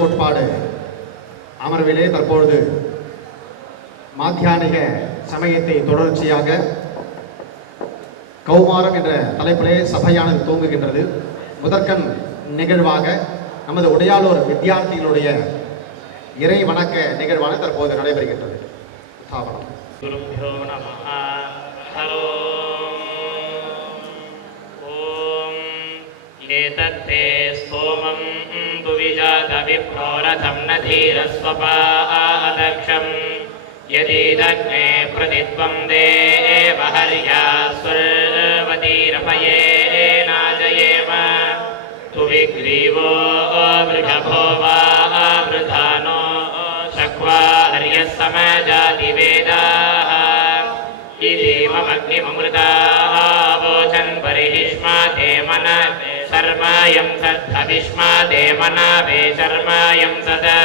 கோட்பாடு அமர்விலே தற்பொழுது மாத்தியானிக சமயத்தை தொடர்ச்சியாக கௌமாரம் என்ற தலைப்பிலே சபையானது தூங்குகின்றது. முதற்கண் நிகழ்வாக நமது உடையாளூர் வித்தியார்த்திகளுடைய இறை வணக்க நிகழ்வான தற்போது நடைபெறுகின்றது. ஸ்தாபனம். குருப்யோ நமஹ. ஹரோம். ஓம் ஏதத்தே ஸ்தோமம் துவிஜாத விப்ரோரதம் நதீரஸ்வபாதக்ஷம் யதீதக்னே பிரதித்வம் தேவஹர்யாஸ்வர்வதீரபயே நாஜயேம துவிக்ரீவோ விருஷபோ வா விருதானோ சக்வா ஹர்யசமஜாதிவேதாः இதி மமக்னிமம்ருதாः வோச்சன் பரிஹிஷ்மாதே மனவே சர்மாயம் சத்தவிஷ்மாதே மனவே சர்மாயம் சதா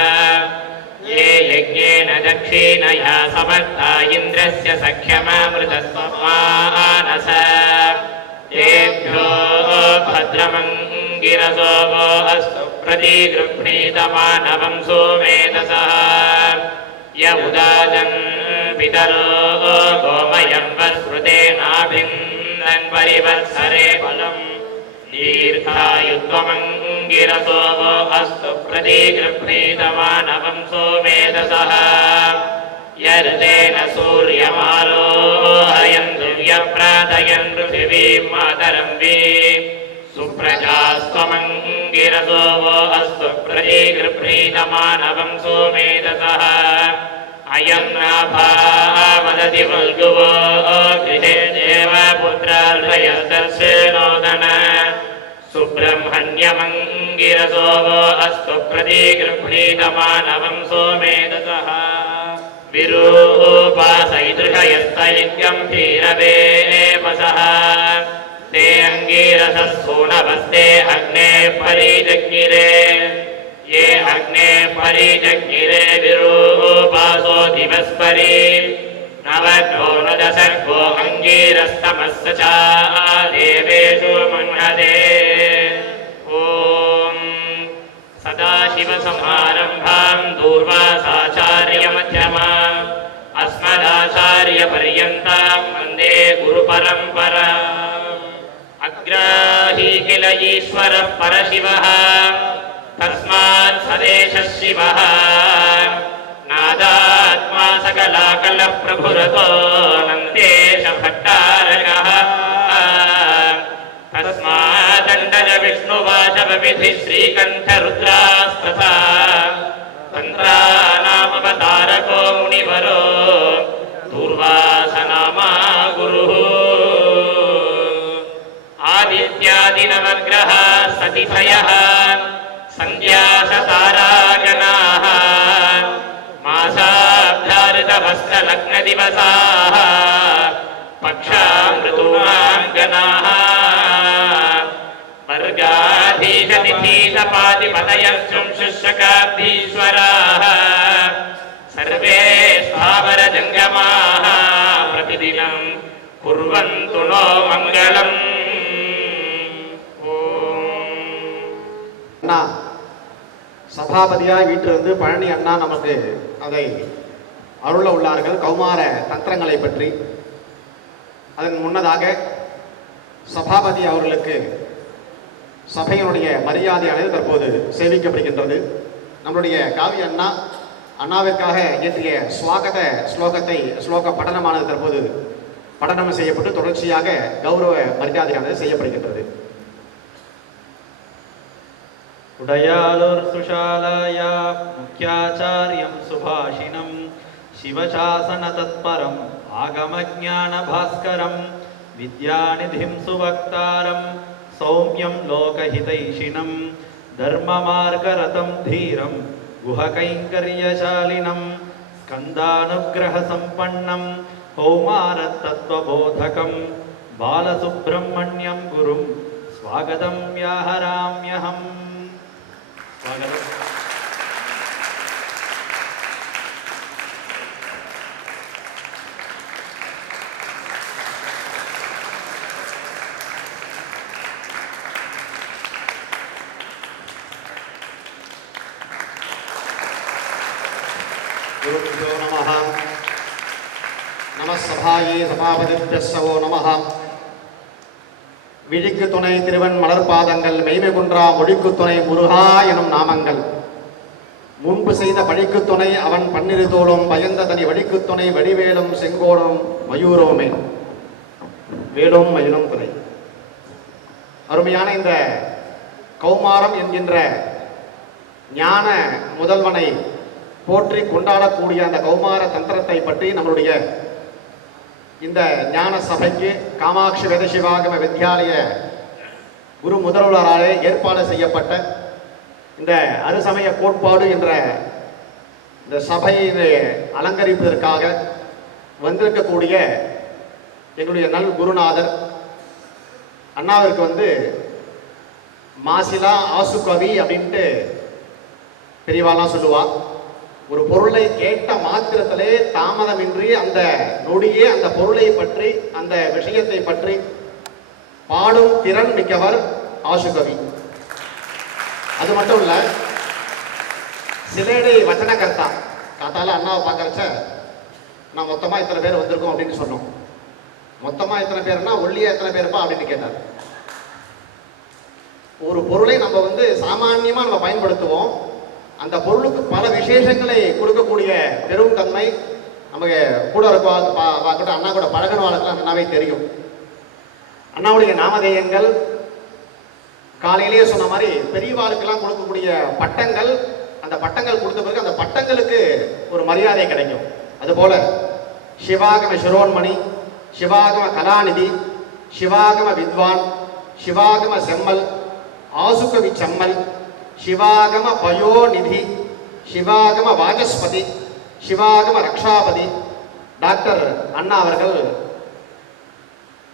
ये यज्ञेन दक्षिणया समर्था इन्द्रस्य सख्यमामृतस्वमानस तेभ्यो भद्रमङ्गिरसो वो अस्तु प्रतिगृह्णीतमानवं सोमेधसः य उदाजन् पितरो गोमयं वस्मृतेनाभिन्दन् परिवत्सरे बलम् दीर्घायुत्वमङ्गिरसो वो अस्तु प्रतिगृह्णीतमानवं सोमेधसः यर्तेन सूर्यमारोहयन् दिव्यप्रातयन् पृथिवीं मातरं वि सुप्रजास्त्वमङ्गिरसो वो अस्तु प्रतिगृह्णीतमानवं सोमेधसः अयं नाभा वदति वल्गुवो गृहे देवपुत्रार्भयदर्शनोदन सुब्रह्मण्यमङ्गिरसो वो अस्तु प्रतिगृह्णीतमानवं सोमेधसः विरूपासैदृशयस्तैगम्भीरवेपसः ते अङ्गिरसस्थूणवस्ते अग्ने परिजज्ञिरे ये अग्ने परिजज्ञिरे विरूपासो दिवस्परि नवग्नो न दशर्गो अङ्गिरस्तमस्य च देवेषु मह्नदे ॐ सदाशिवसमारम्भां दूर्वासाचार्यमध्यमाम् अस्मदाचार्यपर्यन्तां वन्दे गुरुपरम्पराम् अग्राही किल ईश्वरः परशिवः तस्मात् सदेशः शिवः नादात्मा सकलाकलः प्रभुरतो नन्देश भट्टारकः तस्मादण्डज विष्णुवाचवविधि श्रीकण्ठरुद्रास्तथा तन्त्रानामवतारको मुनिवरो दूर्वासनामा गुरुः आदित्यादिनवग्रह सतिथयः सन्ध्यासतारागणाः मासाब्धारितवस्तलग्नदिवसाः पक्षामृतूनाङ्गनाः वर्गाधीशतिथीशपादिपतयः शुश्शकाब्धीश्वराः सर्वे स्थावरजङ्गमाः प्रतिदिनं कुर्वन्तु नो मङ्गलम्. அண்ணா சபாபதியாய் வீட்டிலிருந்து பழனி அண்ணா நமக்கு அதை அருள உள்ளார்கள் கௌமார தந்திரங்களை பற்றி. அதன் முன்னதாக சபாபதி அவர்களுக்கு சபையினுடைய மரியாதையானது தற்போது சேவிக்கப்படுகின்றது. நம்முடைய காவி அண்ணா அண்ணாவிற்காக இயற்றிய ஸ்வாகத ஸ்லோக படனமானது தற்போது படனம் செய்யப்பட்டு தொடர்ச்சியாக கௌரவ மரியாதையானது செய்யப்படுகின்றது. उडयालूर सुशालाया मुख्याचार्यं सुभाषिणं शिवशासन तत्परम् आगमज्ञान भास्करं विद्यानिधिं सुवक्तारं सौम्यं लोकहितैषिणं धर्ममार्गरतं धीरं गुहकैङ्कर्यशालिनं स्कन्दानुग्रहसम्पन्नं कौमारतत्त्वबोधकं बालसुब्रह्मण्यं गुरुं स्वागतं व्याहराम्यहम्. स्वागतम्. குருभ्यो நமः. நமசபாயே சபாபதிப்யஸ்ஸவோ நமः. விழிக்கு துணை திருவன் மலர்பாதங்கள், மெய்மை குன்றா மொழிக்கு துணை முருகா எனும் நாமங்கள், முன்பு செய்த பழிக்கு துணை அவன் பன்னிரு தோளும், பயந்த தனி வழிக்கு துணை வடிவேலும் செங்கோடும் மயூரோமே. வேலும் மயிலும் துணை. அருமையான இந்த கௌமாரம் என்கின்ற ஞான முதல்வனை போற்றி கொண்டாடக்கூடிய அந்த கௌமார தந்திரத்தை பற்றி நம்மளுடைய இந்த ஞான சபைக்கு காமாட்சி வேத சிவாகம வித்யாலய குரு முதல்வராலே ஏற்பாடு செய்யப்பட்ட இந்த அருசமய கோட்பாடு என்ற இந்த சபையை அலங்கரிப்பதற்காக வந்திருக்கக்கூடிய எங்களுடைய நல் குருநாதர் அண்ணாவிற்கு மாசிலா ஆசுகவி அப்படின்ட்டு பெரியவாலாம் சொல்லுவா. ஒரு பொருளை கேட்ட மாத்திரத்திலே தாமதமின்றி அந்த நொடியே அந்த பொருளை பற்றி அந்த விஷயத்தை பற்றி பாடும் திறன் மிக்கவர் ஆசுகவி. அது மட்டும் இல்ல, சிலேடை வச்சனகர்த்தா. காத்தால அண்ணாவை பார்க்கறச்ச நான் மொத்தமா இத்தனை பேர் வந்திருக்கோம் அப்படின்னு சொன்னோம். மொத்தமா எத்தனை பேர்னா ஒல்லியா எத்தனை பேருப்பா அப்படின்னு கேட்டார். ஒரு பொருளை நம்ம சாமான்யமா நம்ம பயன்படுத்துவோம். அந்த பொருளுக்கு பல விசேஷங்களை கொடுக்கக்கூடிய பெரும் தன்மை நமக்கு கூட இருக்க அண்ணா கூட பழகின வாழ்க்கெல்லாம் நல்லாவே தெரியும். அண்ணாவுடைய நாமதேயங்கள் காலையிலேயே சொன்ன மாதிரி பெரியவாளுக்கெல்லாம் கொடுக்கக்கூடிய பட்டங்கள், அந்த பட்டங்கள் கொடுத்த பிறகு அந்த பட்டங்களுக்கு ஒரு மரியாதை கிடைக்கும். அதுபோல சிவாகம சிரோன்மணி, சிவாகம கலாநிதி, சிவாகம வித்வான், சிவாகம செம்மல், ஆசுகவி செம்மல், சிவாகம பயோநிதி, சிவாகம வாசஸ்பதி, சிவாகம ரக்ஷாபதி டாக்டர் அண்ணா அவர்கள்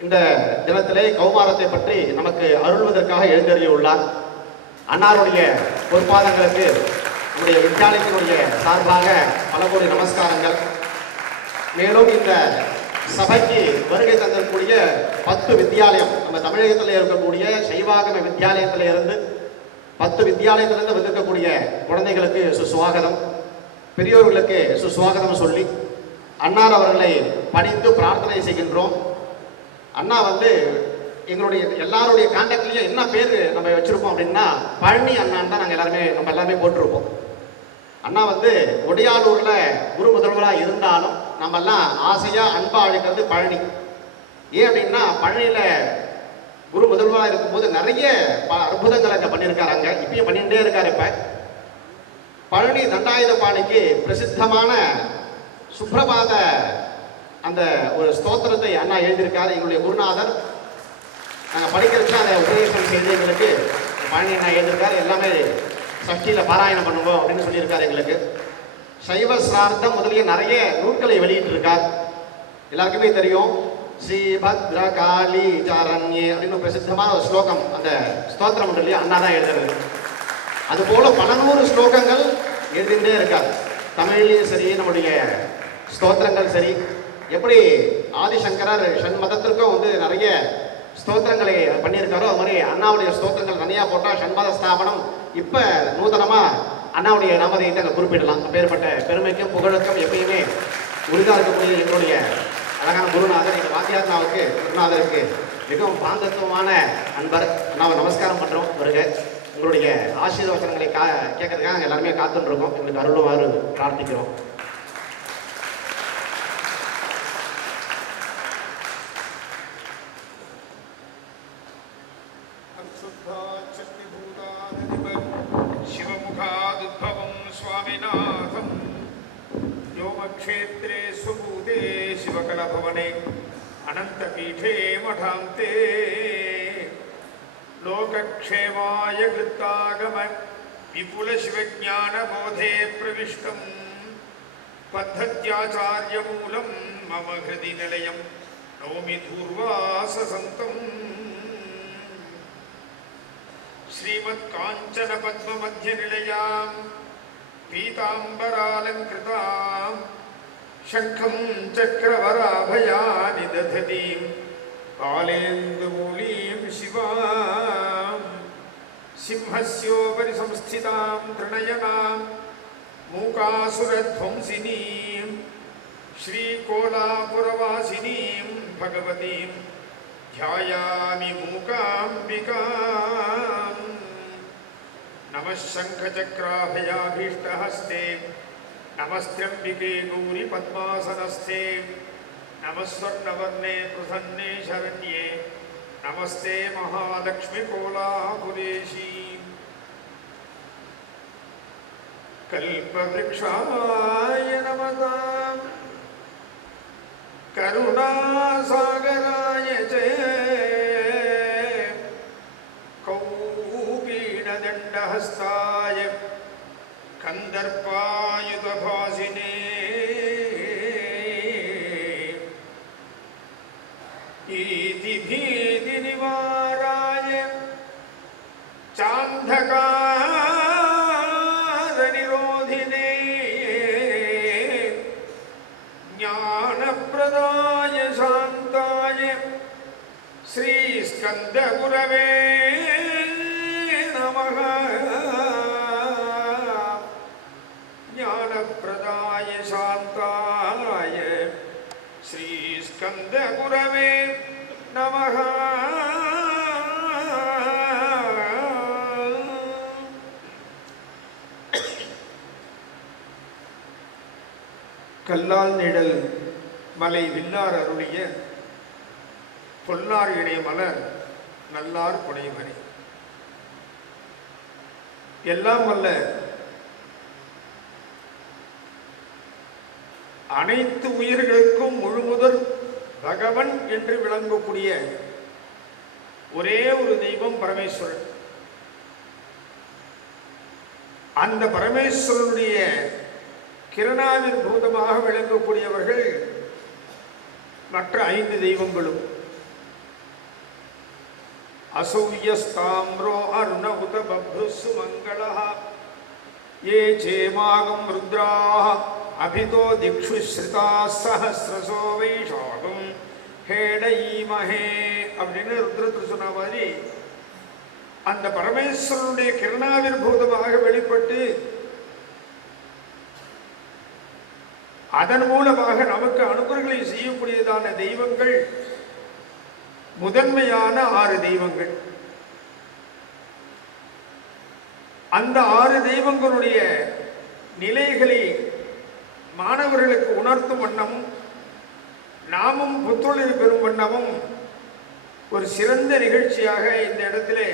இந்த தினத்திலே கௌமாரத்தை பற்றி நமக்கு அருள்வதற்காக எழுந்தருளியுள்ளார். அன்னாருடைய பொற்பாதங்களுக்கு நம்முடைய வித்யாலயத்தினுடைய சார்பாக பல கோடி நமஸ்காரங்கள். மேலும் இந்த சபைக்கு வருகை தந்திருக்கக்கூடிய 10 வித்யாலயம், நம்ம தமிழகத்தில் இருக்கக்கூடிய சைவாகம வித்யாலயத்தில இருந்து 10 வித்யாலயத்திலிருந்து வந்திருக்கக்கூடிய குழந்தைகளுக்கு சுஸ்வாகதம், பெரியோர்களுக்கு சுஸ்வாகதம் சொல்லி அன்னார் அவர்களை பணிந்து பிரார்த்தனை செய்கின்றோம். அண்ணா எங்களுடைய எல்லாருடைய கான்டாக்ட்லயும் என்ன பேர் நம்ம வச்சிருப்போம் அப்படின்னா பழனி அண்ணான்னு தான் நம்ம எல்லாருமே போட்டிருப்போம். அண்ணா ஒடியாலூர்ல குரு முதல்வராக இருந்தாலும் நம்ம எல்லாம் ஆசையா அன்பா அழைக்கிறது பழனி. ஏன் அப்படின்னா பழனியில குரு முதல்வராக இருக்கும்போது நிறைய அற்புதங்களை அங்க பண்ணியிருக்காங்க, இப்பயும் பண்ணிட்டே இருக்காரு. இப்ப பழனி தண்டாயுதபாணிக்கு பிரசித்தமான சுப்ரபாத அந்த ஒரு ஸ்தோத்திரத்தை அண்ணா எழுதியிருக்காரு. எங்களுடைய குருநாதர் நாங்கள் படிக்கிறச்சா அதை உபதேசம் செய்து எங்களுக்கு பழனி அண்ணா எழுதியிருக்காரு. எல்லாமே சஷ்டியில் பாராயணம் பண்ணுவோம் அப்படின்னு சொல்லியிருக்காரு. எங்களுக்கு சைவ சிரார்த்தம் முதலிய நிறைய நூல்களை வெளியிட்டு இருக்கார். எல்லாருக்குமே தெரியும் ஸ்ரீ பத்ர காளி சாரண்யே அப்படின்னு பிரசித்தமான ஒரு ஸ்லோகம், அந்த ஸ்தோத்திரம் உண்டு இல்லையா, அண்ணா தான் எழுதுறது. அதுபோல பல நூறு ஸ்லோகங்கள் எழுதிட்டே இருக்கார். தமிழ்லையும் சரி, நம்முடைய ஸ்தோத்திரங்கள் சரி, எப்படி ஆதிசங்கரர் ஷண்மதத்திற்கும் நிறைய ஸ்தோத்திரங்களை பண்ணியிருக்காரோ அது மாதிரி அண்ணாவுடைய ஸ்தோத்திரங்கள் தனியாக போட்டால் ஷண்மத ஸ்தாபனம் இப்ப நூதனமா அண்ணாவுடைய நாமதேயத்தை அங்கே குறிப்பிடலாம். அப்பேற்பட்ட பெருமைக்கும் புகழுக்கும் எப்பயுமே உறுதியாக இருக்கக்கூடிய எங்களுடைய அழகான குருநாதர், எங்கள் வாத்தியாத்மாவுக்கு குருநாதருக்கு மிகவும் பாந்தத்துவமான அன்பர் அண்ணாவை நமஸ்காரம் பண்றோம். வருக உங்களுடைய ஆசீர்வச்சனங்களை கேட்கறதுக்காக நாங்கள் எல்லாருமே காத்துட்டு இருக்கோம். எங்களுக்கு அருளுமாறு பிரார்த்திக்கிறோம். शिवमुखादुद्भवं स्वामिनाथं व्योमक्षेत्रे स्वभूते शिवकलभवने अनन्तपीठे मठान्ते लोकक्षेमाय कृतागम विपुलशिवज्ञानबोधे प्रविष्टं पद्धत्याचार्यमूलं मम हृदि निलयं नौमि दूर्वाससन्तम् श्रीमत्काञ्चन पद्ममध्यनिलयां पीताम्बरालङ्कृतां शङ्खं चक्रवराभयानि दधतीं कालेन्दुमूलीं शिवां सिंहस्योपरि संस्थितां त्रिनयनां मूका त्रिपुरासुरध्वंसिनीं श्रीकोलापुरवासिनीं भगवतीं ध्यायामि मूकाम्बिकाम् नमः शङ्खचक्राभयाभीष्टहस्ते नमस्त्र्यम्बिके गौरि पद्मासनस्थे नमः स्वर्णवर्णे प्रसन्ने शरण्ये नमस्ते महालक्ष्मी कोलापुरेशी कल्पवृक्षाय नमः करुणासागराय च कौपीनदण्डहस्ताय कन्दर्पायुधभासिने इति भीतिनिवाराय चान्धकारनिरोधिने ज्ञानप्रदाय शान्ताय श्रीस्कन्दगुरवे नमः ज्ञानप्रदाय शान्ताय श्रीस्कन्दगुरवे नमः கல்லால் நிழல் மலை வில்லார் அருளிய பொல்லார் இணை மலர் நல்லார் புனைமணி. எல்லாம் வல்ல அனைத்து உயிர்களுக்கும் முழுமுதல் பகவன் என்று விளங்கக்கூடிய ஒரே ஒரு தெய்வம் பரமேஸ்வரன். அந்த பரமேஸ்வரனுடைய கிரணாவின் பூதமாக விளங்கக்கூடியவர்கள் மற்ற 5 தெய்வங்களும். அசௌயஸ்தாம்ரோ அருண உத பப்ருசு மங்களஹ ஏ சேமாகம் ருத்ராஹ அபிதோ திக்ஷு ஸ்ருதா சஹஸ்ரசோ வைஷாகம் ஹேடஈமஹே அப்படின்னு ருத்ரத்தில் சொன்ன மாதிரி அந்த பரமேஸ்வரனுடைய கிரணாவின் பூதமாக வெளிப்பட்டு அதன் மூலமாக நமக்கு அனுகிரகங்களை செய்யக்கூடியதான தெய்வங்கள் முதன்மையான 6 தெய்வங்கள். அந்த 6 தெய்வங்களுடைய நிலைகளை மாணவர்களுக்கு உணர்த்தும் வண்ணமும் நாமும் புத்தொழில் பெறும் வண்ணமும் ஒரு சிறந்த நிகழ்ச்சியாக இந்த இடத்திலே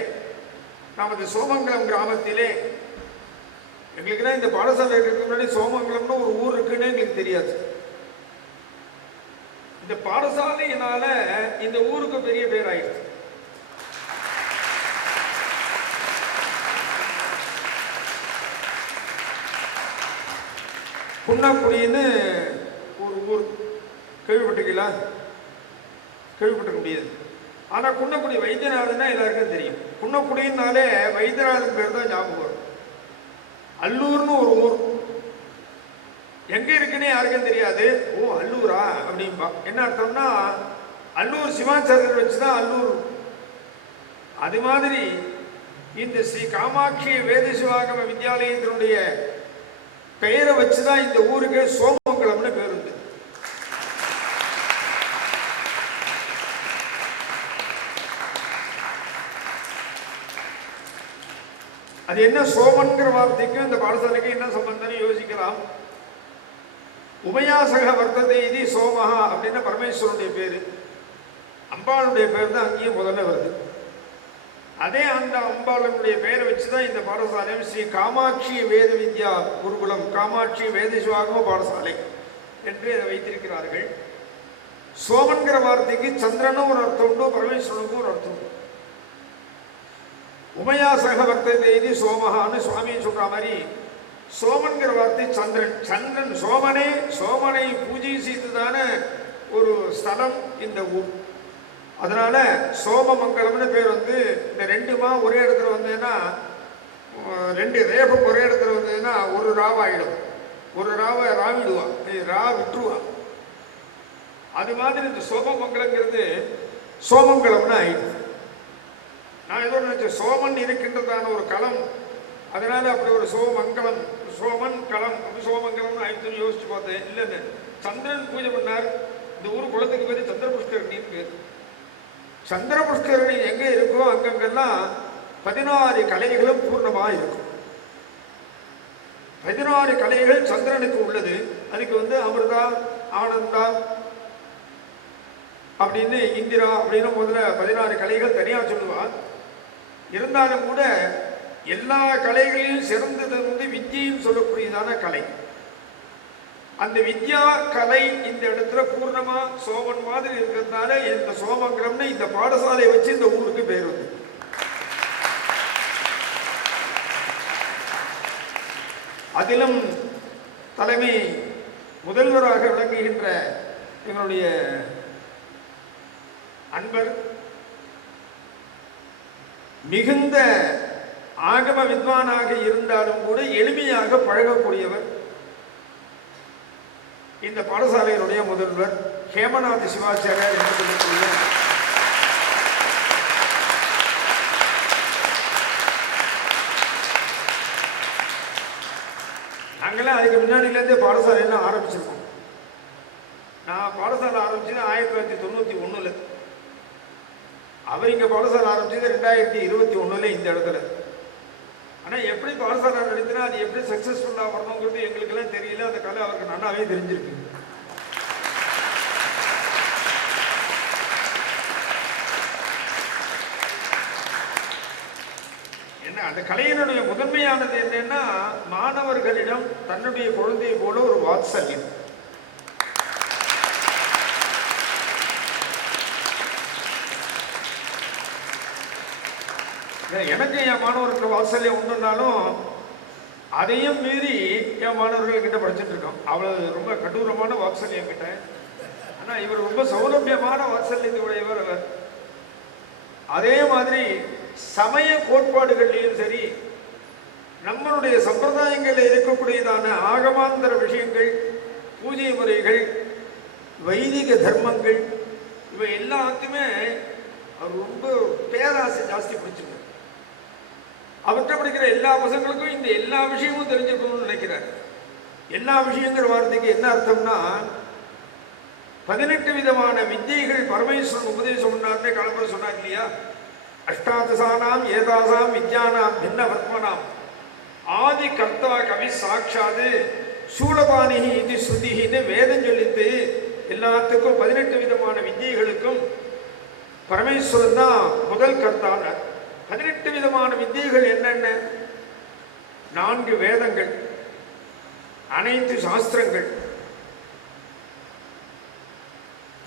நமது சோமங்கலம் கிராமத்திலே, எங்களுக்குன்னா இந்த பாடசாலை இருக்கிறதுக்கு முன்னாடி சோமங்கலம்னு ஒரு ஊர் இருக்குன்னு எங்களுக்கு தெரியாது. இந்த பாடசாலையினால இந்த ஊருக்கு பெரிய பேர் ஆயிடுச்சு. குன்னக்குடின்னு ஒரு ஊர் கேள்விப்பட்டிருக்கீங்களா? கேள்விப்பட்டிருக்க முடியாது. ஆனால் குன்னக்குடி வைத்தியநாதன்னா எல்லாருக்கும் தெரியும். குன்னக்குடினாலே வைத்தியநாதன் பேர் தான் ஞாபகம் வரும். அல்லூர்னு ஒரு ஊர் எங்க இருக்குன்னு யாருக்கும் தெரியாது. ஓ அல்லூரா அப்படின்பா. என்ன அர்த்தம்னா அல்லூர் சிவாச்சாரியர் வச்சுதான் அல்லூர். அது மாதிரி இந்த ஸ்ரீ காமாட்சி வேத சிவாகம வித்யாலயத்தினுடைய பெயரை வச்சுதான் இந்த ஊருக்கு சோமங்கலம்னு பேர் உண்டு. அது என்ன சோமன்கிற வார்த்தைக்கும் இந்த பாடசாலைக்கு என்ன சம்பந்தம் யோசிக்கலாம். உபயாசக வர்த்ததை இது சோமஹா அப்படின்னா பரமேஸ்வரனுடைய பேரு. அம்பாளுடைய பேர் தான் அங்கேயும் முதல்ல வருது. அதே அந்த அம்பாளுடைய பெயரை வச்சுதான் இந்த பாடசாலை ஸ்ரீ காமாட்சி வேத வித்யா குருகுலம், காமாட்சி வேத சிவாகம பாடசாலை என்று அதை வைத்திருக்கிறார்கள். சோமன்கிற வார்த்தைக்கு சந்திரனும் ஒரு அர்த்தம் உண்டு, பரமேஸ்வரனுக்கும் ஒரு அர்த்தம் உண்டு. உபயாசக வர்த்ததை இது சோமஹான்னு சுவாமி சொல்ற மாதிரி சோமன்கிற வார்த்தை சந்திரன். சந்திரன் சோமனை பூஜை செய்ததான ஒரு ஸ்தலம் இந்த ஊர். அதனால சோமமங்கலம்னு பேர் வந்து இந்த 2 ஒரே இடத்துல வந்ததுன்னா, 2 ரேபம் ஒரே இடத்துல வந்ததுன்னா ஒரு ராவாயிடும். ஒரு ராவை ராவிடுவான், ரா விட்டுருவான். அது மாதிரி இந்த சோமமங்கலங்கிறது சோமங்கலம்னு ஆயிடுது. நான் ஏதோ நினைச்சேன் சோமன் இருக்கின்றதான ஒரு களம், அதனால அப்படி ஒரு சோமங்கலம் சோமன் களம் அப்படி சோமங்கலம்னு ஆயிடுச்சுன்னு யோசிச்சு பார்த்தேன். இல்லைன்னு சந்திரன் பூஜை பண்ணார். இந்த ஊர் குளத்துக்கு பேர் சந்திர புஷ்கரணின்னு பேர். சந்திர புஷ்கரணி எங்க இருக்கோ அங்கங்கெல்லாம் 16 கலைகளும் பூர்ணமாக இருக்கும். 16 கலைகள் சந்திரனுக்கு உள்ளது. அதுக்கு அமிர்தா, ஆனந்தா அப்படின்னு, இந்திரா அப்படின்னு முதல்ல 16 கலைகள் தனியா சொல்லுவார். இருந்தாலும் கூட எல்லா கலைகளையும் சிறந்தது வித்யன்னு சொல்லக்கூடியதான கலை. அந்த வித்யா கலை இந்த இடத்துல பூர்ணமா சோமன் மாதிரி இருக்கிறதுனால இந்த சோமங்கலம்னு இந்த பாடசாலையை வச்சு இந்த ஊருக்கு பேர் வந்து. அதிலும் தலைமை முதல்வராக விளங்குகின்ற எங்களுடைய அன்பர், மிகுந்த ஆகம வித்வானாக இருந்தாலும் கூட எளிமையாக பழகக்கூடியவர் இந்த பாடசாலையினுடைய முதல்வர் ஹேமநாத் சிவாச்சாரியார் என்று சொல்லக்கூடிய நாங்களாம் அதுக்கு முன்னாடியிலேருந்தே பாடசாலையெல்லாம் ஆரம்பிச்சிருக்கோம். நான் பாடசாலை ஆரம்பிச்சது 1991. அவர் இங்கே பாடசாலை ஆரம்பிச்சது 2021 இந்த இடத்துல. ஆனால் எப்படி பாடசாலை நடத்தினா அது எப்படி சக்ஸஸ்ஃபுல்லாக வரணுங்கிறது எங்களுக்கெல்லாம் தெரியல. அந்த கலை அவருக்கு நல்லாவே தெரிஞ்சிருக்கு. என்ன அந்த கலையினுடைய முதன்மையானது என்னன்னா, மாணவர்களிடம் தன்னுடைய குழந்தையை போல ஒரு வாத்சல்யம். எனக்கு என் மாணவர்களுக்கு வாத்சல்யம் உண்டுனாலும் அதையும் மீறி என் மாணவர்கள் கிட்ட படிச்சுட்டு இருக்கோம். அவ்வளவு ரொம்ப கடூரமான வாத்சல்யம் கிட்ட. ஆனால் இவர் ரொம்ப சௌலபியமான வாத்சல்யத்தை உடையவர் அவர். அதே மாதிரி சமய கோட்பாடுகள்லையும் சரி, நம்மளுடைய சம்பிரதாயங்களில் இருக்கக்கூடியதான ஆகமாந்தர விஷயங்கள், பூஜை முறைகள், வைதிக தர்மங்கள், இவை எல்லாத்தையுமே அவர் ரொம்ப பேராசை ஜாஸ்தி பிடிச்சிருக்கார். அவர்கிட்ட படிக்கிற எல்லா பசங்களுக்கும் இந்த எல்லா விஷயமும் தெரிஞ்சுக்கணும்னு நினைக்கிறார். எல்லா விஷயங்கிற வார்த்தைக்கு என்ன அர்த்தம்னா, 18 விதமான வித்யைகள் பரமேஸ்வரன் உபதேசம் பண்ணார்னே காலப்பட சொன்னார் இல்லையா? அஷ்டாதசானாம் ஏதாசாம் வித்யானாம் பின்ன பத்மனாம் ஆதி கர்த்தா கவி சாட்சாது சூலபாணிகி இது ஸ்ருதின்னு வேதம் சொல்லித்து எல்லாத்துக்கும் 18 விதமான வித்யைகளுக்கும் பரமேஸ்வரன் தான் முதல் கர்த்தானார். 18 விதமான வித்யைகள் என்னென்ன? 4 வேதங்கள், அனைத்து சாஸ்திரங்கள்,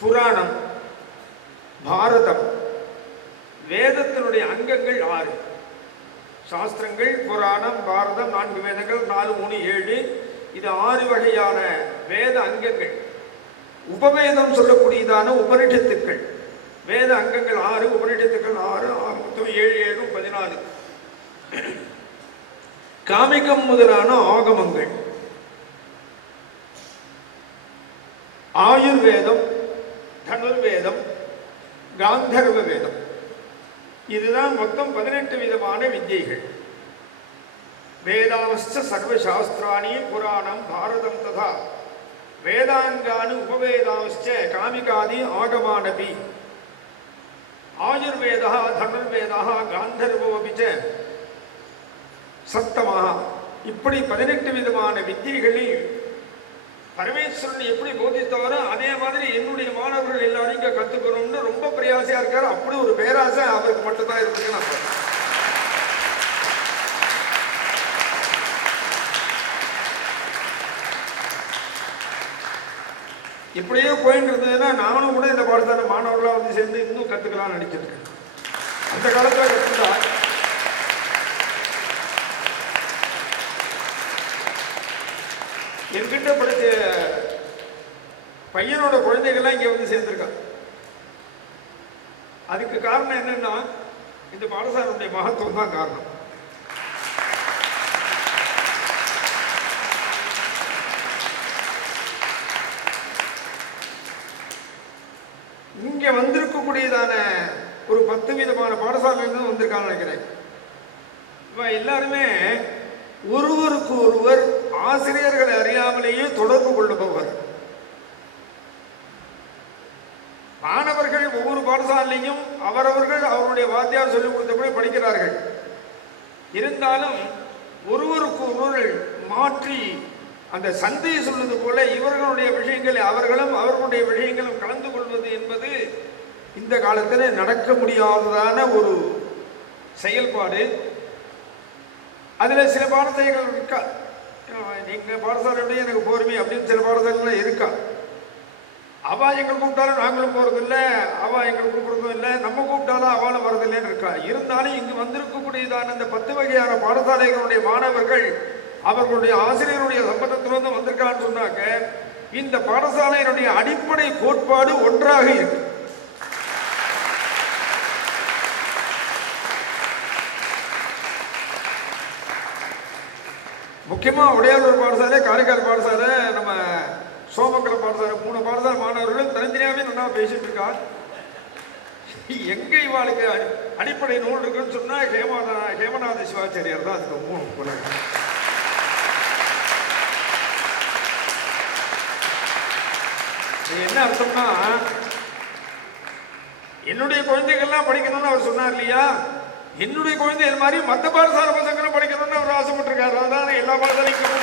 புராணம், பாரதம். வேதத்தினுடைய அங்கங்கள் 6. சாஸ்திரங்கள், புராணம், பாரதம், 4 வேதங்கள், 4, 3, 7. இது 6 வகையான வேத அங்கங்கள். உபவேதம் சொல்லக்கூடியதான உபனிஷத்துக்கள். வேத அங்கங்கள் 6, உபனிஷத்துக்கள் 6, மொத்தம் 7, 7, 14. காமிகம் முதலான ஆகமங்கள், ஆயுர்வேதம், தனுர்வேதம், காந்தர்வ வேதம். இதுதான் மொத்தம் 18 விதமான வித்யைகள். வேதாஸ்ச சர்வசாஸ்திராணி புராணம் பாரதம் ததா வேதாங்கானு உபவேதாஸ்ச காமிகாதி ஆகமானபி ஆயுர்வேதா தனுர்வேதா காந்தர்வோபிச்ச சப்தமாக. இப்படி 18 விதமான வித்யைகளையும் பரமேஸ்வரன் எப்படி போதித்தாரோ அதே மாதிரி என்னுடைய மாணவர்கள் எல்லாரும் இங்க கத்துக்கணும்னு ரொம்ப பிரயாசையா இருக்காரு. அப்படி ஒரு பேராசை அவருக்கு மட்டும்தான் இருக்குன்னு நான் சொல்றேன். இப்படியே போயிட்டு இருந்ததுன்னா நானும் கூட இந்த பாடசாலை மாணவர்களாக வந்து சேர்ந்து இன்னும் கத்துக்கலாம்னு நினைச்சிருக்கேன். அந்த காலத்துல கத்துட்டா என்கிட்ட படிச்ச பையனோட குழந்தைகள்லாம் இங்க வந்து சேர்ந்திருக்காங்க. அதுக்கு காரணம் என்னன்னா இந்த பாடசாலையுடைய மகத்துவம் தான் காரணம். இங்க வந்திருக்கக்கூடியதான ஒரு 10 விதமான பாடசாலையிலிருந்து வந்திருக்காங்க நினைக்கிறேன். இவ எல்லாருமே ஒருவருக்கு ஒருவர் ஆசிரியர்கள் அறியாமலேயே தொடர்பு கொள்ளுபவர். மாணவர்கள் ஒவ்வொரு பாடசாலையும் அவரவர்கள் அவருடைய வாத்தியார் சொல்லிக் கொடுத்தபடி படிக்கிறார்கள். இருந்தாலும் ஒருவருக்கு ஒருவர் மாற்றி அந்த சந்தையை சொல்வது போல இவர்களுடைய விஷயங்களை அவர்களும் அவர்களுடைய விஷயங்களும் கலந்து கொள்வது என்பது இந்த காலத்தில் நடக்க முடியாததான ஒரு செயல்பாடு. அதில் சில பாடசாலைகள் இருக்கா, எங்கள் பாடசாலையோடய எனக்கு போருமே அப்படின்னு சில பாடசாலைகள் இருக்கா. அவா எங்களை கூப்பிட்டாலும் நாங்களும் போகிறதில்லை, அவா எங்களை கூப்பிடுறதும் இல்லை, நம்ம கூப்பிட்டாலும் அவளும் வரதில்லைன்னு இருக்கா. இருந்தாலும் இங்கு வந்திருக்கக்கூடியதான இந்த 10 வகையான பாடசாலைகளுடைய மாணவர்கள் அவர்களுடைய ஆசிரியருடைய சம்பந்தத்திலிருந்து வந்திருக்கான்னு சொன்னாக்க இந்த பாடசாலையினுடைய அடிப்படை கோட்பாடு ஒன்றாக இருக்கு. முக்கியமா உடையாளூர் பாடசாலை, காரைக்கால் பாடசாலை, நம்ம சோமங்கலம் பாடசாலை, 3 பாடசாலை மாணவர்கள் தனித்தனியாவே நல்லா பேசிட்டு இருக்கா. எங்க இவாளுக்கு அடிப்படை நூல் இருக்குன்னு சொன்னா ஹேமநாத சிவாச்சாரியார் தான் அதுக்கு 3 என்ன அர்த்தம்னா, என்னுடைய குழந்தைகள்லாம் படிக்கணும்னு அவர் சொன்னார் இல்லையா, என்னுடைய குழந்தை இது மாதிரி மற்ற பாடசாலை பசங்களும் படிக்கணும்னு அவர் ஆசைப்பட்டிருக்காரு. அதான் எல்லா பாடசாலைக்கும்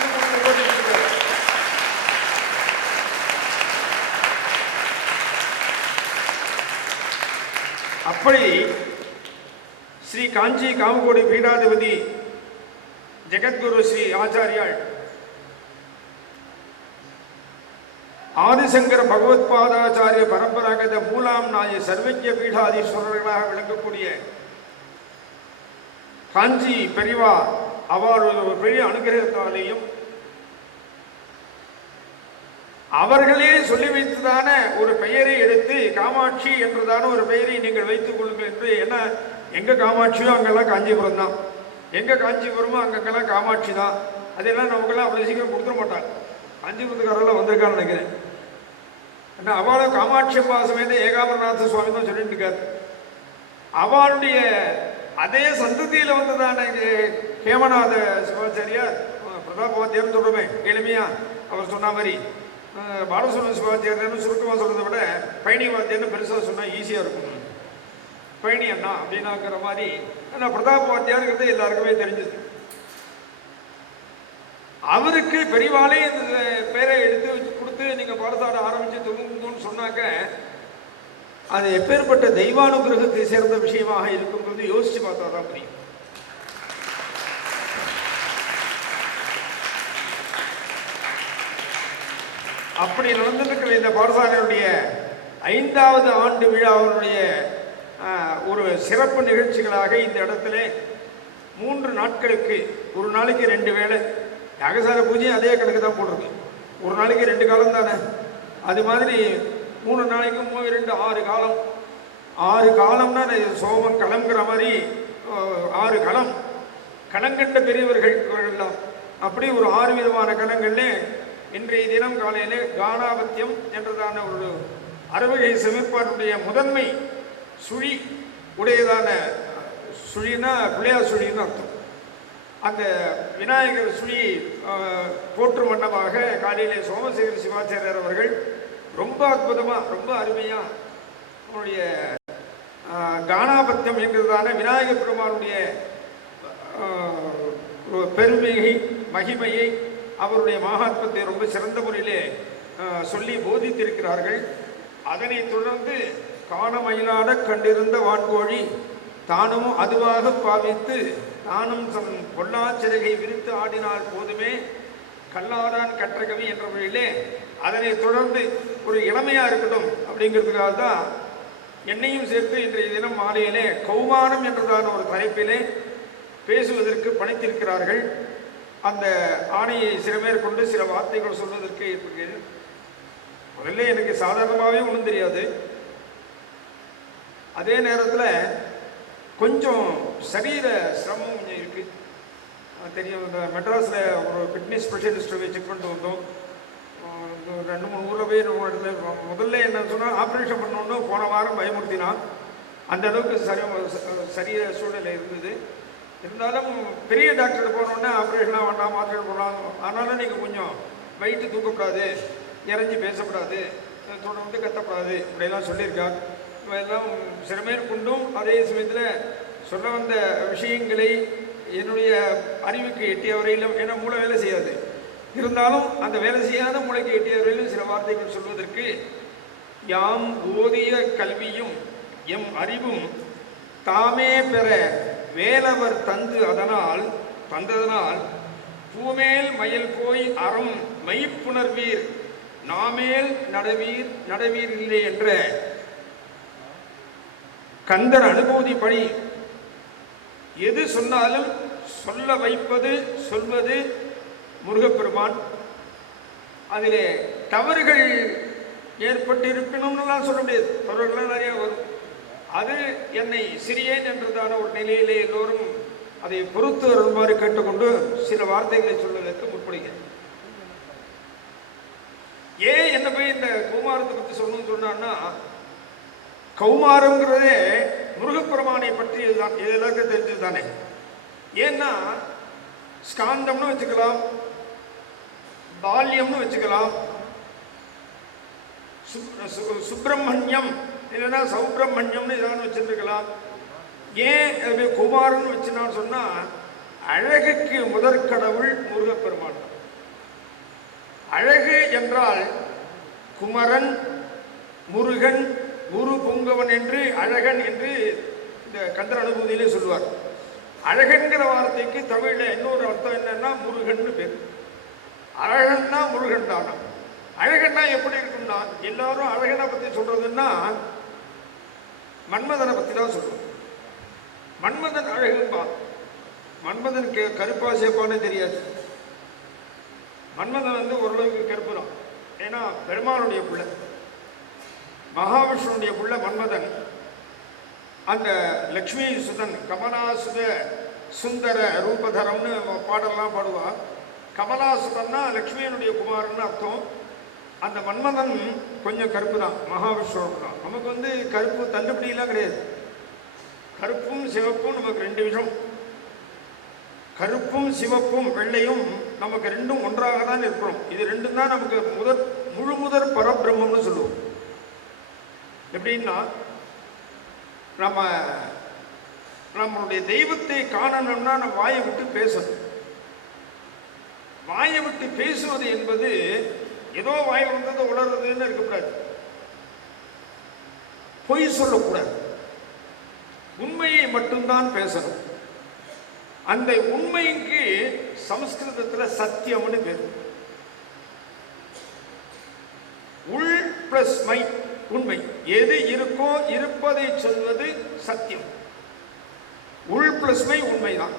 அப்படி ஸ்ரீ காஞ்சி காமகோடி பீடாதிபதி ஜெகத்குரு ஸ்ரீ ஆச்சாரியால் ஆதிசங்கர பகவத்பாதாச்சாரிய பரம்பராகத மூலாம் நாய சர்வஜ்ய பீடாதீஸ்வரர்களாக விளங்கக்கூடிய காஞ்சி பெரிவா அவருடைய ஒரு பெரிய அனுகிரகத்தாலேயும் அவர்களே சொல்லி வைத்ததான ஒரு பெயரை எடுத்து காமாட்சி என்றதான ஒரு பெயரை நீங்கள் வைத்துக் கொள்ளுங்கள் என்று. ஏன்னா எங்க காமாட்சியோ அங்கெல்லாம் காஞ்சிபுரம் தான், எங்க காஞ்சிபுரமோ அங்கெல்லாம் காமாட்சி தான். அதெல்லாம் நமக்கெல்லாம் அவ்வளவு சீக்கிரம் கொடுத்துட மாட்டாங்க. காஞ்சிபுரத்துக்காரெல்லாம் வந்திருக்கான்னு நினைக்கிறேன். ஏன்னா அவளும் காமாட்சி அம்மா சமேத ஏகாம்பரநாத சுவாமி தான் சொல்லிட்டு இருக்காரு. அவளுடைய அதே சந்ததியில வந்ததான ஹேமநாத சிவாச்சாரியார் பிரதாபவாத்தியார்னு சொல்றோமே எளிமையா அவர் சொன்ன மாதிரி பாலசுவர சிவாச்சாரியர்னு சுருக்கமாக சொல்றதை விட பழனி வாத்தியார்னு பெருசாக சொன்னால் ஈஸியாக இருக்கும். பழனி அண்ணா அப்படின்னாக்கிற மாதிரி ஆனால் பிரதாப வாத்தியாருங்கிறது எல்லாருக்குமே தெரிஞ்சது. அவருக்கு பெரிவாலே இந்த பேரை எடுத்து வச்சு கொடுத்து நீங்கள் பாடசாலை ஆரம்பித்து துவங்குன்னு சொன்னாக்க அது எப்பேற்பட்ட தெய்வானுகிரகத்தை சேர்ந்த விஷயமாக இருக்குங்கிறது யோசிச்சு பார்த்தா தான் புரியும். அப்படி நடந்திருக்கிற இந்த பாடசாலையுடைய 5வது ஆண்டு விழாவினுடைய ஒரு சிறப்பு நிகழ்ச்சிகளாக இந்த இடத்துல 3 நாட்களுக்கு, ஒரு நாளைக்கு 2 வேளை யாகசாலை பூஜையும் அதே கணக்கு தான் போட்டிருக்கு. ஒரு நாளைக்கு 2 காலம் தானே, அது மாதிரி 3 நாளைக்கு 3 2 6 காலம். 6 காலம்னா சோமம் களம்ங்கிற மாதிரி 6 களம், களங்கண்ட பெரியவர்கள் இவர்கள்லாம். அப்படி ஒரு 6 விதமான களங்கள்ல இன்றைய தினம் காலையிலே கானாபத்தியம் என்றதான ஒரு அறுவகை செமிப்பாட்டுடைய முதன்மை சுழி உடையதான சுழினா பிள்ளையார் சுழின்னு அர்த்தம். அந்த விநாயகர் சுழி போற்றும் வண்ணமாக காலையிலே சோமசேகர சிவாச்சாரியர் அவர்கள் ரொம்ப அற்புதமாக ரொம்ப அருமையாக அவருடைய கானாபத்தியம் என்கிறதான விநாயகர் பெருமானுடைய பெருமையை மகிமையை அவருடைய மகாத்மத்தை ரொம்ப சிறந்த முறையிலே சொல்லி போதித்திருக்கிறார்கள். அதனை தொடர்ந்து காணமயிலாட கண்டிருந்த வான்கோழி தானும் அதுவாக பாவித்து தானும் தன் பொல்லாச்சிறகை விரித்து ஆடினால் போதுமே கல்லாதான் கற்றகவி என்ற முறையிலே அதனை தொடர்ந்து ஒரு இளமையா இருக்கட்டும் அப்படிங்கிறதுக்காக தான் என்னையும் சேர்த்து இன்றைய தினம் மாலையிலே கௌமானம் என்றதான ஒரு தலைப்பிலே பேசுவதற்கு பணித்திருக்கிறார்கள். அந்த ஆணையை சிறமேற்கொண்டு சில வார்த்தைகள் சொல்வதற்கு இருக்கிறேன். முதல்ல எனக்கு சாதாரணமாகவே ஒன்றும் தெரியாது. அதே நேரத்தில் கொஞ்சம் சரீர சிரமம் கொஞ்சம் இருக்கு தெரியும். இந்த மெட்ராஸில் ஒரு ஃபிட்னஸ் ஸ்பெஷலிஸ்ட்டை போய் செக் பண்ணிட்டு வந்தோம். 2-3 ஊரில் போய் முதல்ல என்ன சொன்னால் ஆப்ரேஷன் பண்ணணுன்னு போன வாரம் பயமுறுத்தினான். அந்த அளவுக்கு சரீர சூழ்நிலை இருந்தது. இருந்தாலும் பெரிய டாக்டர் போனோடனே ஆப்ரேஷனாக வேண்டாம், மாத்திரை போடலாம். ஆனாலும் நீங்கள் கொஞ்சம் வயிற்று தூக்கக்கூடாது, இறஞ்சி பேசக்கூடாது, தொடர்ந்து கத்தக்கூடாது, இப்படியெல்லாம் சொல்லியிருக்கார். இதெல்லாம் சிறமேற் கொண்டும் அதே சமயத்தில் சொல்ல வந்த விஷயங்களை என்னுடைய அறிவுக்கு எட்டிய வரையிலும், ஏன்னா மூளை வேலை செய்யாது, இருந்தாலும் அந்த வேலை செய்யாத மூளைக்கு எட்டிய வரையிலும் சில வார்த்தைகள் சொல்வதற்கு, யாம் ஓதிய கல்வியும் எம் அறிவும் தாமே பெற வேலவர் தந்ததனால் பூமேல் மயில் போய் அறம் மைப்புணர்வீர் நாமேல் நடவீர் இல்லை என்ற கந்தர் அனுபூதி பணி எது சொன்னாலும் சொல்ல வைப்பது சொல்வது முருகப்பெருமான். அதிலே தவறுகள் ஏற்பட்டு இருக்கணும்னுலாம் சொல்ல முடியாது, தவறுகள்லாம் நிறைய வரும். அது என்னை சிறியேன் என்றதான ஒரு நிலையிலே எல்லோரும் அதை பொறுத்து வருமாறு கேட்டுக்கொண்டு சில வார்த்தைகளை சொல்வதற்கு முற்படுகிறேன். ஏன் என்ன போய் இந்த கௌமாரத்தை பற்றி சொல்லணும்னு சொன்னான்னா, கௌமாரங்கிறதே முருகப்பெருமானை பற்றி இதுதான், இது எல்லாருக்கும் தெரிஞ்சது தானே. ஏன்னா ஸ்காந்தம்னு வச்சுக்கலாம், பால்யம்னு வச்சுக்கலாம், சுப்பிரமணியம் இல்லைன்னா சௌப்பிரமணியம்னு ஏதாவது வச்சுருக்கலாம். ஏன் குமாரன் வச்சுனான்னு சொன்னால், அழகுக்கு முதற்கடவுள் முருகப்பெருமான். அழகு என்றால் குமரன், முருகன், குரு புங்கவன் என்று அழகன் என்று இந்த கந்தர் அனுபூதியிலே சொல்லுவார். அழகன்கிற வார்த்தைக்கு தமிழில் இன்னொரு அர்த்தம் என்னன்னா முருகன் பேர். அழகன்னா முருகன் தானா. அழகன்னா எப்படி இருக்கும்னா, எல்லாரும் அழகனை பற்றி சொல்றதுன்னா மன்மதனை பற்றி தான் சொல்லுவோம். மன்மதன் அழகுப்பா. மன்மதன் கருப்பா சேப்பானே தெரியாது. மன்மதன் வந்து ஓரளவுக்கு கருப்பு தான், ஏன்னா பெருமானுடைய பிள்ளை, மகாவிஷ்ணுடைய பிள்ளை மன்மதன். அந்த லக்ஷ்மி சுதன் கமலாசுத சுந்தர ரூபதரம்னு பாடலாம் பாடுவா. கமலாசுதன்னா லக்ஷ்மியனுடைய குமாரன்னு அர்த்தம். அந்த மன்மதன் கொஞ்சம் கருப்பு தான், மகாவிஷ்ணுவுக்கு தான். நமக்கு வந்து கருப்பு தள்ளுபடியெல்லாம் கிடையாது. கருப்பும் சிவப்பும் நமக்கு ரெண்டு விஷயம். கருப்பும் சிவப்பும் வெள்ளையும் நமக்கு ரெண்டும் ஒன்றாக தான் இருக்கிறோம். இது ரெண்டும் தான் நமக்கு முழுமுதற் பரபிரம்மம்னு சொல்லுவோம். எப்படின்னா, நம்மளுடைய தெய்வத்தை காணணும்னா நம்ம வாயை விட்டு பேசணும். வாயை விட்டு பேசுவது என்பது ஏதோ வாய் வந்தது உணர்றதுன்னு இருக்கக்கூடாது. பொய் சொல்லக்கூடாது, உண்மையை மட்டும்தான் பேசணும். அந்த உண்மைக்கு சமஸ்கிருதத்தில் சத்தியம்னு பேர். உள் பிளஸ் மை, உண்மை. எது இருக்கோ இருப்பதை சொல்வது சத்தியம். உள் பிளஸ் மை உண்மைதான்.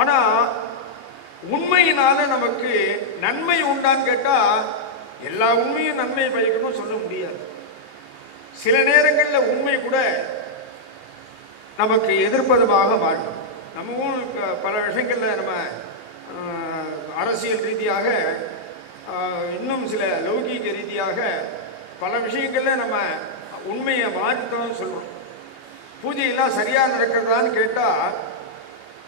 ஆனா உண்மையினால நமக்கு நன்மை உண்டான்னு கேட்டா, எல்லா உண்மையும் நன்மை பயக்கணும் சொல்ல முடியாது. சில நேரங்களில் உண்மை கூட நமக்கு எதிர்ப்பதமாக மாறும். நமக்கும் பல விஷயங்களில் நம்ம அரசியல் ரீதியாக, இன்னும் சில லௌகீக ரீதியாக பல விஷயங்களில் நம்ம உண்மையை மாறித்தான் சொல்கிறோம். பூஜையெல்லாம் சரியாக நடக்கிறதான்னு கேட்டால்,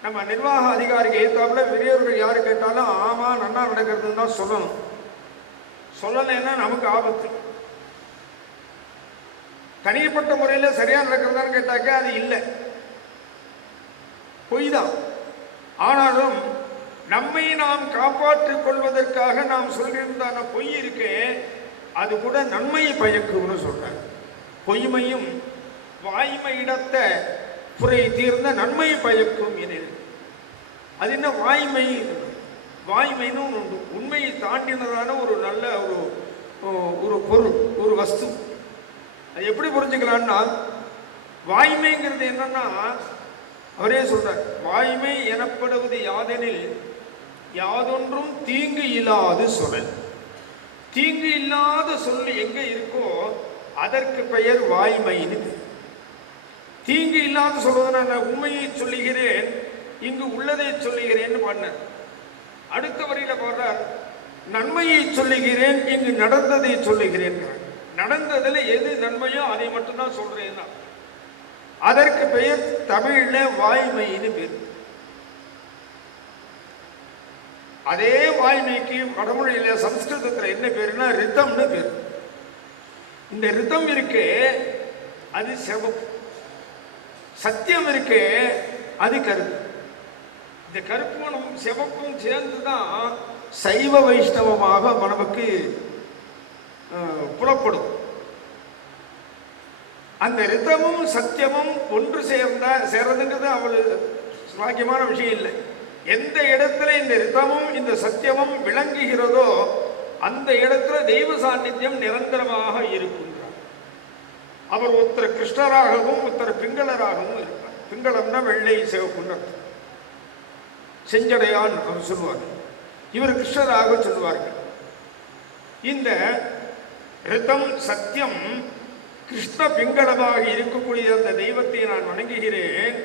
நம்ம நிர்வாக அதிகாரிக்கு ஏற்றாப்புல பெரியவர்கள் யாரு கேட்டாலும் ஆமாம் நன்னா நடக்கிறதுன்னு தான் சொல்லணும். சொல்லலைன்னா நமக்கு ஆபத்து. தனிப்பட்ட முறையில் சரியாக நடக்கிறதான்னு கேட்டாக்க அது இல்லை, பொய் தான். ஆனாலும் நம்மை நாம் காப்பாற்றிக் கொள்வதற்காக நாம் சொல்லியிருந்தான பொய் இருக்கே, அது கூட நன்மையை பயக்கும்னு சொல்றாங்க. பொய்மையும் வாய்மையிடத்த புரை தீர்ந்த நன்மை பயக்கும் எனில். அது என்ன வாய்மை? வாய்மைன்னு ஒன்று உண்டு. உண்மையை தாண்டினதான ஒரு நல்ல ஒரு பொருள், ஒரு வஸ்து. அது எப்படி புரிஞ்சுக்கலான்னா, வாய்மைங்கிறது என்னன்னா, அவரே சொல்றார், வாய்மை எனப்படுவது யாதெனில் யாதொன்றும் தீங்கு இல்லாது சொல். தீங்கு இல்லாத சொல் எங்க இருக்கோ அதற்கு பெயர் வாய்மைன்னு. தீங்கு இல்லாத சொல்வது நான் உண்மையை சொல்லுகிறேன், இங்கு உள்ளதை சொல்லுகிறேன்னு பாடினார். அடுத்த வரியில பாடுறார், நன்மையை சொல்லுகிறேன், இங்கு நடந்ததை சொல்லுகிறேன். நடந்ததுல எது நன்மையோ அதை மட்டும்தான் சொல்றேன். அதற்கு பெயர் தமிழ்ல வாய்மைன்னு பேர். அதே வாய்மைக்கு வடமொழியில சம்ஸ்கிருதத்துல என்ன பேருன்னா ரிதம்னு பேர். இந்த ரிதம் இருக்கே அது சிவப்பு, சத்தியம் இருக்கே அது கருப்பு. இந்த கருப்பும் சிவப்பும் சேர்ந்துதான் சைவ வைஷ்ணவமாக நமக்கு புலப்படும். அந்த ரிதமும் சத்தியமும் ஒன்று சேர்றதுங்கிறது அவ்வளவு சுவாக்கியமான விஷயம் இல்லை. எந்த இடத்துல இந்த ரிதமும் இந்த சத்தியமும் விளங்குகிறதோ அந்த இடத்துல தெய்வ சாநித்தியம் நிரந்தரமாக இருக்குன்றார். அவர் ஒருத்தர் கிருஷ்ணராகவும் ஒருத்தர் பிங்களராகவும் இருப்பார். பிங்களம்னா வெள்ளை சிவப்புன்னு செஞ்சடையான் அவர் சொல்லுவார். இவர் கிருஷ்ணராக சொல்லுவார்கள். இந்த ரிதம் சத்தியம் கிருஷ்ண பிங்களமாக இருக்கக்கூடிய அந்த தெய்வத்தை நான் வணங்குகிறேன்.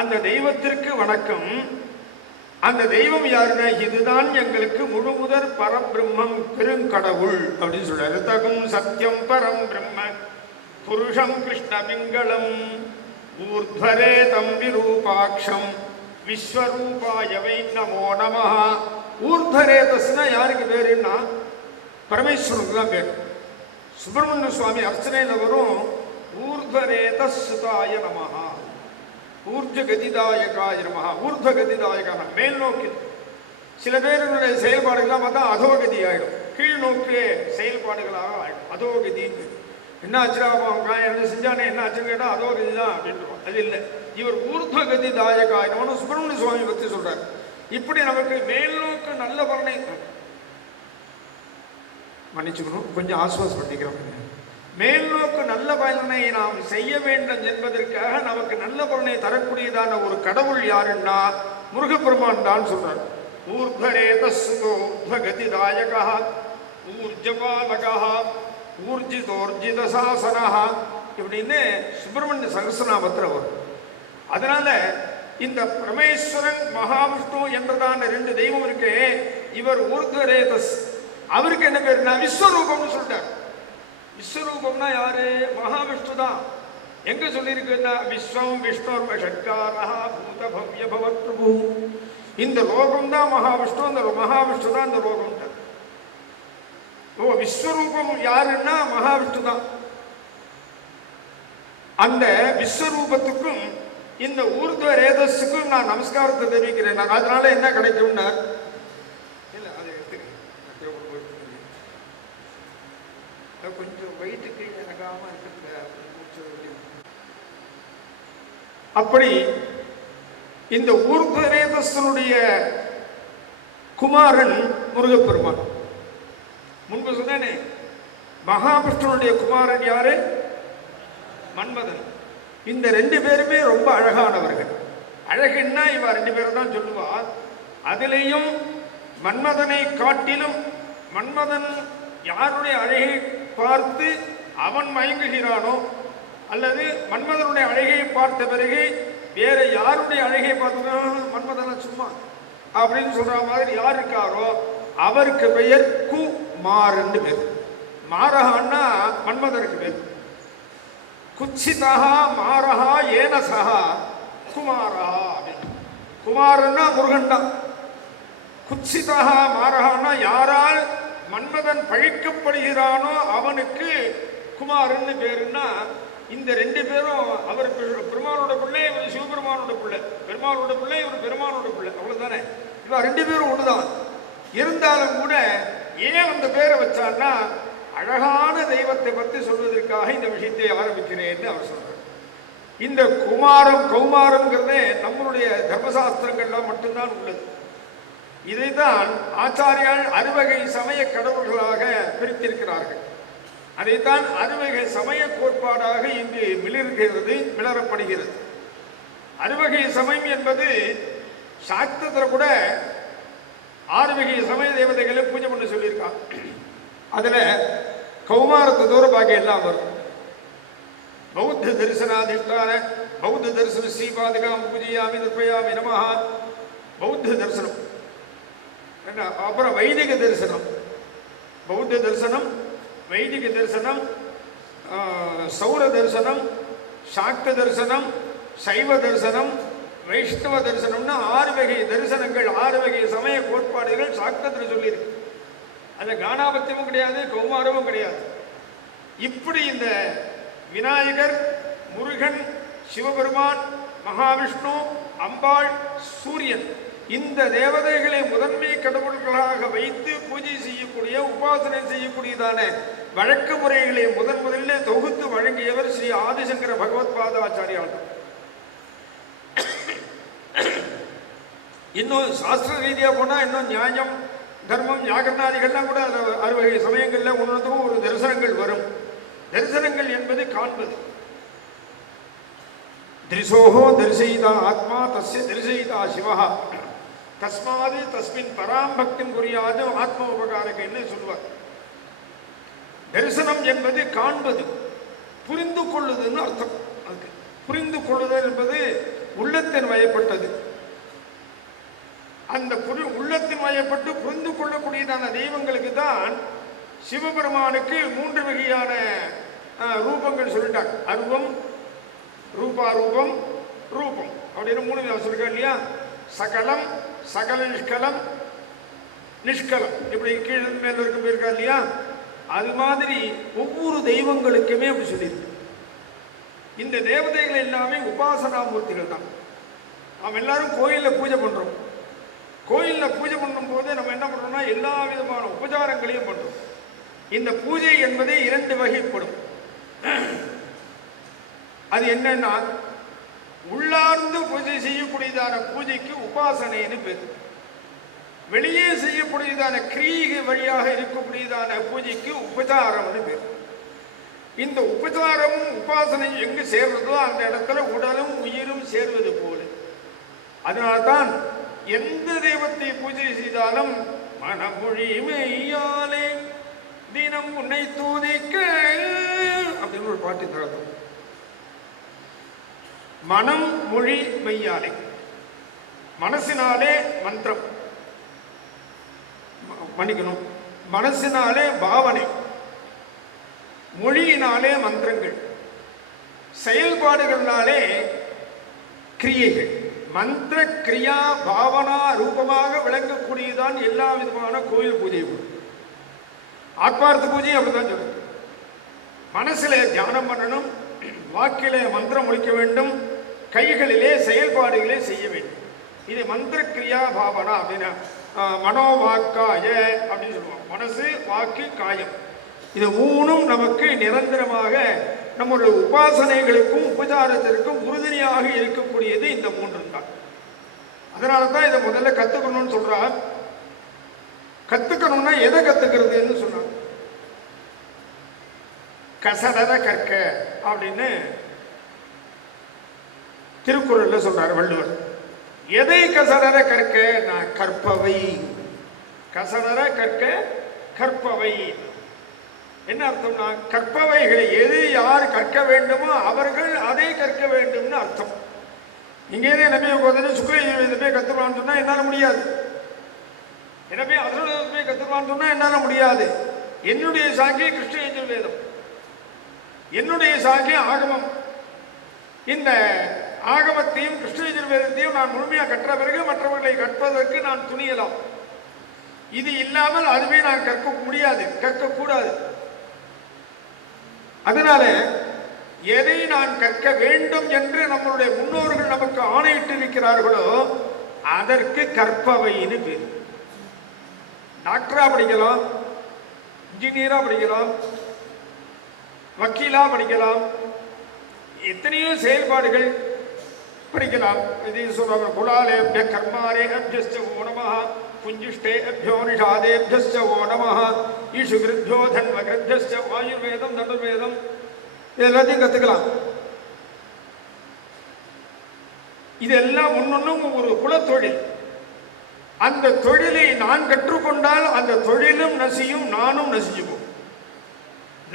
அந்த தெய்வத்திற்கு வணக்கம். அந்த தெய்வம் யாருன்னா இதுதான் எங்களுக்கு முழுமுதற் பரபிரம்மம் பெருங்கடவுள் அப்படின்னு சொல்றாரு. ரிதகம் சத்தியம் பரம் பிரம்ம புருஷம் கிருஷ்ண பிங்களம் ஊர்த்வரே தம் விரூபாட்சம் விஸ்வரூபாய வை நமோ நமஹ. ஊர்த்வரேதஸ்னா யாருக்கு பேருன்னா பரமேஸ்வரனுக்கு தான் பேர். சுப்பிரமணிய சுவாமி அர்ச்சனையில வரும் ஊர்த்வரேத சுதாய நமஹா, ஊர்ஜ கதிதாயகாய நமஹா. ஊர்த கதிதாயகான மேல் நோக்கி. சில பேருடைய செயல்பாடுகள்லாம் பார்த்தா அதோகதி ஆயிடும், கீழ் நோக்கிய செயல்பாடுகளாக ஆயிடும். அதோகதி என்ன ஆச்சுரா என்ன செஞ்சானே என்ன ஆச்சுன்னு கேட்டா அதோகதி தான் அப்படின்றோம். அது இல்லை, இவர் ஊர்த கதிதாயகாயனு சுப்பிரமணிய சுவாமி பற்றி சொல்றாரு. இப்படி நமக்கு மேல் நோக்கு நல்ல பலனை மன்னிச்சுக்கணும், கொஞ்சம் ஆசுவாசப்படுத்திக்கிறோம். மேல் நோக்கு நல்ல பலனை நாம் செய்ய வேண்டும் என்பதற்காக நமக்கு நல்ல பலனை தரக்கூடியதான ஒரு கடவுள் யாருன்னா முருகப்பெருமான் தான் சொல்றார். ஊர்த்வரேதஸ்ஸுதோர்த்வகதிதாயகா ஊர்ஜபாலகா ஊர்ஜிதோர்ஜித சாசனஹா இப்படின்னு சுப்பிரமணிய சகஸ்ரநாமத்தில் வரும். அதனால இந்த பரமேஸ்வரன் மகாவிஷ்ணு என்றதான ரெண்டு தெய்வம் இருக்கு. இவர் ஊர்த்வரேதஸ், அவருக்கு என்ன பேருன்னா விஸ்வரூபம்னு சொல்லிட்டார். விஸ்வரூபம்னா யாரு? மகாவிஷ்ணு தான். எங்க சொல்லியிருக்குன்னா விஸ்வம் விஷ்ணு ஷட்காரா பூத பவ்ய பவத் பிரபு. இந்த லோகம் தான் மகாவிஷ்ணு, அந்த மகாவிஷ்ணு தான் இந்த லோகம். ஓ, விஸ்வரூபம் யாருன்னா மகாவிஷ்ணு தான். அந்த விஸ்வரூபத்துக்கும் இந்த ஊர்த்வ ரேதஸுக்கும் நான் நமஸ்காரத்தை தெரிவிக்கிறேன். அதனால என்ன கிடைக்கும்னா கொஞ்சம் வயிற்றுக்கு இறங்காம இருக்கிற அப்படி இந்த ஊர்த்வரேதஸ்னுடைய குமாரன் முருகப்பெருமான். முன்பு சொன்னேனே மகாவிஷ்ணுடைய குமாரன் யாரு? மன்மதன். இந்த ரெண்டு பேருமே ரொம்ப அழகானவர்கள். அழகுன்னா இவ ரெண்டு பேரும் தான் சொல்லுவார். அதிலேயும் மன்மதனை காட்டிலும் மன்மதன் யாருடைய அழகை பார்த்து அவன் மயங்குகிறானோ அல்லது மன்மதனுடைய அழகை பார்த்த பிறகு வேற யாருடைய அழகை பார்த்து மன்மதன சும்மா அப்படின்னு சொல்ற மாதிரி யார் இருக்காரோ அவருக்கு பெயர் குமாரன் பேர். மாரஹான்னா மன்மதனுக்கு பேர். குச்சிதா மாரஹா ஏனசா குமாரஹா. குமாரன்னா முருகன் தான். குச்சிதா மாரஹான்னா யாரால் மன்மதன் பழிக்கப்படுகிறானோ அவனுக்கு குமாரன்னு பேருன்னா இந்த ரெண்டு பேரும் அவர் பெருமானோட பிள்ளை, இவர் சிவபெருமானோட பிள்ளை. பெருமானோட பிள்ளை, இவர் பெருமானோட பிள்ளை. அவ்வளவுதானே. இவ ரெண்டு பேரும் ஒண்ணுதான். இருந்தாலும் கூட ஏன் அந்த பேரை வச்சான்னா அழகான தெய்வத்தை பற்றி சொல்வதற்காக இந்த விஷயத்தை ஆரம்பிக்கிறேன்னு அவர் சொல்றார். இந்த குமாரம் கௌமாரம்ங்கிறதே நம்மளுடைய தர்மசாஸ்திரங்கள்லாம் மட்டும்தான் உள்ளது. இதைத்தான் ஆச்சாரியால் அறுவகை சமய கடவுள்களாக பிரித்திருக்கிறார்கள். அதைத்தான் அறுவகை சமய கோட்பாடாக இங்கு மிளறப்படுகிறது. அறுவகை சமயம் என்பது சாஸ்திரத்தில் கூட 6 வகை சமய தேவதைகளை பூஜை பண்ண சொல்லியிருக்கான். அதுல கௌமாரத்தை தூர பாக்கி எல்லாம் வரும். பௌத்த தரிசனாதிஷ்டான பௌத்த தரிசன ஸ்ரீபாதகாம் பூஜையாமி தர்ப்பயாமி நமஹா பௌத்த தரிசனம். அப்புறம் வைதிக தரிசனம், பௌத்த தரிசனம், வைதிக தரிசனம், சௌர தரிசனம், சாக்த தரிசனம், சைவ தரிசனம், வைஷ்ணவ தரிசனம்னு 6 வகை தரிசனங்கள், 6 வகை சமய கோட்பாடுகள் சாக்தத்தில் சொல்லியிருக்கு. அந்த கானாபத்தியமும் கிடையாது, கௌமாரமும் கிடையாது. இப்படி இந்த விநாயகர், முருகன், சிவபெருமான், மகாவிஷ்ணு, அம்பாள், சூரியன் இந்த தேவதைகளை முதன்மை கடவுள்களாக வைத்து பூஜை செய்யக்கூடிய, உபாசனை செய்யக்கூடியதான வழக்கு முறைகளை முதலிலே தொகுத்து வழங்கியவர் ஸ்ரீ ஆதிசங்கர பகவத்பாத ஆச்சாரியார். இன்னும் சாஸ்திர ரீதியாக போனால் இன்னும் நியாயம், தர்மம், வியாகரணாதிகள்லாம் கூட அதில் 6 வகை சமயங்களில் ஒன்றுக்கும் ஒரு தரிசனங்கள் வரும். தரிசனங்கள் என்பது காண்பது. திரிசோகோ தரிசயிதா ஆத்மா தஸ்ய தரிசயிதா சிவா தஸ்மாது தஸ்மின் பராம் பக்தின் புரியாது ஆத்ம உபகாரகன்னு சொல்லுவார். தரிசனம் என்பது காண்பது, புரிந்து கொள்ளுதுன்னு அர்த்தம். அதுக்கு புரிந்து கொள்ளுதல் என்பது உள்ளத்தின் வயப்பட்டது. அந்த உள்ளத்தின் வயப்பட்டு புரிந்து கொள்ளக்கூடியதான தெய்வங்களுக்கு தான் சிவபெருமானுக்கு 3 வகையான ரூபங்கள் சொல்லிட்டாங்க. அருவம், ரூபாரூபம், ரூபம் அப்படின்னு 3 விதம் சொல்லிருக்காங்க இல்லையா? சகலம், சகல நிஷ்கலம், நிஷ்கலம், இப்படி கீழே மேல இருக்க போயிருக்கா இல்லையா? அது மாதிரி ஒவ்வொரு தெய்வங்களுக்குமே அப்படி சொல்லியிருக்கு. இந்த தேவதைகள் எல்லாமே உபாசனா மூர்த்திகள் தான். நாம் எல்லாரும் கோயிலில் பூஜை பண்றோம். கோயிலில் பூஜை பண்ணும் போது நம்ம என்ன பண்றோம்னா எல்லா விதமான உபச்சாரங்களையும் பண்றோம். இந்த பூஜை என்பது 2 வகைப்படும். அது என்னன்னா, உள்ளார்ந்து பூஜை செய்யக்கூடியதான பூஜைக்கு உபாசனைன்னு பேர். வெளியே செய்யக்கூடியதான கிரியைகள் வழியாக இருக்கக்கூடியதான பூஜைக்கு உபச்சாரம்னு பேர். இந்த உபச்சாரமும் உபாசனையும் எங்கு சேர்றதோ அந்த இடத்துல உடலும் உயிரும் சேர்வது போல. அதனால்தான் எந்த தெய்வத்தை பூஜை செய்தாலும் மனமொழி மெய்யாலே தினம் உன்னை தூதிக்க அப்படின்னு ஒரு பாட்டு தரது. மனம், மொழி, மெய்யாலே. மனசினாலே மந்திரம், மன்னிக்கணும், மனசினாலே பாவனை, மொழியினாலே மந்திரங்கள், செயல்பாடுகளினாலே கிரியைகள். மந்திர கிரியா பாவனா ரூபமாக விளங்கக்கூடியதான் எல்லா விதமான கோயில் பூஜையும். ஆத்மார்த்த பூஜை அப்படிதான் சொல்லுது. மனசிலே தியானம் பண்ணணும், வாக்கிலே மந்திரம் ஒழிக்க வேண்டும், கைகளிலே செயல்பாடுகளே செய்ய வேண்டும். இது மந்திர கிரியா பாவனா அப்படின்னா மனோவாக்காய அப்படின்னு சொல்லுவோம். மனசு, வாக்கு, காயம், இது 3ம் நமக்கு நிரந்தரமாக நம்முடைய உபாசனைகளுக்கும் உபச்சாரத்திற்கும் உறுதுணையாக இருக்கக்கூடியது இந்த 3 தான். அதனால தான் இதை முதல்ல கத்துக்கணும்னு சொல்றா. கத்துக்கணும்னா எதை கத்துக்கிறதுன்னு சொன்னா, கசடர கற்க அப்படின்னு திருக்குறள்ல சொல்றாரு வள்ளுவர். எதை கசடர கற்க? நான் கற்பவை. கசடர கற்க கற்பவை என்ன அர்த்தம்னா, கற்பவைகளை எது யார் கற்க வேண்டுமோ அவர்கள் அதை கற்க வேண்டும்னு அர்த்தம். இங்கே நம்பி உட்காந்து சுக்ரஜுர்வேதத்தை போய் கத்துக்கலான்னு சொன்னா என்னால முடியாது. எனவே அதர்வணத்தை போய் கத்துக்கலான்னு சொன்னா என்னால முடியாது. என்னுடைய சாங்கி கிருஷ்ண யஜுர்வேதம், என்னுடைய சாங்கி ஆகமம். இந்த ஆகமத்தையும் கிருஷ்ண யஜுர்வேதத்தையும் நான் முழுமையாக கற்ற பிறகு மற்றவர்களை கற்பதற்கு நான் துணியலாம். இது இல்லாமல் அதுவே நான் கற்க முடியாது, கற்கக்கூடாது. அதனால எதை நான் கற்க வேண்டும் என்று நம்மளுடைய முன்னோர்கள் நமக்கு ஆணையிட்டு இருக்கிறார்களோ அதற்கு கற்பவைன்னு பேர். டாக்டரா படிக்கலாம், இன்ஜினியரா படிக்கலாம், வக்கீலா படிக்கலாம், எத்தனையோ செயல்பாடுகள் படிக்கலாம். இது சொல்றாங்க, குலாலேபிய கர்மாரேபியஸ்ச ஓ நமஹ குஞ்சிஷ்டேபியோ நிஷாதேபியஸ்ச ஓ நமஹ ஈஷுகிருத்யோ தன்வகிருத்யஸ்ச ஆயுர்வேதம் தனுர்வேதம் எல்லாத்தையும் கத்துக்கலாம். இதெல்லாம் ஒன்னொன்னும் ஒரு குலத்தொழில். அந்த தொழிலை நான் கற்றுக்கொண்டால் அந்த தொழிலும் நசியும், நானும் நசியுவோம்.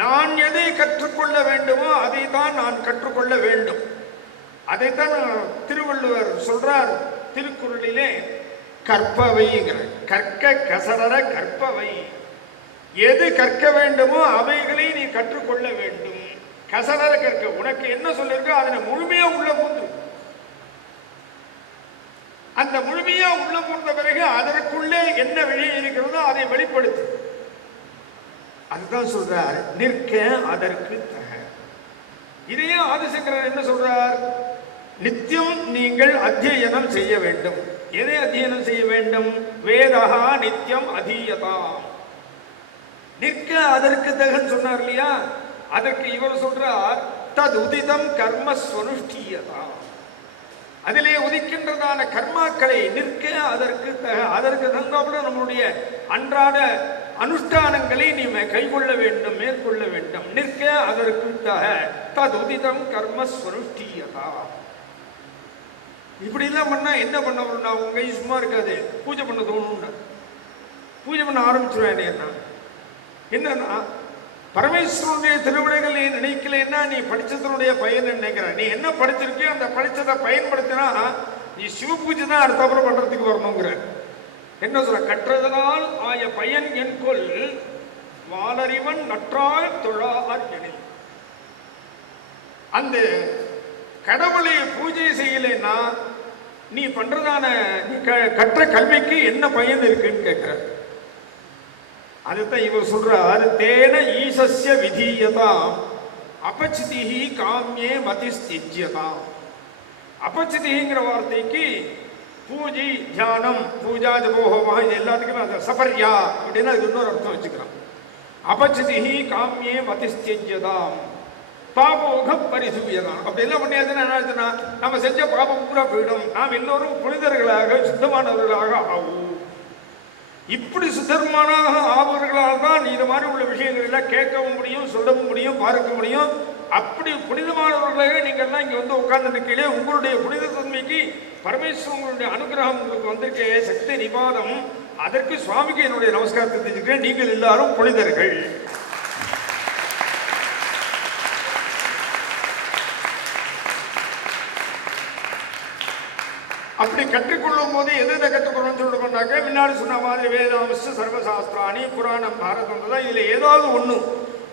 நான் எதை கற்றுக்கொள்ள வேண்டுமோ அதை தான் நான் கற்றுக்கொள்ள வேண்டும். அதைத்தான் திருவள்ளுவர் சொல்றார் திருக்குறளிலே, கற்பவைங்கிற. கற்க கசடர கற்பவை. எது கற்க வேண்டுமோ அவைகளை நீ கற்றுக்கொள்ள வேண்டும். கசடர கற்க. உனக்கு என்ன சொல்லிருக்கோ அதனை முழுமையா உள்ள பூந்து, அந்த முழுமையா உள்ள பூந்த பிறகு அதற்குள்ளே என்ன வெளியே இருக்கிறதோ அதை வெளிப்படுத்து. அதுதான் சொல்றார் நிற்க அதற்கு தக. இதையே ஆதிசங்கரர் என்ன சொல்றார்? நித்தியம் நீங்கள் அத்தியனம் செய்ய வேண்டும். எதை அத்தியனம் செய்ய வேண்டும்? வேதஹா நித்தியம் அதீயதா. நிற்க அதற்கு தகன்னு சொன்னார் இல்லையா? அதற்கு இவர் சொல்றார் தத் உதிதம் கர்ம ஸ்வனுஷ்டீயதா. அதிலே உதிக்கின்றதான கர்மாக்களை நிற்க அதற்கு தக, அதற்கு தந்தாப்புல நம்முடைய அன்றாட அனுஷ்டானங்களை நீ கைக்கொள்ள வேண்டும், மேற்கொள்ள வேண்டும். நிற்க அதற்கு தக தத் உதிதம் கர்ம ஸ்வனுஷ்டீயதா. இப்படி எல்லாம் பண்ணா என்ன பண்ண வரும்? நான் உங்க கை சும்மா இருக்காது, பூஜை பண்ண தோணும்னா பூஜை பண்ண ஆரம்பிச்சிருவேன். என்னன்னா பரமேஸ்வரனுடைய திருவிடைகள் நீ நினைக்கலன்னா நீ படிச்சதனுடைய பயன் நினைக்கிற. நீ என்ன படிச்சிருக்கியோ அந்த படிச்சதை பயன்படுத்தினா நீ சிவ பூஜை தான் அடுத்தப்புறம் பண்றதுக்கு வரணுங்கிற. என்ன சொல்ற? கற்றதனால் ஆய பயன் என் கொல் வாளறிவன் நற்றால் தொழார் எனில். அந்த கடவுளை பூஜை செய்யலைன்னா நீ பண்றதான கற்ற கல்விக்கு என்ன பயன் இருக்குன்னு கேட்கிற. அதுதான் இவர் சொல்றார் தேன ஈசஸ்ய விதீயதாம் அபச்சிதிஹி காமியே மதிஸ்திஜ்யதாம். அபச்சிதிங்கிற வார்த்தைக்கு பூஜை தியானம் பூஜா ஜபோஹோமா இது எல்லாத்துக்குமே அந்த சபர்யா அப்படின்னு அதுக்கு இன்னொரு அர்த்தம் வச்சுக்கிறான். அபச்சிதிஹி காமியே மதிஸ்திஜ்யதாம் பாபோக பரிசூயதான். அப்படி எல்லாம் பண்ணியாச்சுன்னா என்ன ஆச்சுன்னா நம்ம செஞ்ச பாபம் கூட போயிடும். நாம் எல்லோரும் புனிதர்களாக சுத்தமானவர்களாக ஆகும். இப்படி சுத்தர்மானாக ஆபவர்களால் தான் இது மாதிரி உள்ள விஷயங்கள் எல்லாம் கேட்கவும் முடியும், சொல்லவும் முடியும், பார்க்க முடியும். அப்படி புனிதமானவர்களாக நீங்கள்லாம் இங்கே வந்து உட்கார்ந்து நிற்கலே உங்களுடைய புனித தன்மைக்கு பரமேஸ்வரனுடைய அனுகிரகம் உங்களுக்கு வந்திருக்கே சக்தி நிபாதம். அதற்கு சுவாமிக்கு என்னுடைய நமஸ்காரத்தை தெரிஞ்சுக்கிறேன். நீங்கள் எல்லாரும் புனிதர்கள். அப்படி கற்றுக்கொள்ளும் போது எதை கற்றுக்கொள்ளணும்னு சொல்லிட்டு முன்னாடி சொன்ன மாதிரி வேதாம்ச சர்வசாஸ்திராணி புராணம் பாரதம் தான். இதில் ஏதாவது ஒன்று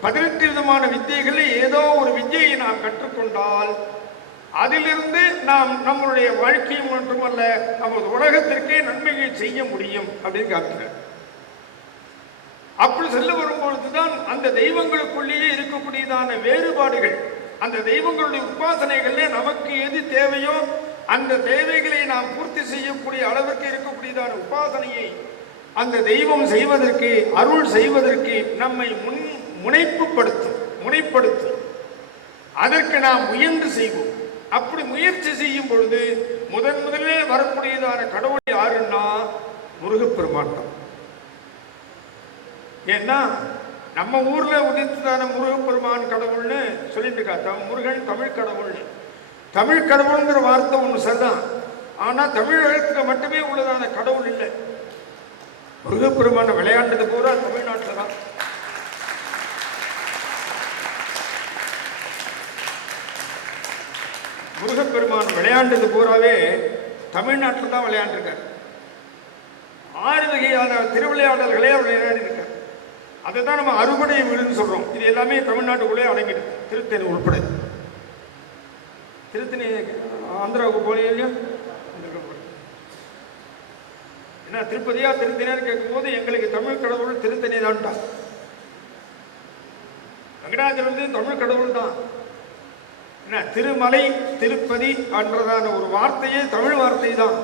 18 விதமான வித்தியைகளில் ஏதோ ஒரு வித்தியை நாம் கற்றுக்கொண்டால் அதிலிருந்து நாம் நம்மளுடைய வாழ்க்கையை மட்டுமல்ல நமது உலகத்திற்கே நன்மையை செய்ய முடியும் அப்படின்னு காட்டுகிறார். அப்படி செல்ல வரும்பொழுதுதான் அந்த தெய்வங்களுக்குள்ளேயே இருக்கக்கூடியதான வேறுபாடுகள், அந்த தெய்வங்களுடைய உபாசனைகள்ல நமக்கு எது தேவையோ அந்த தேவைகளை நாம் பூர்த்தி செய்யக்கூடிய அளவிற்கு இருக்கக்கூடியதான உபாசனையை அந்த தெய்வம் செய்வதற்கு, அருள் செய்வதற்கு நம்மை முனைப்படுத்தும். அதற்கு நாம் முயன்று செய்வோம். அப்படி முயற்சி செய்யும் பொழுது முதலிலே வரக்கூடியதான கடவுள் யாருன்னா முருகப்பெருமான் தான். ஏன்னா நம்ம ஊர்ல உதித்ததான முருகப்பெருமான் கடவுள்னு சொல்லிட்டு காத்தா முருகன் தமிழ் கடவுள்னு. தமிழ் கடவுள்ங்கிற வார்த்தை ஒன்று சரிதான். ஆனா தமிழகத்துக்கு மட்டுமே உள்ளதான கடவுள் இல்லை. முருகப்பெருமான விளையாண்டது பூரா தமிழ்நாட்டில் தான். முருகப்பெருமான் விளையாண்டது பூராவே தமிழ்நாட்டில் தான் விளையாண்டிருக்கார். 6 வகையான திருவிளையாடல்களே விளையாடி இருக்கார். அதை தான் நம்ம அறுபடை வீடுன்னு சொல்றோம். இது எல்லாமே தமிழ்நாட்டுக்குள்ளே அடங்கிடுது, திருத்தணி உள்பட. திருத்தணி ஆந்திராவுக்கு போனீங்க இல்லையா? என்ன திருப்பதியா திருத்தணியான்னு கேட்கும் போது எங்களுக்கு தமிழ் கடவுள் திருத்தணி தான்டா. வெங்கடாச்சலம் தமிழ் கடவுள் தான். என்ன திருமலை திருப்பதி என்றதான ஒரு வார்த்தையே தமிழ் வார்த்தை தான்.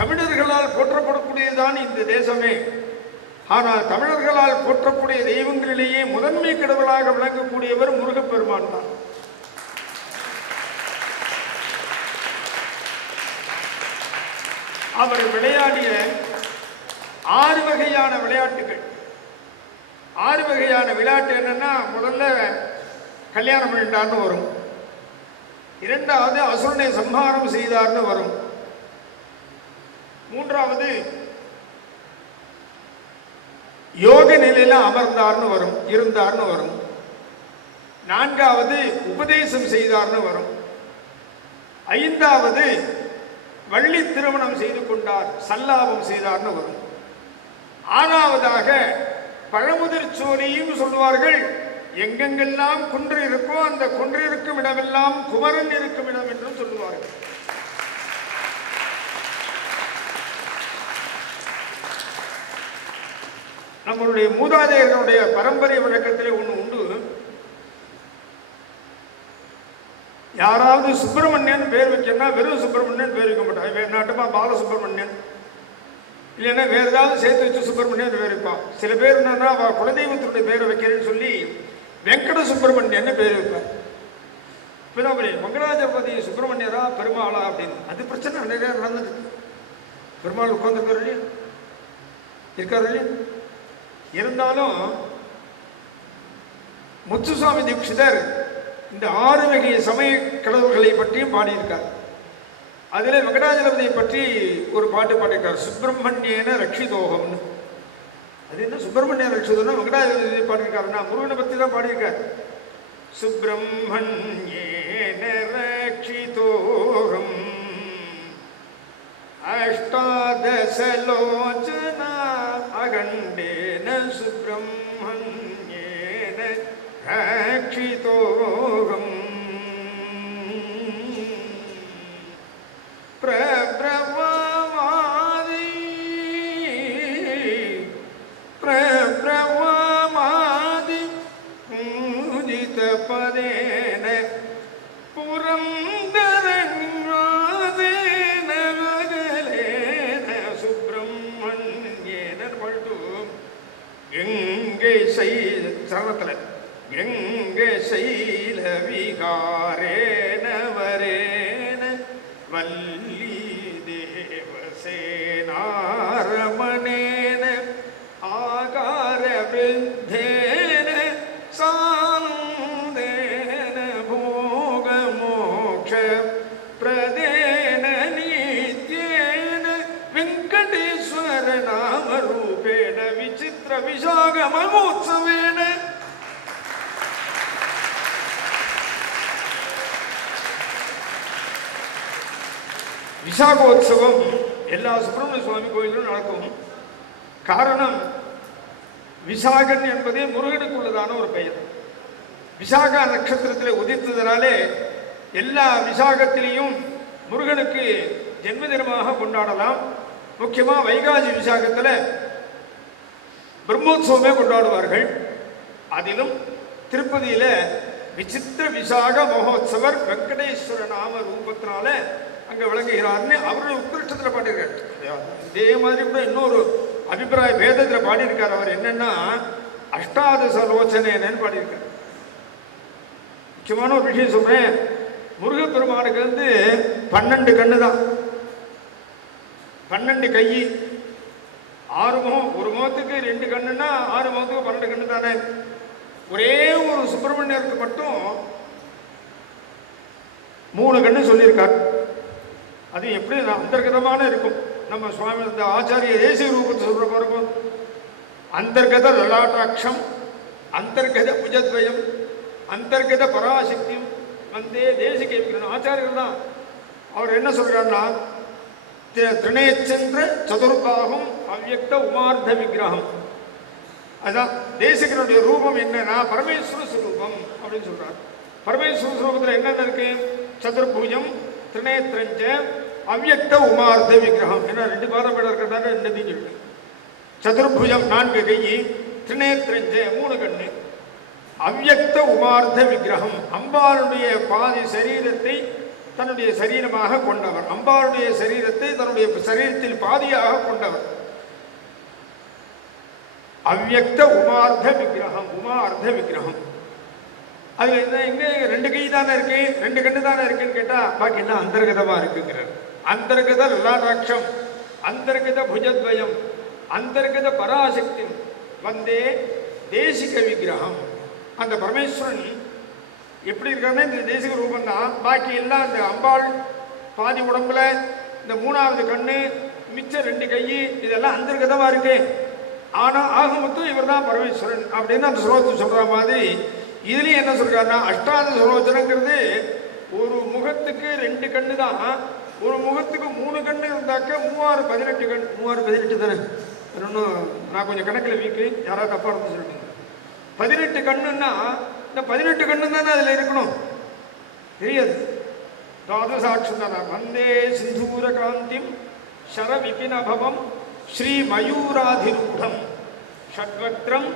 தமிழர்களால் போற்றப்படக்கூடியதுதான் இந்த தேசமே. ஆனால் தமிழர்களால் போற்றக்கூடிய தெய்வங்களிலேயே முதன்மை கடவுளாக விளங்கக்கூடியவர் முருகப்பெருமான் தான். அவர் விளையாடிய 6 வகையான விளையாட்டுகள். 6 வகையான விளையாட்டு என்னன்னா, முதல்ல கல்யாணம் பண்ணிட்டார்னு வரும், 2வது அசுரனை சம்ஹாரம் செய்தார்னு வரும், 3வது யோக நிலையில அமர்ந்தார்னு வரும், இருந்தார்னு வரும், 4வது உபதேசம் செய்தார்னு வரும், 5வது வள்ளி திருமணம் செய்து கொண்டார் சல்லாபம் செய்தார்னு வரும், 6வதாக பழமுதிர் சோழியும் சொல்வார்கள். எங்கெங்கெல்லாம் குன்று இருக்கோ அந்த குன்று இருக்கும் இடமெல்லாம் குமரன் இருக்கும் இடம் என்றும் சொல்லுவார்கள். நம்மளுடைய மூதாதையர்களுடைய பரம்பரை வழக்கத்திலே ஒன்று உண்டு. யாராவது சுப்பிரமணியன் பேர் வைக்கணும்னா வெறும் சுப்பிரமணியன் பேர் வைக்க மாட்டாங்க. நாட்டுமா பாலசுப்பிரமணியன் இல்லைன்னா வேற ஏதாவது சேர்த்து வச்சு சுப்பிரமணியன் பேர் வைப்பான். சில பேர் என்னன்னா குலதெய்வத்தினுடைய பேரை வைக்கிறேன்னு சொல்லி வெங்கட சுப்பிரமணியன் பேர் வைப்பார். இப்பதான் மங்களாஜபதி சுப்பிரமணியரா பெருமாளா அப்படின்னு அது பிரச்சனை நிறைய நடந்தது. பெருமாள் உட்கார்ந்துருக்காரு இல்லையா, இருக்காரு இல்லையா. இருந்தாலும் முத்துசுவாமி தீட்சிதர் இந்த 6 வகை சமய கடவுள்களை பற்றியும் பாடியிருக்கார். அதில் வெங்கடாஜலபதியை பற்றி ஒரு பாட்டு பாடியிருக்கார், சுப்பிரமணியன ரட்சிதோகம்னு. அது என்ன சுப்பிரமணியன் ரட்சிதோகம்? வெங்கடாஜலபதி பாடியிருக்காருன்னா முருகனை பற்றி தான் பாடியிருக்கார். சுப்பிரமணியன ரட்சிதோகம் அஷ்டாதசலோச்சனா அகண்டேன சுப்பிரமணியேன ரட்சிதோகம் பிரப்ரவமாதி பிரப்ரவமாதி பூஜித பதேன புரந்தரநாதேன வகலேன சுப்பிரமணியேன பட்டு எங்கே சரணத்தில் எங்கே சைல விகாரேன வரேன வல்லி தேவசேனாரமணேன ஆகார விருத்தேன சாந்தேன போக மோக்ஷ பிரதேன நித்யேன வெங்கடேஸ்வர நாம ரூபேண விசித்திர விசாக மகோத்சவேன. விசாகோத்சவம் எல்லா சுப்பிரமணிய சுவாமி கோயிலும் நடக்கும். காரணம், விசாகன் என்பதே முருகனுக்குள்ளதான ஒரு பெயர். விசாகா நட்சத்திரத்தில் உதித்ததனாலே எல்லா விசாகத்திலையும் முருகனுக்கு ஜென்மதினமாக கொண்டாடலாம். முக்கியமாக வைகாசி விசாகத்தில் பிரம்மோத்சவமே கொண்டாடுவார்கள். அதிலும் திருப்பதியில் விசித்திர விசாக மகோத்சவர் வெங்கடேஸ்வர நாம ரூபத்தினால அங்க விளங்குகிறார்னு அவரு உத்கிருஷ்டத்தில் பாடியிருக்காரு. இதே மாதிரி கூட இன்னொரு அபிப்பிராய பேதத்தில் பாடியிருக்கார். அவர் என்னன்னா அஷ்டாதசலோச்சனேன்னு பாடியிருக்கார். முக்கியமான ஒரு விஷயம் சொல்றேன். முருகப்பெருமானுக்கு 12 கண்ணு தான், 12 கை, 6 முகம். ஒரு முகத்துக்கு 2 கண்ணுன்னா 6 முகத்துக்கு 12 கண்ணு தானே. ஒரே ஒரு சுப்பிரமணியருக்கு மட்டும் 3 கண்ணு சொல்லியிருக்கார். அது எப்படி அந்தர்கதமான இருக்கும். நம்ம சுவாமி இந்த ஆச்சாரிய தேசிய ரூபத்தை சொல்ற பாருங்க, அந்தர்கத லலாட்டாட்சம், அந்தர்கத புஜத்வயம், அந்தர்கத பராசக்தியும் வந்தே தேசிக ஆச்சாரியர்கள் தான். அவர் என்ன சொல்றாருன்னா, திரிநேச்சந்திர சதுர்பாகம் அவ்யக்த உமார்த்த விக்கிரகம். அதான் தேசிகனுடைய ரூபம் என்னன்னா பரமேஸ்வர ஸ்வரூபம் அப்படின்னு சொல்றார். பரமேஸ்வர ஸ்வரூபத்தில் என்னென்ன இருக்கு? சதுர்பூஜம், திரிநேத்திரஞ்ச, அவ்யக்த உமார்த்த விக்கிரகம். ஏன்னா 2 பாதம் இருக்கிறதால 2 சொல்லிட்டு சதுர்புஜம் 4 கை, திரிநேத்திரஞ்ச 3 கண்ணு, அவ்யக்த உமார்த்த விக்கிரகம். அம்பாளுடைய பாதி சரீரத்தை தன்னுடைய சரீரமாக கொண்டவர், அம்பாளுடைய சரீரத்தை தன்னுடைய சரீரத்தில் பாதியாக கொண்டவர். அவ்யக்த உமார்த்த விக்கிரகம், உமார்த்த விக்கிரகம். அது எங்க 2 கை தானே இருக்கு, 2 கண்ணு தானே இருக்குன்னு கேட்டா பாக்கி எல்லாம் அந்தர்கதமா இருக்குங்கிறார். அந்தர்கத லலாடாட்சம், அந்தர்கத புஜத்வயம், அந்தர்கத பராசக்தி வந்தே தேசிக விக்கிரகம். அந்த பரமேஸ்வரன் எப்படி இருக்காருன்னா இந்த தேசிக ரூபம் தான். பாக்கி எல்லாம் அந்த அம்பாள் பாதி உடம்புல இந்த 3வது கண்ணு, மிச்ச 2 கை, இதெல்லாம் அந்தர்கதமா இருக்கு. ஆனா ஆகமத்தும் இவர் தான் பரமேஸ்வரன் அப்படின்னு அந்த ஸ்லோகத்தை சொல்ற மாதிரி இதுலயும் என்ன சொல்றாருன்னா, அஷ்டாத சுலோச்சனங்கிறது ஒரு முகத்துக்கு 2 கண்ணு தான். ஒரு முகத்துக்கு 3 கண்ணு இருந்தாக்க 3 18 கண். 3 18 தானே. இன்னும் நான் கொஞ்சம் கணக்கில் வீக்கு, யாராவது தப்பா இருந்து சொல்லுங்க. 18 கண்ணுன்னா இந்த 18 கண்ணு தானே அதில் இருக்கணும், தெரியாது. துவாதசாட்சம் வந்தே சிந்தூர காந்திம் சர விபினபவம் ஸ்ரீ மயூராதிரூடம் ஷட்வக்ரம்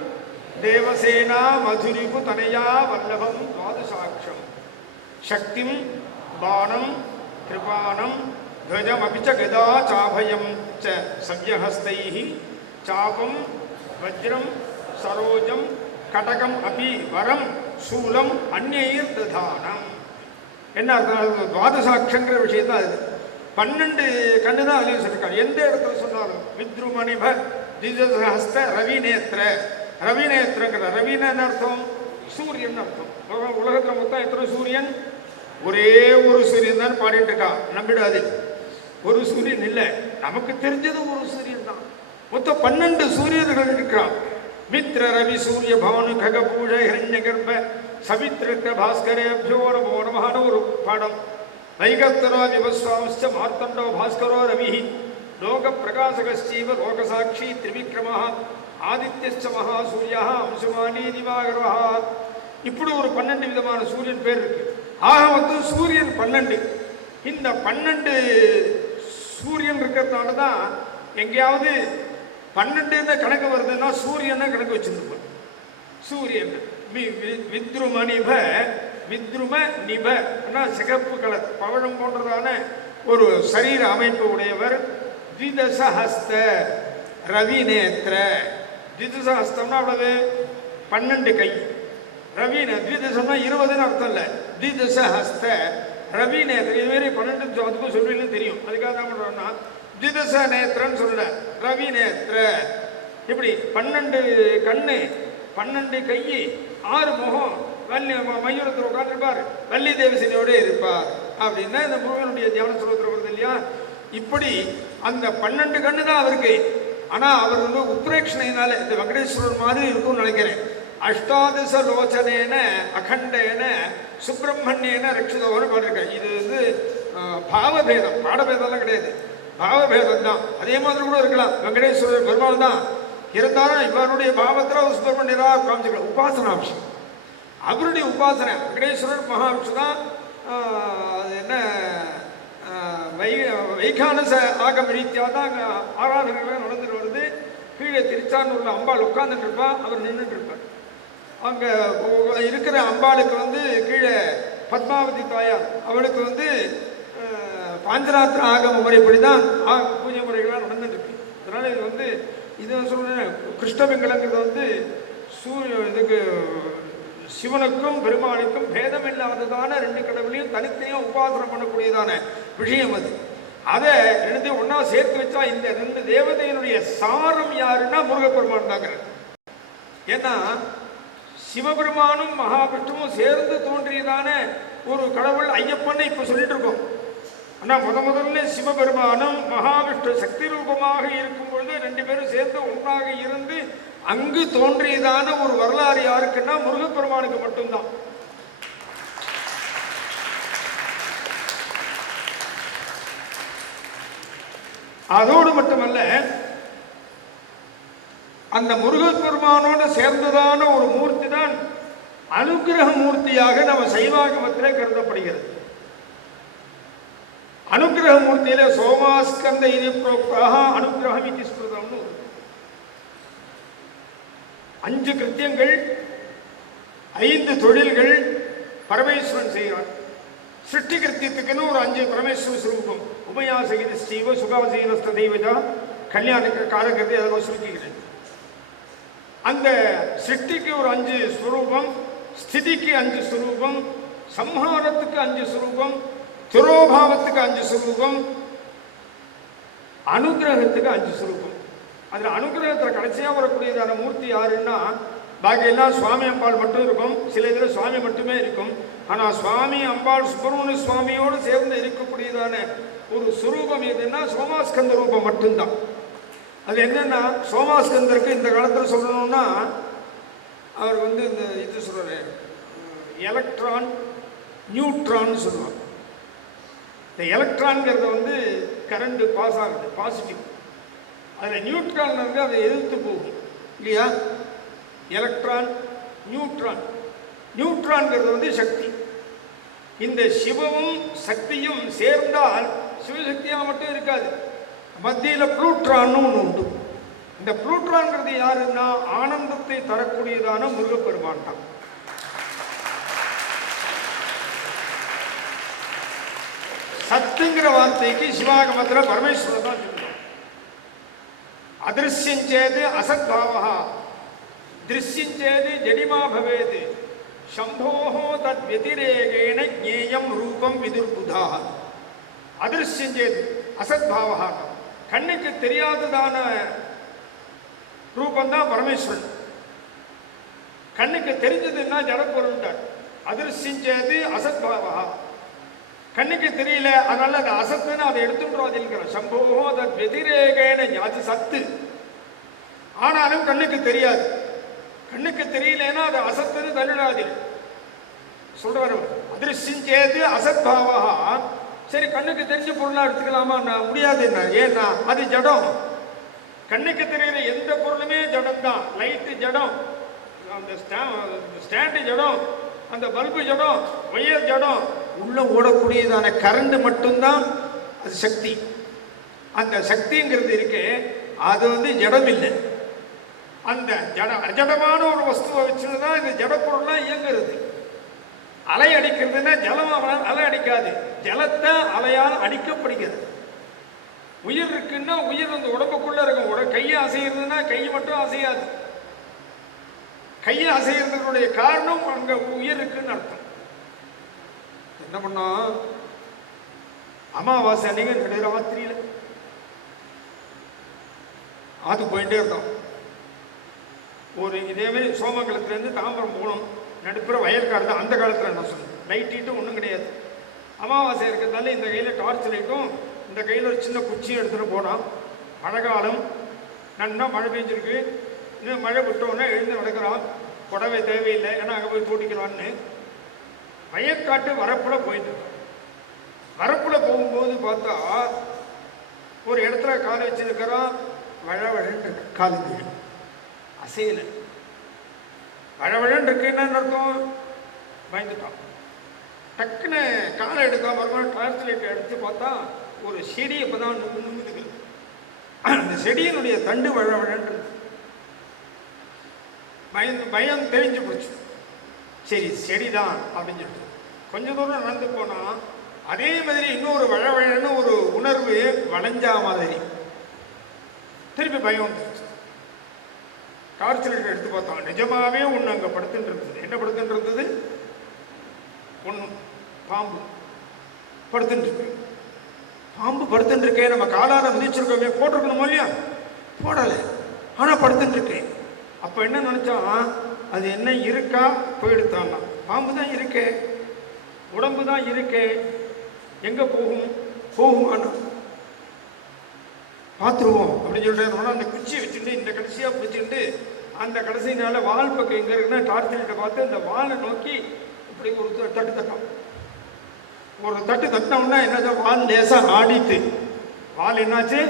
தேவசேனா மதுரிபு தனயா வல்லபம் துவாதசாட்சம் சக்திம் பானம் கிருபானம் துவஜமபி ச கதா சாபயம் ச சவ்யஹஸ்தைஹி சாபம் வஜ்ரம் சரோஜம் கடகம் அபி வரம் சூலம் அந்நைர் ததானம். என்ன அர்த்தம்? துவாதசாட்சங்கிற விஷயம் தான் அது. 12 கண்ணு தான் அதுலேயும் சொல்லியிருக்காரு. எந்த இடத்துல சொன்னாலும் வித்ருமணிப திஜஹஸ்த ரவிநேத்திர. ரவிநேத்திரங்கிற ரவின்னு என்ன அர்த்தம்? சூரியன் அர்த்தம். உலகத்தில் மொத்தம் எத்தனை சூரியன்? ஒரே ஒரு சூரியன் தான் பாடிட்டு இருக்கா, நம்பிடாது. ஒரு சூரியன் இல்லை, நமக்கு தெரிஞ்சது ஒரு சூரியன் தான். மொத்தம் 12 சூரியர்கள் இருக்கிறான். மித்ர ரவி சூரிய பானு ககபூஷ ஹிரண்ய கர்ப்ப சவித்ருக்க பாஸ்கரேபியோ நமோ நமஹான ஒரு பாடம். வைகத்தரோ விவஸ்வாம்ச்ச மார்த்தண்டோ பாஸ்கரோ ரவி லோக பிரகாசகஸ்சீவ லோகசாட்சி திரிவிக்ரமஹ ஆதித்யஸ்ச மகாசூரியா அம்சுமானி திவாகரஹ. இப்படி ஒரு 12 விதமான சூரியன் பேர் இருக்கு. ஆக மொத்தம் சூரியன் 12. இந்த 12 சூரியன் இருக்கிறதுனால தான் எங்கேயாவது 12 கணக்கு வருதுன்னா சூரியனை கணக்கு வச்சிருப்போம். சூரியன் வித்ரும நிப, வித்ரும நிப சிகப்பு கலர் பவழம் போன்றதான ஒரு சரீர அமைப்பு உடையவர். திதசஹஸ்த ரவிநேத்திர. திதசஹஸ்தம்னா அவ்வளவு 12 கை. ரவின திதசம்னா 20ன்னு அர்த்தம் இல்லை. திதசஹஸ்த ரவிநேத்திர. இதுமாரி 12 அதுக்கும் சொல்றீங்கன்னு தெரியும். அதுக்காக தான் பண்றோம்னா திதச நேத்திரன்னு சொல்ல ரவி நேத்திர. இப்படி 12 கண்ணு, 12 கை, 6 முகம். வள்ளி மயூரத்தில் உட்காந்துருப்பார், வள்ளி தேவசேனையோட இருப்பார் அப்படின்னா இந்த முருகனுடைய தியான சொல்லுறது வருது இல்லையா. இப்படி அந்த 12 கண்ணு தான் அவருக்கு. ஆனால் அவர் வந்து உத்ரேக்ஷணையினால இந்த வெங்கடேஸ்வரர் மாதிரி இருக்கும்னு நினைக்கிறேன். அஷ்டாதச லோச்சனேன அகண்டேன சுப்பிரமணியன ரட்சிதோன்னு பாடிருக்காரு. இது வந்து பாவபேதம், பாடபேதம்லாம் கிடையாது, பாவபேதம் தான். அதே மாதிரி கூட இருக்கலாம். வெங்கடேஸ்வரர் பெருமாள் தான் இருந்தாலும் இவருடைய பாவத்தில் ஒரு சுப்பிரமணியராக காமிச்சிக்கலாம். உபாசனா விஷயம், அவருடைய உபாசனை. வெங்கடேஸ்வரர் மகாவிஷ்ணு தான். அது என்ன வைகானச ஆகம ரீதியாக தான் அங்கே ஆராதனைகள் நடந்துட்டு வருது. கீழே திருச்சானூரில் அம்பாள் உட்கார்ந்துட்டு இருப்பா, அவர் நின்றுட்டு இருப்பார். அங்கே இருக்கிற அம்பாளுக்கு வந்து கீழே பத்மாவதி தாயார், அவளுக்கு வந்து பாஞ்சராத்திர ஆகம முறைப்படி தான் பூஜை முறைகள்லாம் நடந்துட்டு இருக்கு. அதனால இது வந்து இது சொல்றேன், கிருஷ்ணபிங்களங்கிறது வந்து இதுக்கு சிவனுக்கும் பெருமாளுக்கும் பேதம் இல்லாததான 2 கடவுளையும் தனித்தனியாக உபாசனை பண்ணக்கூடியதான விஷயம் அது. அதை 2 ஒன்னா சேர்த்து வச்சா இந்த 2 தேவதையினுடைய சாரம் யாருன்னா முருகப்பெருமான் தாங்க. ஏன்னா சிவபெருமானும் மகாவிஷ்ணுவும் சேர்ந்து தோன்றியதான ஒரு கடவுள் ஐயப்பன்னு இப்ப சொல்லிட்டு இருக்கோம். ஆனால் முதல்ல சிவபெருமானும் மகாவிஷ்ணு சக்தி ரூபமாக இருக்கும் பொழுது 2 பேரும் சேர்ந்து ஒன்றாக இருந்து அங்கு தோன்றியதான ஒரு வரலாறு யாருக்குன்னா முருகப்பெருமானுக்கு மட்டும்தான். அதோடு மட்டுமல்ல, அந்த முருகப்பெருமானோடு சேர்ந்ததான ஒரு மூர்த்தி தான் அனுகிரக மூர்த்தியாக நம்ம சைவாகமத்திலே கருதப்படுகிறது. அனுகிரக மூர்த்தியில சோமாஸ்கந்த இது அனுகிரகம் இது ஸ்மிருதம்னு 5 கிருத்தியங்கள் 5 தொழில்கள் பரமேஸ்வரன் செய்கிறான். சிருஷ்டி கிருத்தியத்துக்குன்னு ஒரு 5 பரமேஸ்வர ஸ்வரூபம். உபயாசகித ஸ்ரீவ சுகாசீனஸ்த தெய்வதா கல்யாணுக்கு காரகத்தை அதை சுருக்கிக்கிறேன். அந்த சிருஷ்டிக்கு ஒரு 5 ஸ்வரூபம், ஸ்திதிக்கு 5 ஸ்வரூபம், சம்ஹாரத்துக்கு 5 ஸ்வரூபம், திரோபாவத்துக்கு 5 ஸ்வரூபம், அனுகிரகத்துக்கு 5 ஸ்வரூபம். அதில் அனுகிரகத்தில் கடைசியாக வரக்கூடியதான மூர்த்தி யாருன்னா, பாக்கி எல்லாம் சுவாமி அம்பாள் மட்டும் இருக்கும். சில இதில் சுவாமி மட்டுமே இருக்கும். ஆனால் சுவாமி அம்பாள் சுப்பிரமணிய சுவாமியோடு சேர்ந்து இருக்கக்கூடியதான ஒரு சுரூபம் எதுன்னா சோமாஸ்கந்த ரூபம் மட்டும்தான். அது என்னன்னா, சோமாஸ்கந்தருக்கு இந்த காலத்தில் சொல்லணும்னா அவர் வந்து இந்த இது சொல்றாரு, எலக்ட்ரான் நியூட்ரான் சொல்லுவாங்க. இந்த எலக்ட்ரான்ங்கிறத வந்து கரண்ட் பாஸ் ஆகுது, பாசிட்டிவ். அதில் நியூட்ரான் வந்து அதை எதிர்த்து போகும் இல்லையா. Electron neutron. நியூட்ரான்ங்கிறது வந்து சக்தி. இந்த சிவமும் சக்தியும் சேர்ந்தால் சிவசக்தியாக மட்டும் இருக்காது, மத்தியில் புளூட்ரான்னு ஒன்று உண்டு. இந்த புளூட்ரான்ங்கிறது யாருன்னா ஆனந்தத்தை தரக்கூடியதான முருகப்பெருமான் தான். சத்துங்கிற வார்த்தைக்கு சிவாகமத்தில் பரமேஸ்வரன் தான் சொல்லுவோம். அதிருஷ்யஞ்சேது அசத்பாவா திருஷ்யஞ்சேது ஜடிமா பவேது சம்போஹோ தத் வதிரேகேன ஞேயம் ரூபம் விதுர்புதா. அதிருஷ்யஞ்சேது அசத்பாவா, கண்ணுக்கு தெரியாததான ரூபந்தான் பரமேஸ்வரன். கண்ணுக்கு தெரிஞ்சதுன்னா ஜடப்பொருள்டார். அதிருஷ்யஞ்சேது அசத்பாவா, கண்ணுக்கு தெரியல அதனால அது அசத்துன்னு அதை எடுத்துட்டு சம்போகோ தத் வதிரேகேன, அது சத்து ஆனாலும் கண்ணுக்கு தெரியாது. கண்ணுக்கு தெரியலன்னா அது அசத்துன்னு தள்ளிடாது சொல்றாரு. அதிருஷ்யஞ்சேது அசத்பாவா, சரி கண்ணுக்கு தெரிஞ்ச பொருளா எடுத்துக்கலாமா? முடியாது. ஏன்னா அது ஜடம். கண்ணுக்கு தெரிகிற எந்த பொருளுமே ஜடம் தான். லைட்டு ஜடம், அந்த ஸ்டாண்டு ஜடம், அந்த பல்பு ஜடம், ஒயர் ஜடம், உள்ள ஓடக்கூடியதான கரண்ட் மட்டும்தான் அது சக்தி. அந்த சக்திங்கிறது இருக்கு, அது வந்து ஜடம் இல்லை. அந்த அஜடமான ஒரு வஸ்துவை வச்சுதான் இந்த ஜடப்பொருள்லாம் இயங்குறது. அலை அடிக்கிறதுன்னா ஜலம் அலை அடிக்காது, ஜலத்தை அலையால் அடிக்கப்படுகிறது. உயிர் இருக்குன்னா உயிர் அந்த உடம்புக்குள்ள இருக்கும். கையை அசைகிறதுனா கை மட்டும் அசையாது, கையை அசைகிறதுடைய காரணம் அங்க உயிர் இருக்குன்னு அர்த்தம். என்ன பண்ணோம், அமாவாசை அன்னைக்கு நடுராத்திரியில அது போயிட்டே இருந்தோம். ஒரு இதே மாதிரி சோமங்கலத்திலேருந்து தாம்பரம் போகணும், நடுப்புற வயல்காடு தான். அந்த காலத்தில் என்ன சொன்னேன், லைட் ஹீட்டும் ஒன்றும் கிடையாது. அமாவாசை இருக்கிறதால இந்த கையில் டார்ச் லைட்டும் இந்த கையில் ஒரு சின்ன குச்சியும் எடுத்துகிட்டு போனோம். மழை காலம், நன்னா மழை பெஞ்சிருக்கு. இன்னும் மழை விட்டோன்னே எழுந்து நடக்கிறோம். புடவை தேவையில்லை, ஏன்னா அங்கே போய் தூட்டிக்கலான்னு வயற்காட்டு வரப்பில் போயிட்டு வரப்பில் போகும்போது பார்த்தா ஒரு இடத்துல காலை வச்சுருக்கிறோம். வழவழன்னு காலுக்கு அசையலை. வழவழன்னு இருக்கு என்னன்னு அர்த்தம், பயந்துட்டோம். டக்குன்னு காலை எடுக்காம மறுபடியும் டார்ச் லைட் எடுத்து பார்த்தா ஒரு செடி இப்போதான் நிமிந்துக்குது. அந்த செடியினுடைய தண்டு வழவழன்று பயம் தெரிஞ்சு போச்சு. சரி செடிதான் அப்படின்னு சொல்லிட்டு கொஞ்ச தூரம் நடந்து போனா அதே மாதிரி இன்னொரு வழவழன்னு ஒரு உணர்வு வளைஞ்சா மாதிரி திருப்பி பயம் வந்துருச்சு. டார்ச் லைட் எடுத்து பார்த்தோம், நிஜமாவே ஒன்று அங்கே படுத்துட்டு இருந்தது. என்ன படுத்துட்டு இருந்தது? ஒன்று பாம்பு படுத்துட்டு இருக்கு. பாம்பு படுத்துட்டு இருக்கேன், நம்ம காலால மிதிச்சிருக்கோமே, போட்டிருக்கணுமோ இல்லையா? போடலை, ஆனால் படுத்துட்டு இருக்கேன். அப்போ என்ன நினைச்சான், அது என்ன இருக்கா போயிடுத்தான்னா, பாம்பு தான் இருக்கே, உடம்பு தான் இருக்கே, எங்கே போகும் போகுமானா பார்த்துருவோம் அப்படின்னு சொல்லிட்டு அந்த குச்சியை வச்சுட்டு இந்த கடைசியாக பிடிச்சிட்டு அந்த கடைசினால வால் பக்கம் எங்கே இருக்குன்னா டார்ச் லைட்டை பார்த்து அந்த வாலை நோக்கி இப்படி ஒரு தட்டு தட்டோம். ஒரு தட்டு தட்டினோம்னா என்னதான் வால் லேசாக ஆடிட்டு, வால் என்னாச்சு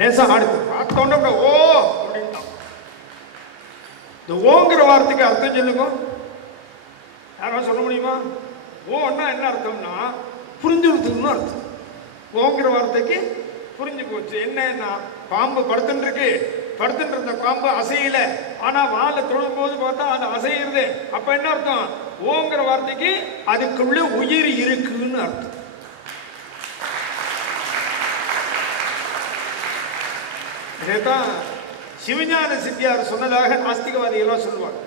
லேசாக ஆடிட்டு பார்த்தோன்னா ஓ அப்படின்ட்டான். இந்த ஓங்கிற வார்த்தைக்கு அர்த்தம் சொல்லுங்க, யாராவது சொல்ல முடியுமா? ஓன்னா என்ன அர்த்தம்னா புரிஞ்சுடுத்துன்னு அர்த்தம். ஓங்கிற வார்த்தைக்கு புரிஞ்சு போச்சு. என்னன்னா பாம்பு படுத்துட்டு இருக்கு, படுத்துட்டு இருந்த பாம்பு அசையல, ஆனா வாழை தொழும் போது பார்த்தா அது அசைகிறது. அப்ப என்ன அர்த்தம்? ஓங்கிற வார்த்தைக்கு அதுக்குள்ள உயிர் இருக்குன்னு அர்த்தம். இதைத்தான் சிவஞான சித்தியார் சொன்னதாக நாஸ்திகவாதிகளாம் சொல்லுவாங்க.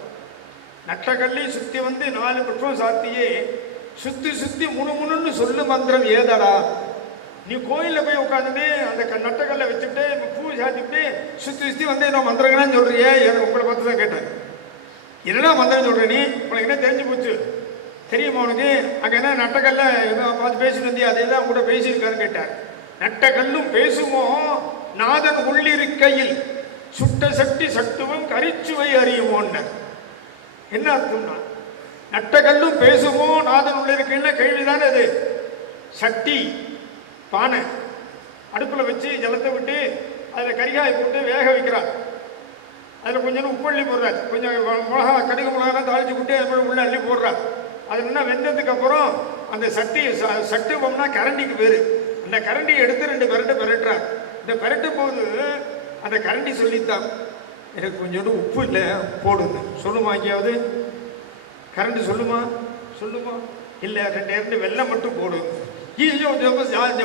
நட்டக்கல்லி சுத்தி வந்து 4 பட்சம் சாத்தியே சுத்தி சுத்தி முணுமுணுன்னு சொல்லு மந்திரம் ஏதடா. நீ கோயிலில் போய் உட்காந்துட்டு அந்த நட்டக்கல்லை வச்சுட்டு பூ சாத்திட்டு சுற்றி சுற்றி வந்து என்ன மந்திரங்களான்னு சொல்றியே, உங்களை பார்த்து தான் கேட்டேன். என்னடா மந்திரம் சொல்ற நீ, உனக்கு என்ன தெரிஞ்சு போச்சு தெரியுமா உனக்கு? அங்கே என்ன நட்டக்கல்ல பார்த்து பேசிட்டு வந்தியா, அதே தான் கூட பேசியிருக்காருன்னு கேட்டார். நட்டக்கல்லும் பேசுமோ நாதன் உள்ளிருக்கையில் சுட்ட சக்தி சட்டுவம் கரிச்சுவை அறியுமோன்னு. என்ன அர்த்தம்னா நட்டக்கல்லும் பேசுமோ நாதன் உள்ளிருக்கையில கேள்விதானே அது. சட்டி பானை அடுப்பில் வச்சு ஜலத்தை விட்டு அதில் கரிகாயை போட்டு வேக வைக்கிறார். அதில் கொஞ்சம் கொஞ்சம் உப்பு அள்ளி போடுறாரு, கொஞ்சம் மிளகா கடுகு மிளகா தாளிச்சு விட்டு அது உள்ள அள்ளி போடுறாரு. அது என்ன வெந்ததுக்கு அப்புறம் அந்த சட்டுவம்னா கரண்டிக்கு பேரு. அந்த கரண்டியை எடுத்து 2 பெரட்டை பெரட்டுறார். இந்த பெரட்டும் போது அந்த கரண்டி சொல்லித்தான், எனக்கு கொஞ்சோண்டு உப்பு இல்லை போடுது சொல்லுமா? எங்கேயாவது கரண்டி சொல்லுமா? இல்லை 2 வெல்லம் மட்டும் போடு.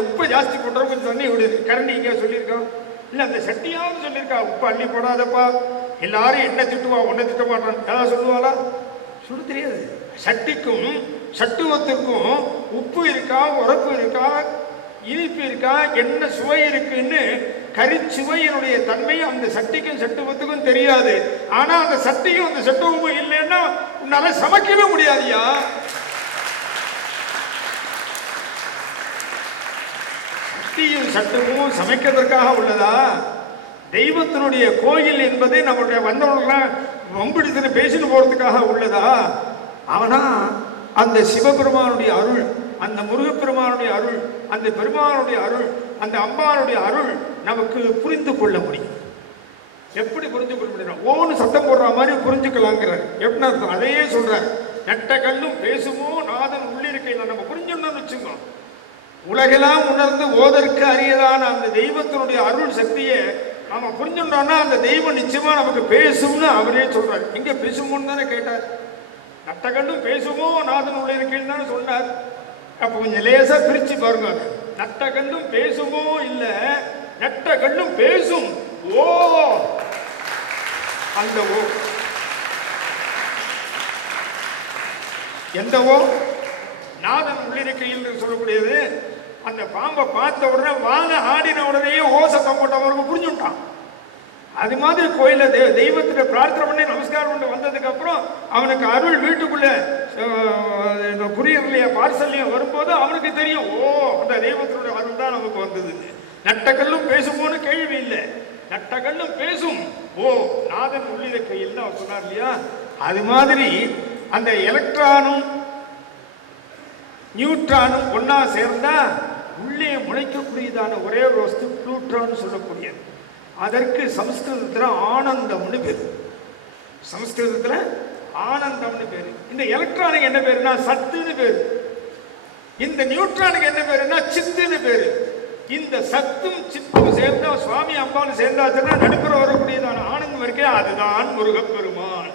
உப்பை ஜாஸ்தி போடுற கொஞ்சம் தண்ணி விடுது. கரண்டி எங்கேயா சொல்லியிருக்கான்? இல்லை அந்த சட்டியாவது சொல்லியிருக்கா உப்பு அள்ளி போடாதப்பா. எல்லாரும் என்ன திட்டுவா, ஒன்றை திட்ட மாட்டான். ஏதாவது சொல்லுவாளா? சொல்ல தெரியாது. சட்டிக்கும் சட்டுவத்துக்கும் உப்பு இருக்கா, உரப்பு இருக்கா, இனிப்பு இருக்கா, என்ன சுவை இருக்குன்னு கரிச்சுவையினுடைய தன்மை அந்த சட்டிக்கும் சட்டுவத்துக்கும் தெரியாது. ஆனா அந்த சட்டியும் அந்த சட்டுவமும் இல்லைன்னா உன்னால சமைக்கவே முடியாதியா. சட்டியும் சட்டுவமும் சமைக்கிறதுக்காக உள்ளதா? தெய்வத்தினுடைய கோயில் என்பதை நம்மளுடைய வந்தவர்களாம் வம்பிடித்து பேசிட்டு போறதுக்காக உள்ளதா? அவனா அந்த சிவபெருமானுடைய அருள், அந்த முருகப்பெருமானுடைய அருள், அந்த பெருமானுடைய அருள், அந்த அம்பானுடைய அருள் நமக்கு புரிந்து கொள்ள முடியும். எப்படி புரிஞ்சு கொள்ள முடியும்? ஓன்னு சத்தம் போடுற மாதிரி புரிஞ்சுக்கலாங்கிறார். எப்படி அர்த்தம்? அதையே சொல்றார். நட்ட கண்ணும் பேசுமோ நாதன் உள்ளிருக்கையில் நம்ம புரிஞ்சுன்னு வச்சுக்கோ. உலகெல்லாம் உணர்ந்து ஓதற்கு அறியதான அந்த தெய்வத்தினுடைய அருள் சக்தியை நாம புரிஞ்சுட்டோம்னா அந்த தெய்வம் நிச்சயமா நமக்கு பேசும்னு அவரே சொல்றார். எங்க பேசுமோன்னு தானே கேட்டார். நட்ட கண்ணும் பேசுமோ நாதன் உள்ளிருக்கையில் தானே சொன்னார். அப்போ கொஞ்சம் லேசா பிரிச்சு பாருங்க. நட்ட கண்ணும் பேசுமோ இல்ல, நட்ட கண்ணும் பேசும். ஓ அந்த ஓ எந்த ஓ? நாதன் உள்ளிருக்கையில் சொல்லக்கூடியது. அந்த பாம்பை பார்த்த உடனே வாங்க ஆடின உடனேயே ஓ சத்தம் போட்டவருக்கு புரிஞ்சுட்டான். அது மாதிரி கோயில தெய்வத்திட்ட பிரார்த்தனை பண்ணி நமஸ்காரம் பண்ணி வந்ததுக்கு அப்புறம் அவனுக்கு அருள் வீட்டுக்குள்ள குரியர்லைய பார்சல்லையும் வரும்போது அவனுக்கு தெரியும், ஓ அந்த தெய்வத்தினுடைய அருள் தான் நமக்கு வந்தது. நட்டக்கல்லும் பேசுமோன்னு கேள்வி இல்லை, நட்டக்கல்லும் பேசும். ஓ நாதன் உள்ளிருக்கையில் தான் அவர் சொன்னார் இல்லையா? அது மாதிரி அந்த எலக்ட்ரானும் நியூட்ரானும் ஒன்னா சேர்ந்தா உள்ளே முளைக்கக்கூடியதான ஒரே ஒரு வஸ்து புளூட்ரான் சொல்லக்கூடியது. அதற்கு சமஸ்கிருதத்துல ஆனந்தம்னு பேரு. சமஸ்கிருதத்துல ஆனந்தம்னு பேரு. இந்த எலக்ட்ரானுக்கு என்ன பேருன்னா சத்துன்னு பேரு. இந்த நியூட்ரானுக்கு என்ன பேருன்னா சித்துன்னு பேரு. இந்த சத்தும் சித்தும் சேர்ந்தா சுவாமி அம்பாலும் சேர்ந்தாச்சுன்னா நடுப்புற வரக்கூடியதான ஆனந்தம் இருக்கே, அதுதான் முருகப்பெருமான்.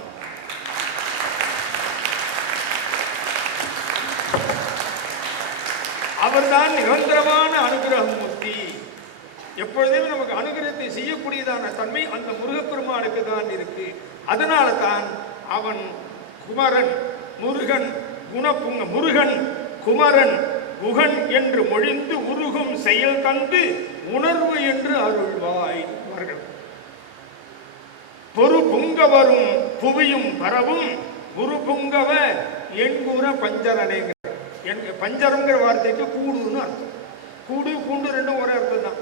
அவர்தான் நிரந்தரமான அனுகிரகமூர்த்தி. எப்பொழுதுமே நமக்கு அனுகிரகத்தை செய்யக்கூடியதான தன்மை அந்த முருகப்பெருமானுக்கு தான் இருக்கு. அதனால தான் அவன் குமரன், முருகன், முருகன் குமரன் குகன் என்று மொழிந்து உருகும் செயல் தந்து உணர்வு என்று அருள்வாய். பொறு புங்கவரும் புவியும் பரவும் குரு புங்கவ எண்கூற பஞ்சரனைங்கிற பஞ்சரங்கிற வார்த்தைக்கு கூடுன்னு அர்த்தம். கூடு கூண்டு ரெண்டும் ஒரே அர்த்தம் தான்.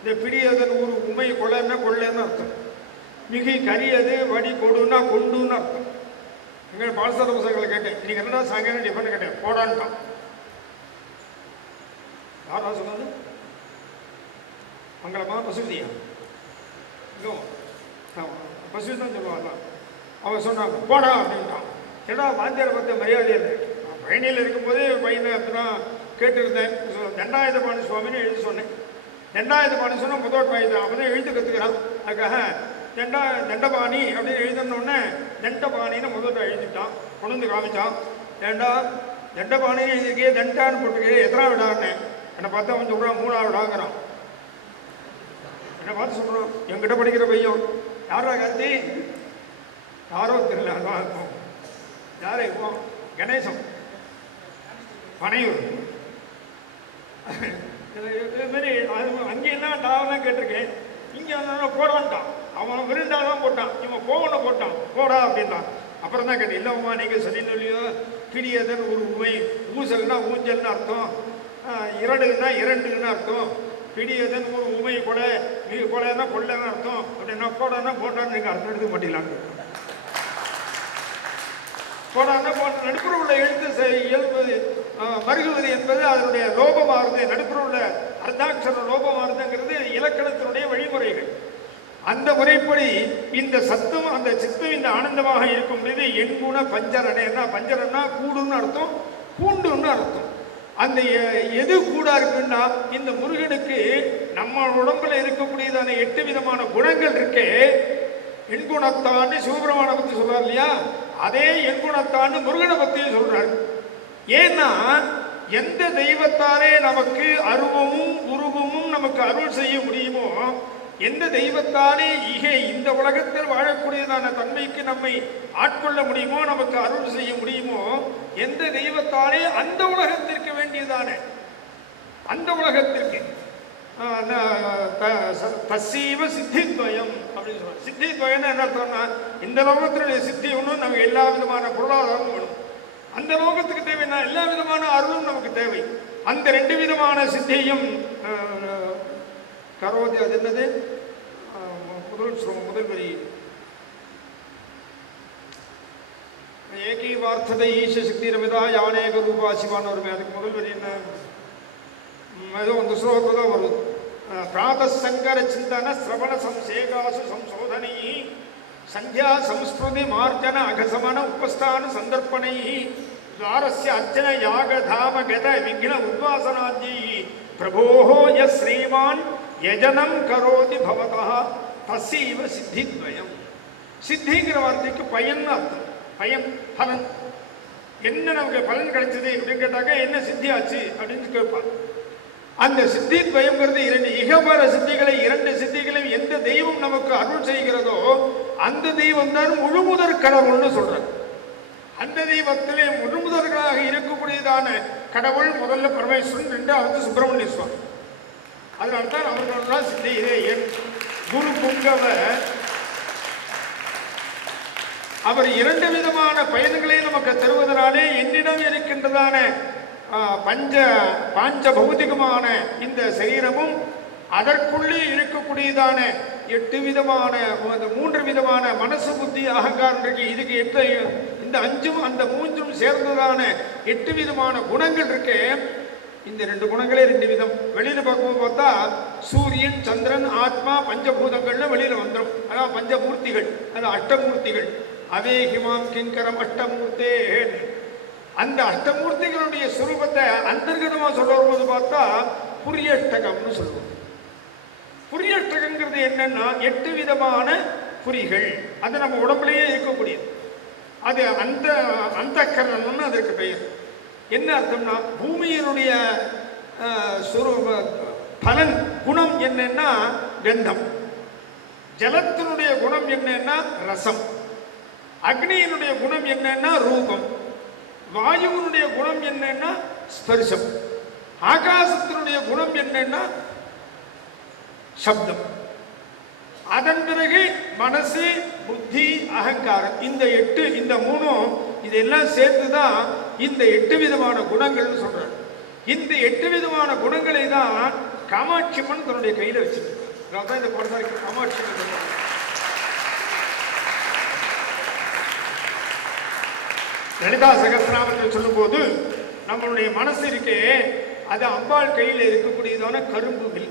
இந்த பிடியதன் ஒரு உமை கொலைன்னா கொள்ளைன்னு அர்த்தம். மிகி கரியது வடி கொடுன்னா கொண்டுன்னு அர்த்தம். எங்க பாலசார புத்தகங்களை கேட்டேன், இன்னைக்கு என்னடா சாயங்காலம் டிஃபன் கேட்டேன், போடான்ட்டான். யாரா சொன்னது? மங்களமா பசுதியா? பசுதி தான் சொல்லுவாங்க. அவன் சொன்னான் போடா அப்படின்ட்டான். ஏடா வாத்தியாரை பார்த்த மரியாதை இல்லை. பயணியில் இருக்கும்போதே பையனை அப்படிதான் கேட்டுருந்தேன். தண்டாயுதபாணி சுவாமின்னு எழுதி சொன்னேன். தண்டாயுதபாணி சொன்னால் முதல் பையன் அப்போ தான் எழுத்து கற்றுக்கிறான். அதுக்காக தண்டபாணி அப்படின்னு எழுதினோடனே தண்டபாணின்னு முதல்ல எழுதிட்டான். கொண்டு வந்து காமிச்சான். ஏண்டா தண்டபாணின்னு எழுதிருக்கே, தண்டான்னு போட்டுருக்கே, எத்தனா விடான்னு என்னை பார்த்தா அவன் சொல்கிறான் 3ஆவது விடாங்கிறான். என்னை பார்த்து சொல்கிறான், என்கிட்ட படிக்கிற பையன் யாரா காந்தி, யாரோ தெரியல, அதான் இருக்கும். யாரே இப்போ கணேசன் பனையூர். இதுமாரி அங்கேயெல்லாம் டாவெல்லாம் கேட்டிருக்கேன். இங்கே வந்தாலும் போடான்ட்டான். அவன் விருண்டாதான் போட்டான், இவன் போகணும் போட்டான், போடா அப்படின்ட்டான். அப்புறம் தான் கேட்டேன், இல்லைம்மா நீங்கள் சொன்னீங்க இல்லையோ, பிடியதன் ஒரு உமை, ஊசல்னா ஊஞ்சல்னு அர்த்தம், இரடுன்னா இரண்டுன்னு அர்த்தம், பிடியதன் ஒரு உமை கொலை, நீ கொலைன்னா கொள்ளைன்னு அர்த்தம் அப்படின்னா போடான்னா போட்டான்னு நீங்கள் அர்த்தம் எடுக்க மாட்டீங்களான்னு. போடான்னா போட்ட நடுப்புற உள்ள எழுத்து இயல்பது மருகுவது என்பது அதனுடைய லோபமாறுது. நடுப்புற உள்ள அர்த்தாட்சர லோபமாறுதுங்கிறது இலக்கணத்தினுடைய வழிமுறைகள். அந்த முறைப்படி இந்த சத்தம் அந்த சித்தம் இந்த ஆனந்தமாக இருக்கும் பொழுது எண்குண பஞ்சரணைன்னா, பஞ்சரன்னா கூடுன்னு அர்த்தம், பூண்டுன்னு அர்த்தம். அந்த எது கூடா இருக்குன்னா இந்த முருகனுக்கு நம்ம உடம்புல இருக்கக்கூடியதான 8 விதமான குணங்கள் இருக்கே. எண்குணத்தான்னு சிவபெருமான பத்தி சொல்றாரு இல்லையா, அதே எண்குணத்தான்னு முருகனை பத்தியும் சொல்றாரு. ஏன்னா எந்த தெய்வத்தாலே நமக்கு அருவமும் உருவமும் நமக்கு அருள் செய்ய முடியுமோ, எந்த தெய்வத்தாலே இந்த உலகத்தில் வாழக்கூடியதான தன்மைக்கு நம்மை ஆட்கொள்ள முடியுமோ, நமக்கு அருள் செய்ய முடியுமோ, எந்த தெய்வத்தாலே அந்த உலகத்திற்கு வேண்டியதான அந்த உலகத்திற்கு தசீவ சித்தித்வயம் அப்படின்னு சொல்றாங்க. சித்தித்வயம் என்ன அர்த்தம்னா, இந்த லோகத்தினுடைய சித்தி ஒன்றும் நமக்கு எல்லா விதமான பொருளாதாரமும் வேணும். அந்த லோகத்துக்கு தேவைன்னா எல்லா விதமான அருளும் நமக்கு தேவை. அந்த 2 விதமான சித்தியும் கரோதி. அது என்னது? முதல் வரி ஏகி வார்த்ததை ஈச சக்தி ரமிதா யானேக ரூபா சிவான்னு வருமே, அதுக்கு முதல் வரி என்ன? ஏதோ அந்த ஸ்லோகத்தில் தான் வருது. பிராத சங்கர சிந்தன சிரவண சம்சேகாசு சம்சோதனை சந்தியா சம்ஸ்கிருதி மார்ஜன அகசமன உபஸ்தான சந்தர்ப்பணை துவாரஸ்ய அர்ச்சன யாக தாம கத விக்ன உத்வாசனாத்யை பிரபோஹோ ய ஸ்ரீமான் யஜனம் கரோதி பவதா தசீவ சித்தித்வயம். சித்திங்கிற வார்த்தைக்கு பயன் அர்த்தம். பயன், பலன். என்ன நமக்கு பலன் கிடைச்சது அப்படின்னு கேட்டாக்க என்ன சித்தி ஆச்சு அப்படின்னு கேட்பாங்க. அந்த சித்தித்வயம்ங்கிறது 2 இகபர சித்திகளை 2 சித்திகளையும் எந்த தெய்வம் நமக்கு அருள் செய்கிறதோ அந்த தெய்வம் தான் முழுமுதற் கடவுள்னு சொல்றாங்க. அந்த தெய்வத்திலே முழுமுதற்களாக இருக்கக்கூடியதான கடவுள் முதல்ல பரமேஸ்வரன், 2வது சுப்பிரமணிய சுவாமி. அதனால்தான் அவர்களால் சித்தி. இதே குரு புங்கவ அவர் 2 விதமான பயன்களை நமக்கு தருவதனாலே என்னிடம் இருக்கின்றதான பாஞ்ச பௌதிகமான இந்த சரீரமும் அதற்குள்ளே இருக்கக்கூடியதான 8 விதமான 3 விதமான மனசு புத்தி அகங்காரம் இருக்கு. இதுக்கு 8 இந்த 5ம் அந்த 3ம் சேர்ந்ததான 8 விதமான குணங்கள் இருக்கு. இந்த 2 குணங்களே 2 விதம். வெளியில பார்க்கும்போது பார்த்தா சூரியன், சந்திரன், ஆத்மா, பஞ்சபூதங்கள்னு வெளியில வந்துடும். அதான் பஞ்சமூர்த்திகள், அது அஷ்டமூர்த்திகள். அவேகிமாம் கிங்கரம் அஷ்டமூர்த்தே. அந்த அஷ்டமூர்த்திகளுடைய சுரூபத்தை அந்தர்கதமா சொல்ல வரும்போது பார்த்தா புரியஷ்டகம்னு சொல்லுவோம். புரியஷ்டகங்கிறது என்னன்னா 8 விதமான புரிகள். அது நம்ம உடம்புலேயே இருக்கக்கூடியது. அது அந்த கரணம்னு அதற்கு பெயர். என்ன அர்த்தம்னா பூமியினுடைய பலன் குணம் என்னன்னா கந்தம், ஜலத்தினுடைய குணம் என்னன்னா ரசம், அக்னியினுடைய குணம் என்னன்னா ரூபம், வாயுவினுடைய குணம் என்னன்னா ஸ்பர்சம், ஆகாசத்தினுடைய குணம் என்னன்னா சப்தம். அதன் பிறகு மனசு, புத்தி, அகங்காரம். இந்த 8 இந்த 3ம் இதெல்லாம் சேர்த்துதான் இந்த 8 விதமான குணங்கள்னு சொல்றாரு. இந்த 8 விதமான குணங்களை தான் காமாட்சி அம்மன் தன்னுடைய கையில வச்சிருக்காங்க. அதான் இந்த குழந்தைக்கு காமாட்சி லலிதா சகஸ்ரநாமத்தில் சொல்லும் போது நம்மளுடைய மனசு இருக்கே, அது அம்பாள் கையில் இருக்கக்கூடியதான கரும்புகள்.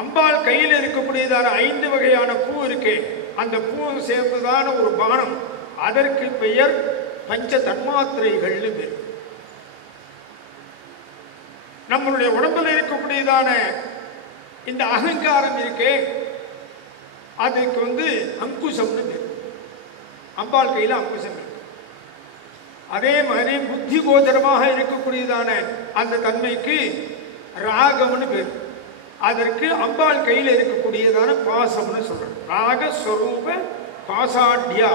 அம்பாள் கையில் இருக்கக்கூடியதான 5 வகையான பூ இருக்கே, அந்த பூ சேர்ந்ததான ஒரு பானம். அதற்கு பெயர் பஞ்ச தன்மாத்திரைகள்னு பேர். நம்மளுடைய உடம்பில் இருக்கக்கூடியதான இந்த அகங்காரம் இருக்கே, அதுக்கு அங்குசம்னு பேர். அம்பாள் கையில் அங்குசம் இருக்கு. அதே மாதிரி புத்தி கோச்சரமாக இருக்கக்கூடியதான அந்த தன்மைக்கு ராகம்னு பேர். அதற்கு அம்பாள் கையில் இருக்கக்கூடியதான பாசம்னு சொல்றோம். ராகஸ்வரூப பாசாட்யா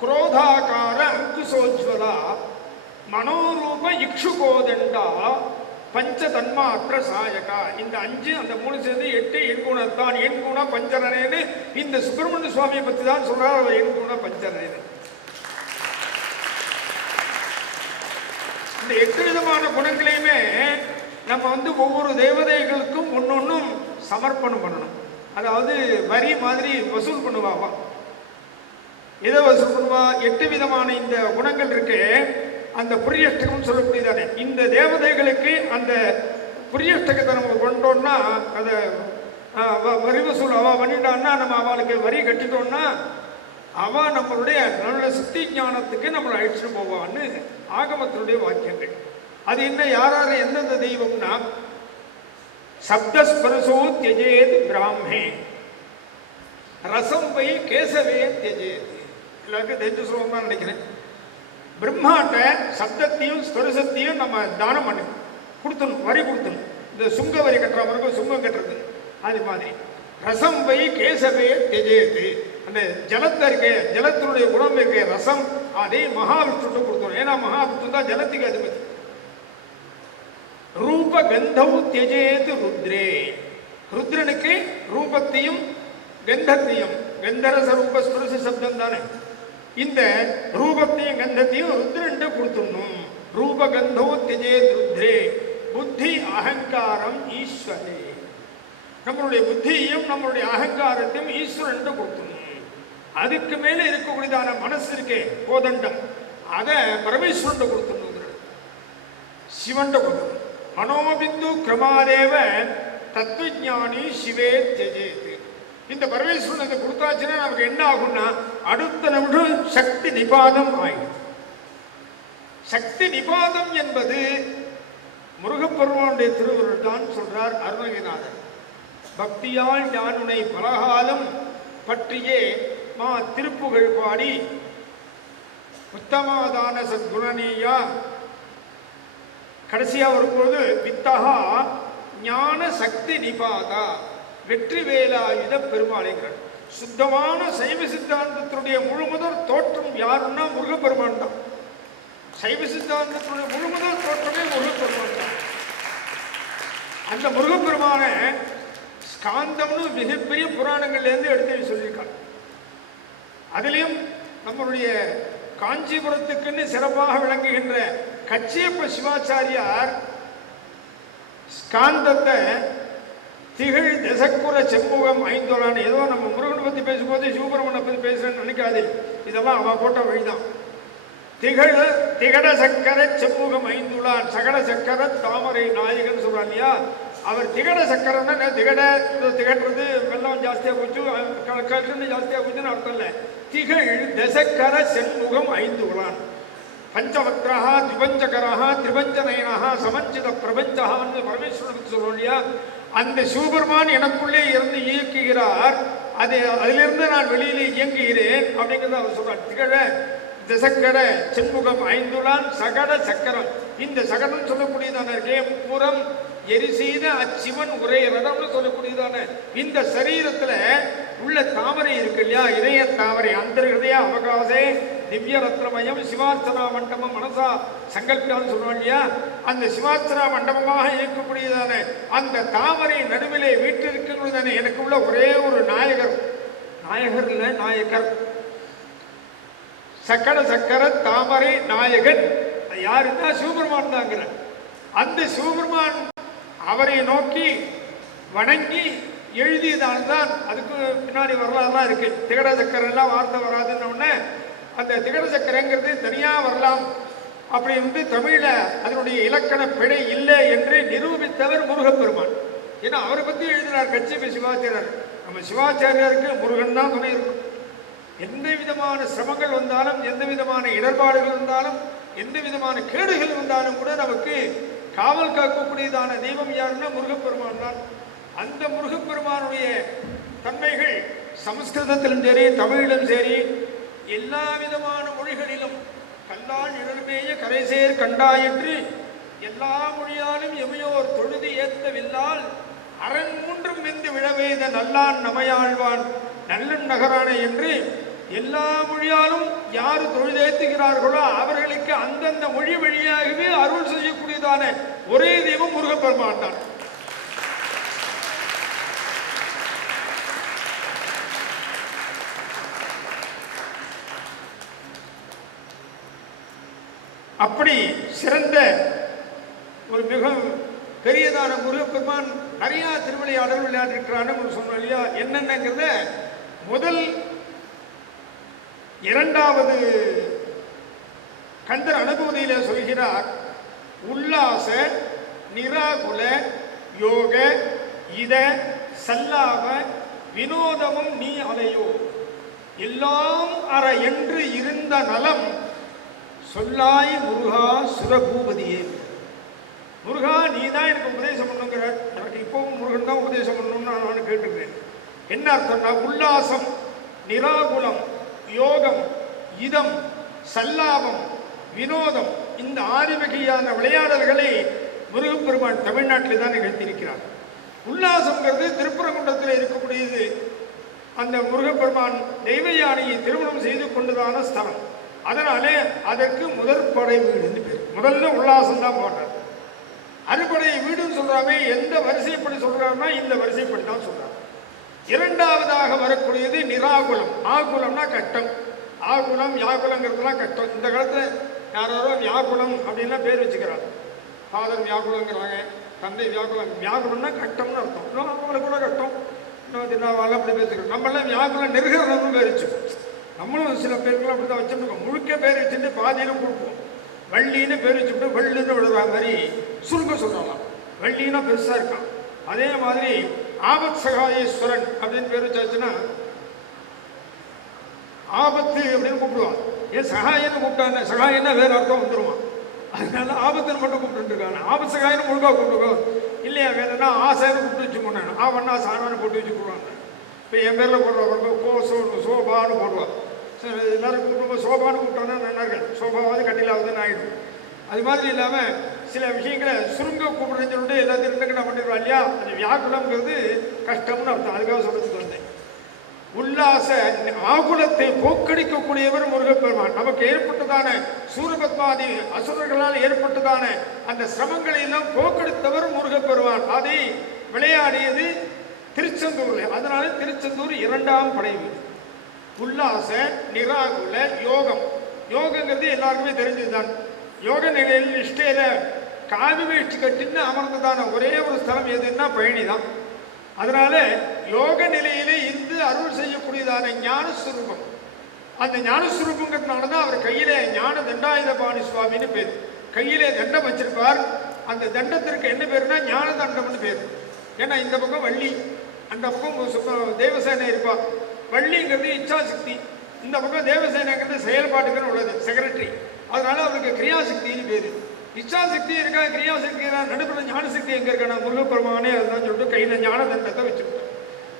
குரோதாகார அங்குசோஜ்வலா மனோரூப இக்ஷுகோதண்டா பஞ்ச தன்மாத்திர சாயகா. இந்த 5 அந்த 3 சேர்ந்து 8 எண்குணத்தான். எண்குண பஞ்சரனேன்னு இந்த சுப்பிரமணிய சுவாமியை பற்றி தான் சொல்றார். அவர் எண்குண பஞ்சரனேன்னு. இந்த 8 விதமான குணங்களையுமே நம்ம ஒவ்வொரு தேவதைகளுக்கும் ஒன்னொன்னும் சமர்ப்பணம் பண்ணணும். அதாவது வரி மாதிரி வசூல் பண்ணுவாவா. எதை வசூல் பண்ணுவா? 8 விதமான இந்த குணங்கள் இருக்கு. அந்த புரியஷ்டகம் சொல்லக்கூடியதானே இந்த தேவதைகளுக்கு அந்த புரியஷ்டகத்தை நம்ம கொண்டோம்னா அதை வரி வசூல் அவள் பண்ணிட்டான்னா நம்ம அவளுக்கு வரி கட்டிட்டோம்னா அவள் நம்மளுடைய நல்ல சித்தி ஞானத்துக்கு நம்மளை அழைச்சிட்டு போவான்னு ஆகமத்தினுடைய வாக்கியங்கள். அது என்ன, யாராரு எந்தெந்த தெய்வம்னா சப்தஸ்பரசோ தியஜேத் பிராமே ரசம் வை கேசவே தியஜேத். எல்லாருக்கும் தெரிஞ்சு சொல்லுவோம் தான் நினைக்கிறேன். பிரம்மாட்ட சப்தத்தையும் ஸ்பரிசத்தையும் நம்ம தானம் பண்ணு கொடுத்தணும், வரி கொடுத்தணும். இந்த சுங்க வரி கட்டுற மாதிரி சுங்கம் கட்டுறது அது மாதிரி. ரசம் வை கேசவே தியஜேத், அந்த ஜலத்தை இருக்க ஜலத்தினுடைய குணம் இருக்க ரசம் அதை மகாவிஷ்ணுட்டு கொடுத்தணும். ஏன்னா மகாவிஷ்ணு தான் ஜலத்துக்கு அதிபதி. ரூப கந்தௌ தியஜேத் ருத்ரே, ருத்ரனுக்கு ரூபத்தையும் கந்தத்தையும், கந்தரச ரூப ஸ்புருஷ சப்தம் தானே, இந்த ரூபத்தையும் கந்தத்தையும் ருத்ரன்ட்டு கொடுத்துடணும். ரூபகந்தோ தியஜேத் ருத்ரே. புத்தி அகங்காரம் ஈஸ்வரே, நம்மளுடைய புத்தியையும் நம்மளுடைய அகங்காரத்தையும் ஈஸ்வரன் கொடுக்கணும். அதுக்கு மேல இருக்கக்கூடியதான மனசு இருக்கே கோதண்டம், அதை பரமேஸ்வரன் கொடுத்துணும், சிவன் கொடுக்கணும். மனோபிந்து கிரமாதேவ தத்துவஞானி சிவே தியஜேத். இந்த பரமேஸ்வரன் கொடுத்தாச்சுன்னா நமக்கு என்ன ஆகும்னா அடுத்த நிமிடம் சக்தி நிபாதம் ஆயிடும். சக்தி நிபாதம் என்பது முருகப்பெருமானுடைய திருவுருள் தான் சொல்றார் அருணகிரிநாதர். பக்தியால் நான் உன்னை பலகாலம் பற்றியே மா திருப்புகழ் பாடி உத்தமாதான சத்குணனீயா. கடைசியா வரும்போது வித்தகா ஞான சக்தி நிபாதா வெற்றி வேலாயுத பெருமாளைங்கிறார். சுத்தமான சைவ சித்தாந்தத்தினுடைய முழுமுதல் தோற்றம் யாருன்னா முருகப்பெருமான் தான். சைவ சித்தாந்தத்தினுடைய முழுமுதல் தோற்றமே முருகப்பெருமான் தான். அந்த முருகப்பெருமான ஸ்காந்தம்னு மிகப்பெரிய புராணங்கள்லேருந்து எடுத்து சொல்லியிருக்காங்க. அதுலேயும் நம்மளுடைய காஞ்சிபுரத்துக்குன்னு சிறப்பாக விளங்குகின்ற கச்சியப்ப சிவாச்சாரியார் ஸ்காந்தத்தை திகழ் தசக்குர செம்முகம் ஐந்தோலான்னு, ஏதோ நம்ம முருகனை பற்றி பேசும்போது சிவபெருமனை பற்றி பேசுறேன்னு நினைக்காது, இதெல்லாம் அவன் போட்ட வழிதான். திகட சக்கர செம்முகம் ஐந்துளான் சகட சக்கர தாமரை நாயகன் சொல்றான் இல்லையா. அவர் திகட சக்கரம்னா திகட்டுறது வெள்ளம் ஜாஸ்தியாக போச்சு, கல்லுன்னு ஜாஸ்தியாக போச்சுன்னு அர்த்தம் இல்லை. திகழ் தசக்கர செண்முகம் ஐந்துளான் பஞ்சவக்ரஹா திபஞ்சகரஹா திரிபஞ்சநயனஹா சமஞ்சித பிரபஞ்சஹான்னு பரமேஸ்வரனுக்கு சொல்றோம் இல்லையா. அந்த சிவபெருமான் எனக்குள்ளே இருந்து இயக்குகிறார், அதிலிருந்து நான் வெளியிலே இயங்குகிறேன் அப்படிங்கிறத அவர் சொல்றார். திகழ தசக்கர செண்முகம் ஐந்துளான் சகட சக்கரம். இந்த சகடம் சொல்லக்கூடியதான புறம் எரிசீத அச்சிவன் உரை ரதம்னு சொல்லக்கூடியதான இந்த சரீரத்துல உள்ள தாமரை இருக்கு இல்லையா, இதய தாமரை. அந்தர்ஹதய அவகாசே திவ்ய ரத்னமயம் சிவார்ச்சனா மண்டபம் மனசா சங்கல்பியான்னு சொல்லுவாங்க இல்லையா. அந்த சிவார்ச்சனா மண்டபமாக இருக்கக்கூடியதான அந்த தாமரை நடுவிலே வீட்டிற்குதானே எனக்கு உள்ள ஒரே ஒரு நாயகர், நாயகர் இல்லை நாயகர், சக்கர சக்கர தாமரை நாயகன் யாருன்னா சிவபெருமான் தாங்கிற. அந்த சிவபெருமான் அவரை நோக்கி வணங்கி எழுதியதால்தான் அதுக்கு பின்னாடி வரலாறுலாம் இருக்கு. திகட சக்கரெல்லாம் வார்த்தை வராதுன்னு அந்த திகட சக்கரங்கிறது தனியாக வரலாம் அப்படி தமிழில் அதனுடைய இலக்கண பிழை இல்லை என்று நிரூபித்தவர் முருகப்பெருமான். ஏன்னா அவரை பற்றி எழுதினார் கச்சியப்ப சிவாச்சாரியர். நம்ம சிவாச்சாரியாருக்கு முருகன் தான் துணை இருக்கும். எந்த விதமான சிரமங்கள் வந்தாலும், எந்த விதமான இடர்பாடுகள் வந்தாலும், எந்த விதமான கேடுகள் வந்தாலும் கூட நமக்கு காவல் காக்கக்கூடியதான தெய்வம் யாருன்னா முருகப்பெருமான் தான். அந்த முருகப்பெருமானுடைய தன்மைகள் சமஸ்கிருதத்திலும் சரி தமிழிலும் சரி எல்லா விதமான மொழிகளிலும் கல்லால் நிழல்மேய கரைசேர் கண்டாயிற்று எல்லா மொழியாலும் எமையோர் தொழுது ஏத்தவில்லால் அரண் மூன்றும் வெந்து விழவேத நல்லான் நமையாழ்வான் நல்லன் நகரான என்று எல்லா மொழியாலும் யார் தொழுதேத்துகிறார்களோ அவர்களுக்கு அந்தந்த மொழி வழியாகவே அருள் செய்யக்கூடியதான ஒரே தெய்வம் முருகப்பெருமான் தான். அப்படி சிறந்த ஒரு மிக பெரியதான முருகப்பெருமான் நிறைய திருவிளையாடல் விளையாடிருக்கிறான்னு சொன்னோம் இல்லையா. என்னென்னங்கிறத முதல் இரண்டாவது கந்தர் அனுபூதியில சொல்கிறார். உல்லாச நிராகுல யோக இத சல்லாப வினோதமும் நீ அலையோ. எல்லாம் அற என்று இருந்த நலம் சொல்லாய் முருகா சுரபூபதியே. முருகா நீ தான் எனக்கு உபதேசம் பண்ணுங்கிறார். எனக்கு இப்பவும் முருகன் தான் உபதேசம் பண்ணணும்னு நான் கேட்டுக்கிறேன். என்ன அர்த்தம்னா உல்லாசம், நிராகுலம், யோகம், இதம், சல்லாபம், வினோதம், இந்த 6 வகையான விளையாடல்களை முருகப்பெருமான் தமிழ்நாட்டில் தான் நிகழ்த்தியிருக்கிறார். உல்லாசம்ங்கிறது திருப்பரங்குன்றத்தில் இருக்கக்கூடியது. அந்த முருகப்பெருமான் தெய்வ யானையை திருமணம் செய்து கொண்டதான ஸ்தலம். அதனாலே அதற்கு முதற் படை வீடுன்னு பேர். முதல்ல உல்லாசம் தான் போடுறார். அறுபடை வீடுன்னு சொல்றாங்க. எந்த வரிசைப்படி சொல்றாருன்னா இந்த வரிசைப்படி தான் சொல்றாரு. இரண்டாவதாக வரக்கூடியது நிராகுலம். ஆகுலம்னா கஷ்டம். ஆகுலம் யாகுலங்கிறதுலாம் கஷ்டம். இந்த காலத்துல யாரோ வியாகுலம் அப்படின்லாம் பேர் வச்சுக்கிறாங்க. ஃபாதர் வியாகுலங்கிறாங்க, தந்தை வியாகுலம். வியாகுலம்னா கஷ்டம்னு அர்த்தம். இன்னும் அவங்களுக்கு கூட கஷ்டம். இன்னும் தின்னாவாலாம் அப்படி பேசுக்கிறோம். நம்மளாம் வியாகுலம் நெருகிறவங்க பேர் வச்சுக்கோம். நம்மளும் சில பேருக்குலாம் அப்படி தான் வச்சுருக்கோம். முழுக்க பேர் வச்சுட்டு பாதியிலும் கொடுப்போம். வள்ளின்னு பேர் வச்சுட்டு வள்ளுன்னு விடுற மாதிரி சுருங்க சொல்லலாம். வள்ளின்னா பெருசாக இருக்கான். அதே மாதிரி ஆபத் சகாயேஸ்வரன் அப்படின்னு பேர் வச்சாச்சுன்னா ஆபத்து அப்படின்னு கூப்பிடுவான். ஏன் சகாயன்னு கூப்பிட்டாங்க, சகாயன்னா வேற அர்த்தம் வந்துடுவான். அதனால ஆபத்துன்னு மட்டும் கூப்பிட்டு இருக்காங்க. ஆபத் சகாயன்னு முழுக்கா கூப்பிட்டுருக்கோம். இல்லையா வேணும்னா ஆசைன்னு கூப்பிட்டு வச்சு போனாங்க. ஆவண்ணா சாணான்னு போட்டு வச்சு போடுவாங்க. இப்போ என் பேரில் போடுவாங்க சோபான்னு போடுவான். சரி எல்லாரும் கூப்பிடும்போது சோபான்னு கூப்பிட்டோன்னா நல்லா இருக்கு. சோபாவது கட்டிலாவதுன்னு ஆகிடும். அது மாதிரி இல்லாமல் சில விஷயங்களை சுருங்க கூப்பிடுறேன்னு சொல்லிட்டு எல்லாத்தையும் இருந்துக்கிட்ட பண்ணிடுவா இல்லையா. அந்த வியாகுலம்ங்கிறது கஷ்டம்னு அர்த்தம். அதுக்காக சொல்றதுக்கு வந்தேன். உல்லாச ஆகுலத்தை போக்கடிக்கக்கூடியவர் முருகப்பெருமான். நமக்கு ஏற்பட்டதான சூரபத்மாதி அசுரர்களால் ஏற்பட்டதான அந்த சிரமங்களை எல்லாம் போக்கெடுத்தவர் முருகப்பெருமான். அதை விளையாடியது திருச்செந்தூர்ல. அதனால திருச்செந்தூர் 2ஆம் படை வீடு. உல்லாச நிராகுல யோகம். யோகங்கிறது எல்லாருக்குமே தெரிஞ்சதுதான். யோக நிலையில் நிஷ்டையில காவி வேஷ்டி கட்டின்னு அமர்ந்ததான ஒரே ஒரு ஸ்தலம் எதுன்னா பழனி தான். அதனால யோக நிலையிலே இருந்து அருள் செய்யக்கூடியதான ஞானஸ்வரூபம். அந்த ஞானஸ்வரூபங்கிறதுனால தான் அவர் கையிலே ஞான தண்டாயுதபாணி சுவாமின்னு பேர். கையிலே தண்டம் வச்சிருப்பார். அந்த தண்டத்திற்கு என்ன பேருன்னா ஞான தண்டம்னு பேர். ஏன்னா இந்த பக்கம் வள்ளி, அந்த பக்கம் தேவசேனை இருப்பா. வள்ளிங்கிறது இச்சாசக்தி, இந்த பக்கம் தேவசேனைங்கிறது செயல்பாட்டுக்குன்னு உள்ளது, செக்ரட்டரி. அதனால அவருக்கு கிரியாசக்தின்னு பேரு. இச்சாசக்தி இருக்கா, கிரியாசக்தி நடுப்புற ஞானசக்தி எங்க இருக்கா, முருகப்பெருமானே அதுதான் சொல்லிட்டு கையில ஞான தண்டத்தை வச்சுக்கிட்டார்.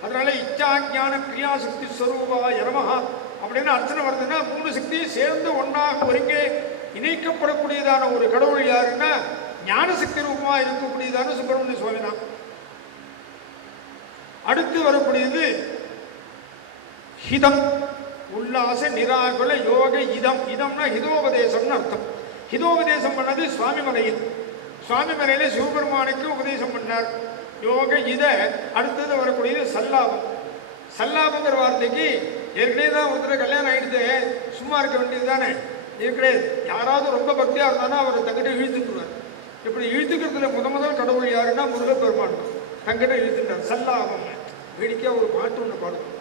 அதனால இச்சா ஞான கிரியாசக்தி ஸ்வரூபா யரமஹா அப்படின்னு அர்ச்சனை வருதுன்னா 3 சக்தியும் சேர்ந்து ஒன்றாக ஒருங்கே இணைக்கப்படக்கூடியதான ஒரு கடவுள் யாருன்னா ஞானசக்தி ரூபமா இருக்கக்கூடியதான சுப்பிரமணிய சுவாமி தான். அடுத்து வரக்கூடியது ஹிதம். உல்லாச நிராகுல யோக இதம். இதம்னா ஹிதோபதேசம்னு அர்த்தம். ஹிதோபதேசம் பண்ணது சுவாமி மலையில். சுவாமி மலையில சிவபெருமானுக்கு உபதேசம் பண்ணார். யோக இத. அடுத்தது வரக்கூடியது சல்லாபம். சல்லாபங்கிற வார்த்தைக்கு ஏற்கனவே தான் ஒருத்தர் கல்யாணம் ஆயிடுது, சும்மா இருக்க வேண்டியது தானே. ஏற்கனவே யாராவது ரொம்ப பக்தியா இருந்தாலும் அவர் தங்கிட்ட இழுத்துக்குவார். இப்படி இழுத்துக்கிறதுல முதல் கடவுள் யாருன்னா முருகப்பெருமான் தங்கிட்ட இழுத்துட்டார். சல்லாபம். வேடிக்கையா ஒரு பாட்டு ஒன்று பாடுவோம்.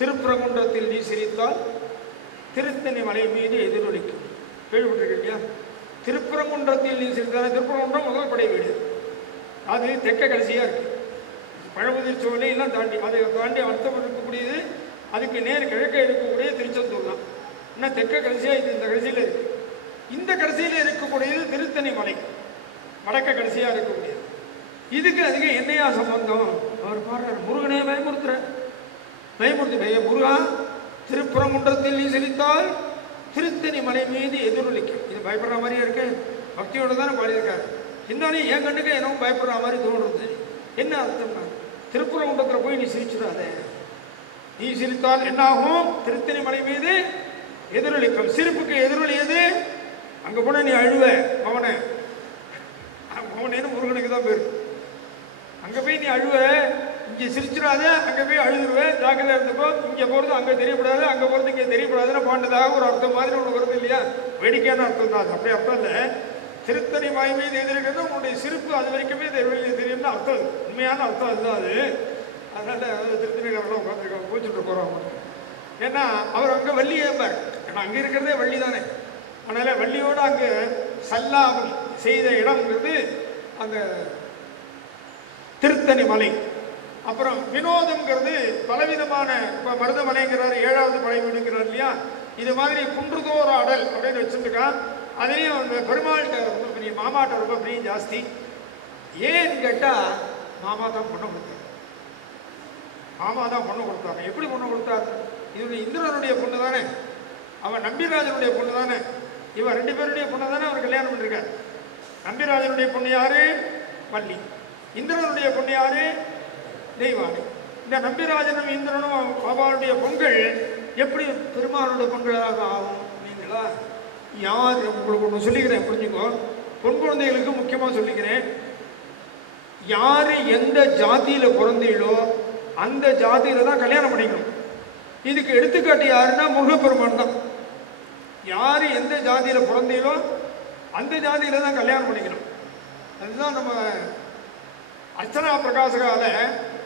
திருப்பரங்குன்றத்தில் நீ சிரித்தால் திருத்தணி மலை மீது எதிரொலிக்கும். கேள்விப்பட்டிருக்கீங்க? திருப்பரங்குன்றத்தில் நீ சிரித்தால். திருப்பரங்குன்றம் முதல் படை வீடு. அது தெற்க கடைசியா இருக்கு. பழமுதிர் சோலை எல்லாம் தாண்டி அதை தாண்டி அர்த்தம் இருக்கக்கூடியது. அதுக்கு நேர் கிழக்க இருக்கக்கூடிய திருச்செந்தூர் தான். இன்னும் தெற்க கடைசியா இது இந்த கடைசியில இருக்கு. இந்த கடைசியில இருக்கக்கூடியது திருத்தணி மலை, வடக்க கடைசியா இருக்கக்கூடியது. இதுக்கு அதுக்கு என்னையா சம்பந்தம்? அவர் பாடுறார், முருகனே பயமுறுத்துற முருகா திருப்பரங்குன்றத்தில் நீ சிரித்தால் திருத்தணி மலை மீது எதிரொலிக்கும். இது பயப்படுற மாதிரியா இருக்கு. பக்தியோட தானே பாடியிருக்காரு. இருந்தாலும் என் கண்ணுக்கு எனக்கு பயப்படுற மாதிரி தோன்றுறது. என்ன அர்த்தம்னா திருப்பரங்குன்றத்தில் போய் நீ சிரிச்சுடாத. நீ சிரித்தால் என்னாகும்? திருத்தணி மலை மீது எதிரொலிக்கும். சிரிப்புக்கு எதிரொலியது அங்க போன நீ அழுவ. பவனேன்னு முருகனுக்கு தான் பேரு. அங்க போய் நீ அழுவ. இங்கே சிரிச்சிடாத, அங்கே போய் அழுதுருவேன், ஜாக்கிரதையா இருந்துக்கோ. இங்கே போகிறது அங்கே தெரியக்கூடாது, அங்கே போகிறது இங்கே தெரியக்கூடாதுன்னு பாண்டதாக ஒரு அர்த்தம் மாதிரி ஒன்று வருது இல்லையா? வேடிக்கையான அர்த்தம் தான் அது. அப்படி அர்த்தம் இல்லை. திருத்தணி மலை மீது எதிர்க்கிறது உன்னுடைய சிரிப்பு அது வரைக்குமே தெரியும்னு அர்த்தம். உண்மையான அர்த்தம் அதுதான் அது. அதனால திருத்தணிக்காரெல்லாம் உட்காந்துருக்காங்க, பூச்சிட்டு போகிறோம். ஏன்னா அவர் அங்கே வள்ளியே இருப்பார். ஏன்னா அங்கே இருக்கிறதே வள்ளி தானே. அதனால வள்ளியோடு அங்கே சல்லாபம் செய்த இடம்ங்கிறது அந்த திருத்தணி மலை. அப்புறம் வினோதம்ங்கிறது பலவிதமான, இப்போ மருதமலைங்கிறார், 7வது படை வீடுங்கிறார் இல்லையா, இது மாதிரி குன்றுதோறாடல் அப்படின்னு வச்சுருக்கான். அதுலேயும் அந்த பெருமாள்கிட்ட ரொம்ப பெரிய, மாமாட்ட ரொம்ப பிரியம் ஜாஸ்தி. ஏன்னு கேட்டால் மாமா தான் பொண்ணு கொடுத்தார். மாமா தான் பொண்ணு கொடுத்தாங்க. எப்படி பொண்ணு கொடுத்தார்? இவருடைய இந்திரனுடைய பொண்ணு தானே, அவன் நம்பிராஜனுடைய பொண்ணு தானே, இவன் 2 பேருடைய பொண்ணு தானே அவர் கல்யாணம் பண்ணிருக்கார். நம்பிராஜனுடைய பொண்ணு யாரு? வள்ளி. இந்திரனுடைய பொண்ணு யாரு? தெய்வானை. இந்த நம்பிராஜனும் இந்திரனும் அவளுடைய பொங்கல் எப்படி பெருமாளுடைய பொங்கலாக ஆகும்? நீங்களா யார்? உங்களுக்கு ஒன்று சொல்லிக்கிறேன், புரிஞ்சுக்கோ. பொன் குழந்தைகளுக்கு முக்கியமாக சொல்லிக்கிறேன், யாரு எந்த ஜாதியில் பிறந்தீங்களோ அந்த ஜாதியில தான் கல்யாணம் பண்ணிக்கணும். இதுக்கு எடுத்துக்காட்டு யாருன்னா முருகப்பெருமான் தான். யாரு எந்த ஜாதியில பிறந்தீங்களோ அந்த ஜாதியில தான் கல்யாணம் பண்ணிக்கணும். அதுதான் நம்ம அர்ச்சனா பிரகாசகால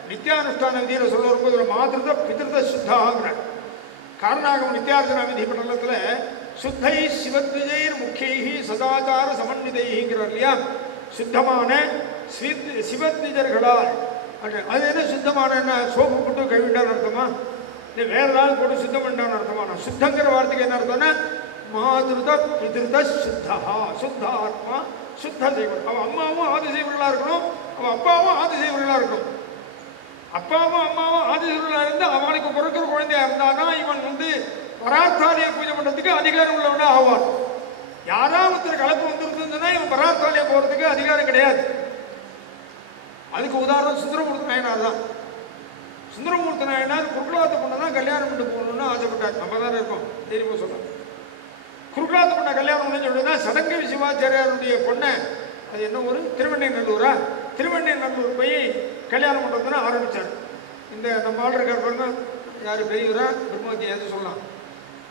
நித்தியானுஷ்டான விதியில சொல்ல வரும்போது ஒரு மாதிருத பிதிருத சுத்தாங்கிற காரணாகம் நித்தியார்ச்சனா விதி மண்டலத்தில் சுத்தை சிவத்விஜைர் முக்கியி சதாச்சார சமன்விதைங்கிறார் இல்லையா. சுத்தமான சிவத்விஜர்களால். அது என்ன சுத்தமான? என்ன சோப்பு போட்டு கழுவிட்டான்னு அர்த்தமா? இல்லை வேற ஏதாவது போட்டு சுத்தம் பண்ணிட்டான்னு அர்த்தமா? சுத்தங்கிற வார்த்தைக்கு என்ன அர்த்தம்னா மாதிருத பிதிருத சுத்தா, சுத்தாத்மா, சுத்த செய்வன். அவன் அம்மாவும் ஆதிசைவர்களா இருக்கணும், அவன் அப்பாவும் ஆதிசைவர்களா இருக்கணும். அப்பாவும் அம்மாவும் ஆதிசைவர்களா இருந்து அவனுக்கு பிறக்கிற குழந்தையா இருந்தானா இவன் பரார்த்தாலய பூஜை பண்றதுக்கு அதிகாரம் உள்ளவனா ஆவான். யாராவது ஒருத்தர் கலப்பு வந்துருந்துன்னா இவன் பரார்த்தாலய போறதுக்கு அதிகாரம் கிடையாது. அதுக்கு உதாரணம் சுந்தரமூர்த்தி நாயனார் தான். சுந்தரமூர்த்தி நாயனார் குருகுலாத்த பொண்ணை தான் கல்யாணம் பண்ணி போகணும்னு ஆசைப்பட்டார். நம்ம தானே இருக்கோம், தெரியுமா சொல்றோம். குருகுலாத்த பொண்ணை கல்யாணம் பண்ணு சொல்லினா சடங்கவி சிவாச்சாரியாருடைய பொண்ணை, அது என்ன ஊர்? திருவெண்ணைநல்லூரா? திருவெண்ணைநல்லூர் போய் கல்யாணம் பண்ணுறதுன்னு ஆரம்பித்தார். இந்த நம்ம ஆள் இருக்கார் பாருங்க, யார் பெரியவரா? பிரம்மஹத்தியாவது சொல்லலாம்.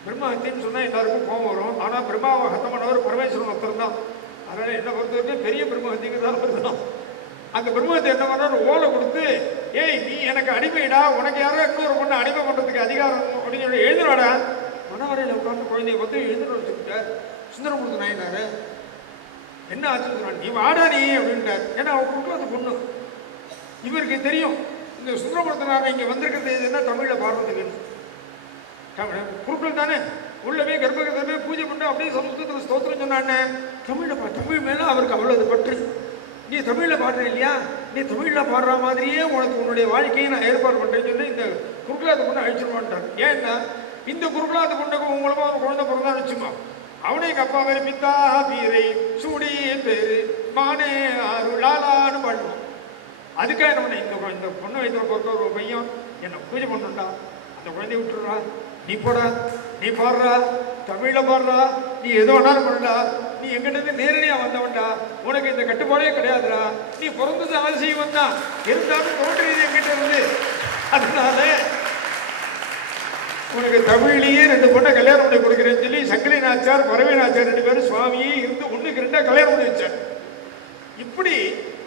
பிரம்மஹத்தின்னு சொன்னால் எல்லாருக்கும் கோபம் வரும். ஆனால் பிரம்மாவை ஹத்தம் பண்ணவர் பரமேஸ்வரன் ஒருத்தர் தான். அதனால் என்ன பொறுத்த வரைக்கும் பெரிய பிரம்மஹத்திக்கு தான் வருதான். அந்த பிரம்மஹத்தி என்ன பண்ணுறாரு? ஓலை கொடுத்து, ஏய் நீ எனக்கு அடிமைடா, உனக்கு யாரோ இன்னொரு பொண்ணை அடிமை பண்ணுறதுக்கு அதிகாரம் அப்படின்னு சொல்லி எழுந்துடாடா. மனவரையில் உட்காந்து குழந்தைய பார்த்து எழுந்துட்டு வச்சுக்கிட்டார். சுந்தரமூர்த்தி நாயனார் என்ன ஆச்சு? நீ வாடா நீ அப்படின்ட்டார். ஏன்னா அவர் குடும்பத்து பொண்ணு. இவருக்கு தெரியும் இந்த சுந்தரமூர்த்தி நாயனார் இங்கே வந்திருக்கிறது என்ன தமிழில் பாடுறதுக்குன்னு. குருக்கள் தானே உள்ளவே கர்ப்பகத்தமே பூஜை பண்ண அப்படியே சமஸ்கிருதத்தில் ஸ்தோத்திரம் சொன்னானே. தமிழ் மேலே அவருக்கு அவ்வளவு பற்று. நீ தமிழில் பாடுற இல்லையா, நீ தமிழில் பாடுற மாதிரியே உனக்கு உன்னுடைய வாழ்க்கையை நான் ஏற்பாடு பண்ணுறேன்னு சொல்லி இந்த குருகுலாத்த பொண்ணை அழிச்சிருவான்ட்டார். ஏன்னா இந்த குருகுலாத்த பொண்ணுக்கு மூலமாக ஒரு குழந்தை பிறந்தான்னு வச்சுமா, அவனே எங்கள் அப்பா வேறு பித்தா பீரை சூடி பேரு மானே அருளாலான்னு பாடுவான். அதுக்காக என்ன பண்ண, இந்த பொண்ணு வயதில் பிறக்க ஒரு பையன் என்னை பூஜை பண்ணுண்டா, அந்த குழந்தைய விட்டுடுறா, நீ போடா, நீ பாடுறா, தமிழில் பாடுறா, நீ எதோ வேணாலும் பண்ணா, நீ எங்கிட்ட நேரடியாக வந்தவன்டா, உனக்கு இந்த கட்டுப்பாடே கிடையாதுடா, நீ பிறந்தது ஆதிசைவம் தான், இருந்தாலும் தோன்றியது எங்கிட்ட இருந்து, அதனால உனக்கு தமிழ்லேயே 2 பொண்ணை கல்யாணம் பண்ணி கொடுக்குறேன்னு சொல்லி சங்கிலி நாச்சார் பரவே நாச்சார் 2 பேரும் சுவாமியே இருந்து 1க்கு 2 கல்யாணம் பண்ணி வச்சார். இப்படி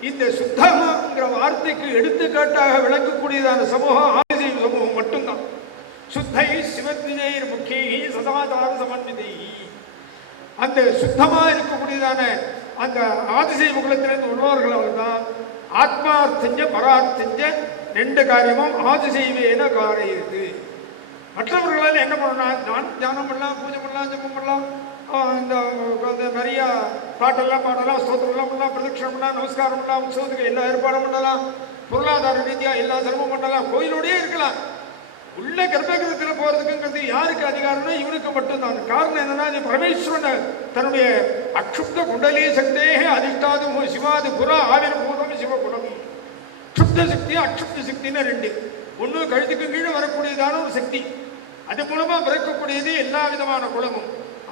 இந்த சுத்தமாங்கிற வார்த்தைக்கு எடுத்துக்காட்டாக விளங்கக்கூடியதான சமூகம் ஆதிசைவ சமூகம் மட்டும்தான். சுத்தை சிவத்விஜைர் முக்கியி சதாச்சார சமன்விதை. அந்த சுத்தமா இருக்கக்கூடியதான அந்த ஆதிசைவ குலத்திலிருந்து உள்ளவர்கள் தான் ஆத்மார்த்தஞ்ச பரார்த்தஞ்ச 2 காரியமும் ஆதிசைவேன காரையுது. மற்றவர்களால் என்ன பண்ணலாம்? நான் தியானம் பண்ணலாம், பூஜை பண்ணலாம், ஜபம் பண்ணலாம், இந்த நிறைய பாட்டெல்லாம் பாடலாம், ஸ்தோத்திரம்லாம் பண்ணலாம், பிரதட்சணம் பண்ணலாம், நமஸ்காரம் பண்ணலாம், உற்சவத்துக்கு எல்லா ஏற்பாடும் பண்ணலாம், பொருளாதார ரீதியாக எல்லா சிரமம் பண்ணலாம், கோயிலோடயே இருக்கலாம். உள்ள கர்ப்பகிரகத்தில் போறதுக்குங்கிறது யாருக்கு அதிகாரம்னா இவனுக்கு மட்டும்தான். காரணம் என்னன்னா, பரமேஸ்வரன் தன்னுடைய அக்ஷுப்த குண்டலி சக்தேக அதிஷ்டாது சிவாது புறா ஆவிர்பூதம் சிவகுணம். அக்ஷுப்த சக்தி அக்ஷுப்த சக்தின்னு 2. ஒன்று கழுத்துக்கு கீழே வரக்கூடியதான ஒரு சக்தி, அது மூலமா பிறக்கக்கூடியது எல்லா விதமான குலமும்.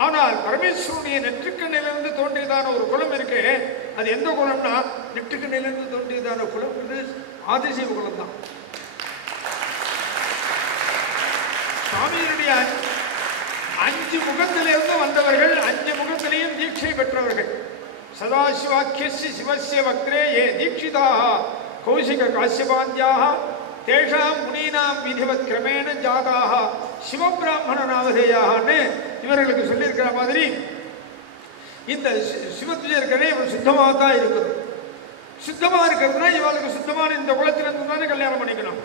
ஆனால் பரமேஸ்வருடைய நெற்றுக்கண்ணிலிருந்து தோன்றியதான ஒரு குலம் இருக்கு. அது எந்த குலம்னா நெற்றுக்கண்ணிலிருந்து தோன்றியதான குலம் ஆதிசைவ குலம் தான். சுவாமியினுடைய 5 முகத்திலிருந்து வந்தவர்கள், 5 முகத்திலையும் தீட்சை பெற்றவர்கள். சதாசிவாக்கிய சிவசிய வக்ரே ஏ தீட்சிதாக கௌசிக காசியபாந்தியாக தேஷாம் முனீனாம் விதிவத் கிரமேண ஜாதாக சிவபிராமண நாமதேயான்னு இவர்களுக்கு சொல்லியிருக்கிற மாதிரி இந்த சிவத்விஜயர்களே இவர் சுத்தமாக தான் இருக்குது. சுத்தமா இருக்கிறதுனா இவளுக்கு சுத்தமான இந்த குலத்திலிருந்து தானே கல்யாணம் பண்ணிக்கணும்.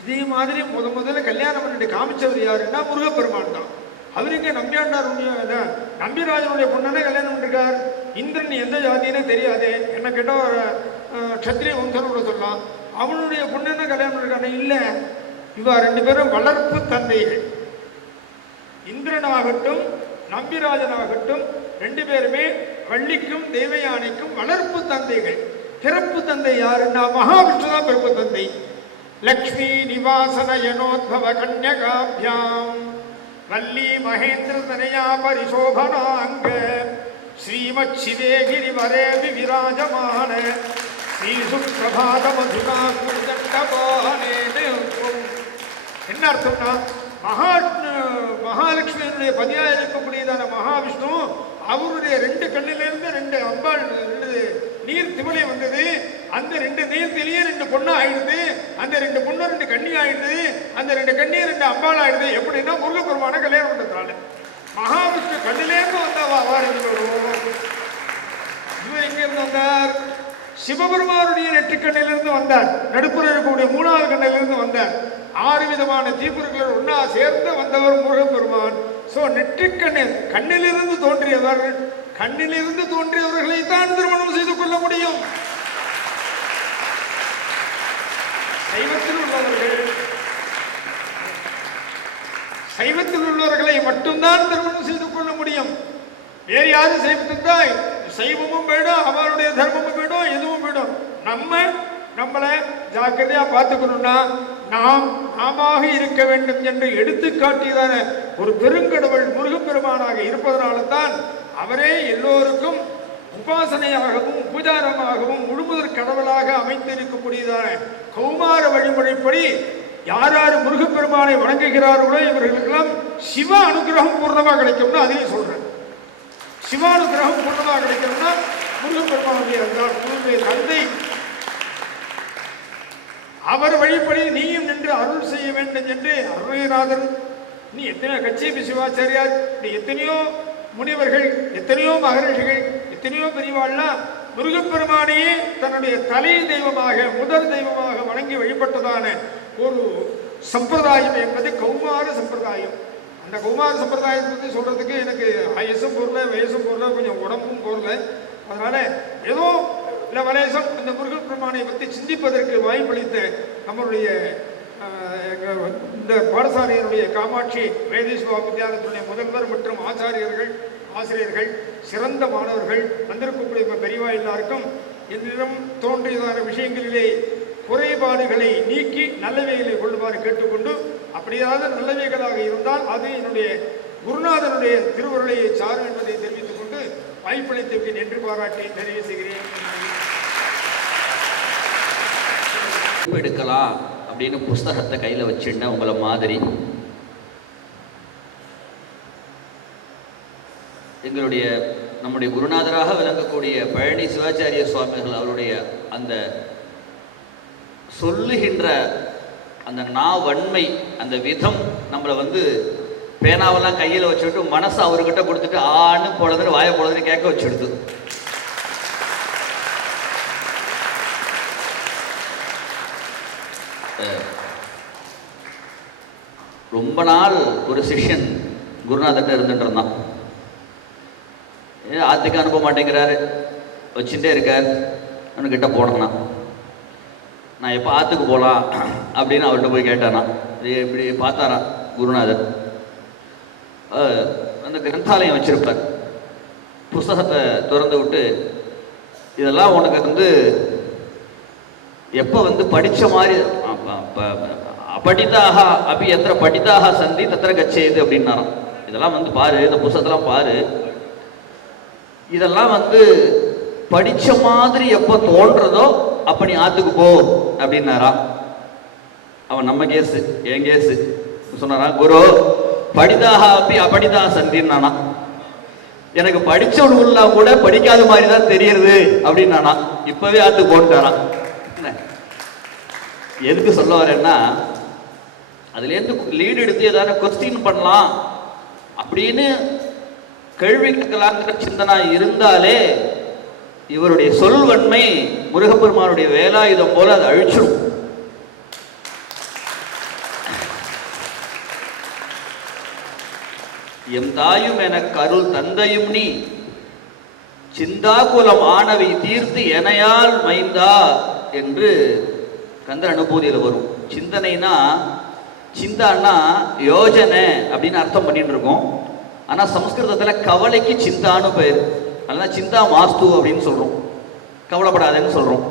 இதே மாதிரி முதல்ல கல்யாணம் பண்ணிட்டு காமிச்சவர் யாருன்னா முருகப்பெருமான் தான். அவருக்கு நம்பியாண்டார் நம்பிராஜனுடைய பொண்ணனே கல்யாணம் பண்ணிருக்கார். இந்திரன் எந்த ஜாதினே தெரியாது, என்ன கேட்டால் ஒரு க்ஷத்ரிய வம்சனோட சொல்லலாம். அவனுடைய பொண்ணனை கல்யாணம் பண்ணிருக்காங்க. இல்லை, இவா 2 பேரும் வளர்ப்பு தந்தைகள். இந்திரனாகட்டும் நம்பிராஜனாகட்டும் 2 பேருமே வள்ளிக்கும் தேவயானைக்கும் வளர்ப்பு தந்தைகள். பிறப்பு தந்தை யாருன்னா மகாவிஷ்ணு தான் பிறப்பு தந்தை. லக்ஷ்மி நிவாசனயனோத்பவ கன்யகாபியாம் வள்ளி மகேந்திர தனயா பரிசோபனாங்க ஸ்ரீமத் சிவேகிரி வரேவி விராஜமான ஸ்ரீ சுப்பிரபாத மதுனா குருதண்டபானே. என்ன அர்த்தம்னா மகாலட்சுமியினுடைய பதியாக இருக்கக்கூடியதான மகாவிஷ்ணு அவருடைய 2 கண்ணிலிருந்து 2 அம்பாள் 2 நீர் திவலை வந்தது. அந்த 2 நீர் திலியே 2 பொண்ணு ஆயிடுது. அந்த 2 பொண்ணு 2 கண்ணி ஆயிடுது. அந்த 2 கண்ணி 2 அம்பாள் ஆயிடுது. எப்படின்னா முருகப்பெருமான கல்யாணம் பண்றதுனால மகாவிஷ்ணு கண்ணிலேருந்து வந்தாவா இவர் எங்க இருந்து வந்தார்? சிவபெருமானுடைய நெற்றிக்கண்ணிலிருந்து வந்தார். நடுப்புற இருக்கக்கூடிய 3வது கண்ணிலிருந்து வந்தார். 6 விதமான தீபுரங்கள் ஒன்னா சேர்ந்து வந்தவர் முருகப்பெருமான். சோ கண்ணிலிருந்து தோன்றியவர், கண்ணிலிருந்து தோன்றியவர்களை தான் திருமணம் செய்து கொள்ள முடியும். சைவத்தில் உள்ளவர்களை மட்டும்தான் திருமணம் செய்து கொள்ள முடியும். வேறு யாரும் சைவத்துக்கு சைவமும் போயிடும், அவருடைய தர்மமும் போயிடும், எதுவும் போயிடும். நம்மளை ஜாக்கிரதையா பார்த்துக்கணும்னா நாம இருக்க வேண்டும் என்று எடுத்து காட்டியதான ஒரு பெருங்கடவுள் முருகப்பெருமானாக இருப்பதனால தான் அவரே எல்லோருக்கும் உபாசனையாகவும் உபச்சாரமாகவும் முழுமுதற் கடவுளாக அமைந்திருக்கக்கூடியதான கௌமார வழிமுறைப்படி யார் முருகப்பெருமானை வணங்குகிறார்களோ இவர்களுக்கெல்லாம் சிவ அனுகிரகம் பூர்ணமாக கிடைக்கும்னு அதையும் சொல்றேன். சிவ அனுகிரகம் பூர்ணமாக கிடைக்கணும்னா முருகப்பெருமானுடைய தந்தை அவர் வழிபடி நீயும் நின்று அருள் செய்ய வேண்டும் என்று அருணகிரிநாதர், நீ எத்தனையோ கச்சேபி சிவாச்சாரியார், எத்தனையோ முனிவர்கள், எத்தனையோ மகரிஷிகள், எத்தனையோ பெரியவாள்லாம் முருகப்பெருமானையே தன்னுடைய தலை தெய்வமாக முதல் தெய்வமாக வணங்கி வழிபட்டதான ஒரு சம்பிரதாயம் என்பது கௌமார சம்பிரதாயம். அந்த கௌமார சம்பிரதாயத்தை பற்றி சொல்றதுக்கு எனக்கு வயசும் பொருளை வயசும் பொருளை கொஞ்சம் உடம்பும் பொருளை, அதனால ஏதோ இல்லை வலேசம் இந்த முருகப்பெருமானை பற்றி சிந்திப்பதற்கு வாய்ப்பளித்த நம்மளுடைய இந்த பாடசாலையினுடைய காமாட்சி வேதேஸ்வர வித்யாலயத்தினுடைய முதல்வர் மற்றும் ஆசிரியர்கள் சிறந்த மாணவர்கள் வந்திருக்கக்கூடிய பெரியவா எல்லாருக்கும் என்னிடம் தோன்றியதான விஷயங்களிலே குறைபாடுகளை நீக்கி நல்லவைகளை கொள்ளுமாறு கேட்டுக்கொண்டு, அப்படியாவது நல்லவைகளாக இருந்தால் அது என்னுடைய குருநாதனுடைய திருவுருளையை சாரும் என்பதை தெரிவித்துக் கொண்டு வாய்ப்பளித்தவர்கள் என்று பாராட்டி நிறைவு செய்கிறேன். எடுக்கலாம் அப்படின்னு புஸ்தகத்தை கையில் வச்சுட்டேன். உங்களை மாதிரி நம்முடைய குருநாதராக விளங்கக்கூடிய பழனி சிவாச்சாரிய சுவாமிகள் அவருடைய அந்த சொல்லுகின்ற அந்த நாவன்மை, அந்த விதம் நம்மளை பேனாவெல்லாம் கையில் வச்சுட்டு மனசை அவர்கிட்ட கொடுத்துட்டு ஆன்னு போடுறதுன்னு வாய போடுறதுன்னு கேட்க வச்சுடுது. ரொம்ப நாள் ஒரு சிஷ்யன் குருநாதர்கிட்ட இருந்துட்டு இருந்தான். ஆத்துக்கு அனுப்ப மாட்டேங்கிறாரு, வச்சுட்டே இருக்கார். அவனுக்கிட்ட போனேன்னா நான் எப்போ ஆற்றுக்கு போகலாம் அப்படின்னு அவர்கிட்ட போய் கேட்டானா. இப்படி பார்த்தாரான் குருநாதர். அந்த கிரந்தாலயம் வச்சிருப்பார். புஸ்தகத்தை திறந்து விட்டு, இதெல்லாம் உனக்கு எப்போ படித்த மாதிரி படித்தாக அப்படி எத்தனை படித்தாக சந்தி தத்திர கச்சேது அப்படின்னாராம். இதெல்லாம் பாரு, இந்த புஸ்தகத்தெல்லாம் பாரு, இதெல்லாம் படித்த மாதிரி எப்போ தோன்றதோ அப்போ நீ ஆற்றுக்கு போ அப்படின்னாரா. அவன் நம்ம கேஸு, என் கேஸு சொன்னாரா, குரு படித்தாக அப்படி அப்படித்தாக சந்தின்னானா. எனக்கு படித்தவனுக்குலாம் கூட படிக்காத மாதிரி தான் தெரியுது அப்படின்னானா. இப்போவே ஆற்றுக்கு போன்ட்டாரான். எதுக்கு சொல்ல வரேன்னா, அதுலேருந்து லீடு எடுத்து ஏதாவது கொஸ்டின் பண்ணலாம் அப்படின்னு கேள்வி கேட்கலாங்கிற சிந்தனை இருந்தாலே இவருடைய சொல்வன்மை முருகப்பெருமானுடைய வேலாயுதம் போல அதை அழிச்சிடும். எம் தாயும் என கருள் தந்தையும் நீ சிந்தாகுலம் ஆனவை தீர்த்து எனையால் மைந்தா என்று கந்த அனுபூதியில் வரும். சிந்தனைனா, சிந்தான்னா யோஜனை அப்படின்னு அர்த்தம் பண்ணிட்டு இருக்கோம். ஆனால் சம்ஸ்கிருதத்தில் கவலைக்கு சிந்தான்னு பேர். அதனால சிந்தா மாஸ்து அப்படின்னு சொல்றோம், கவலைப்படாதேன்னு சொல்றோம்.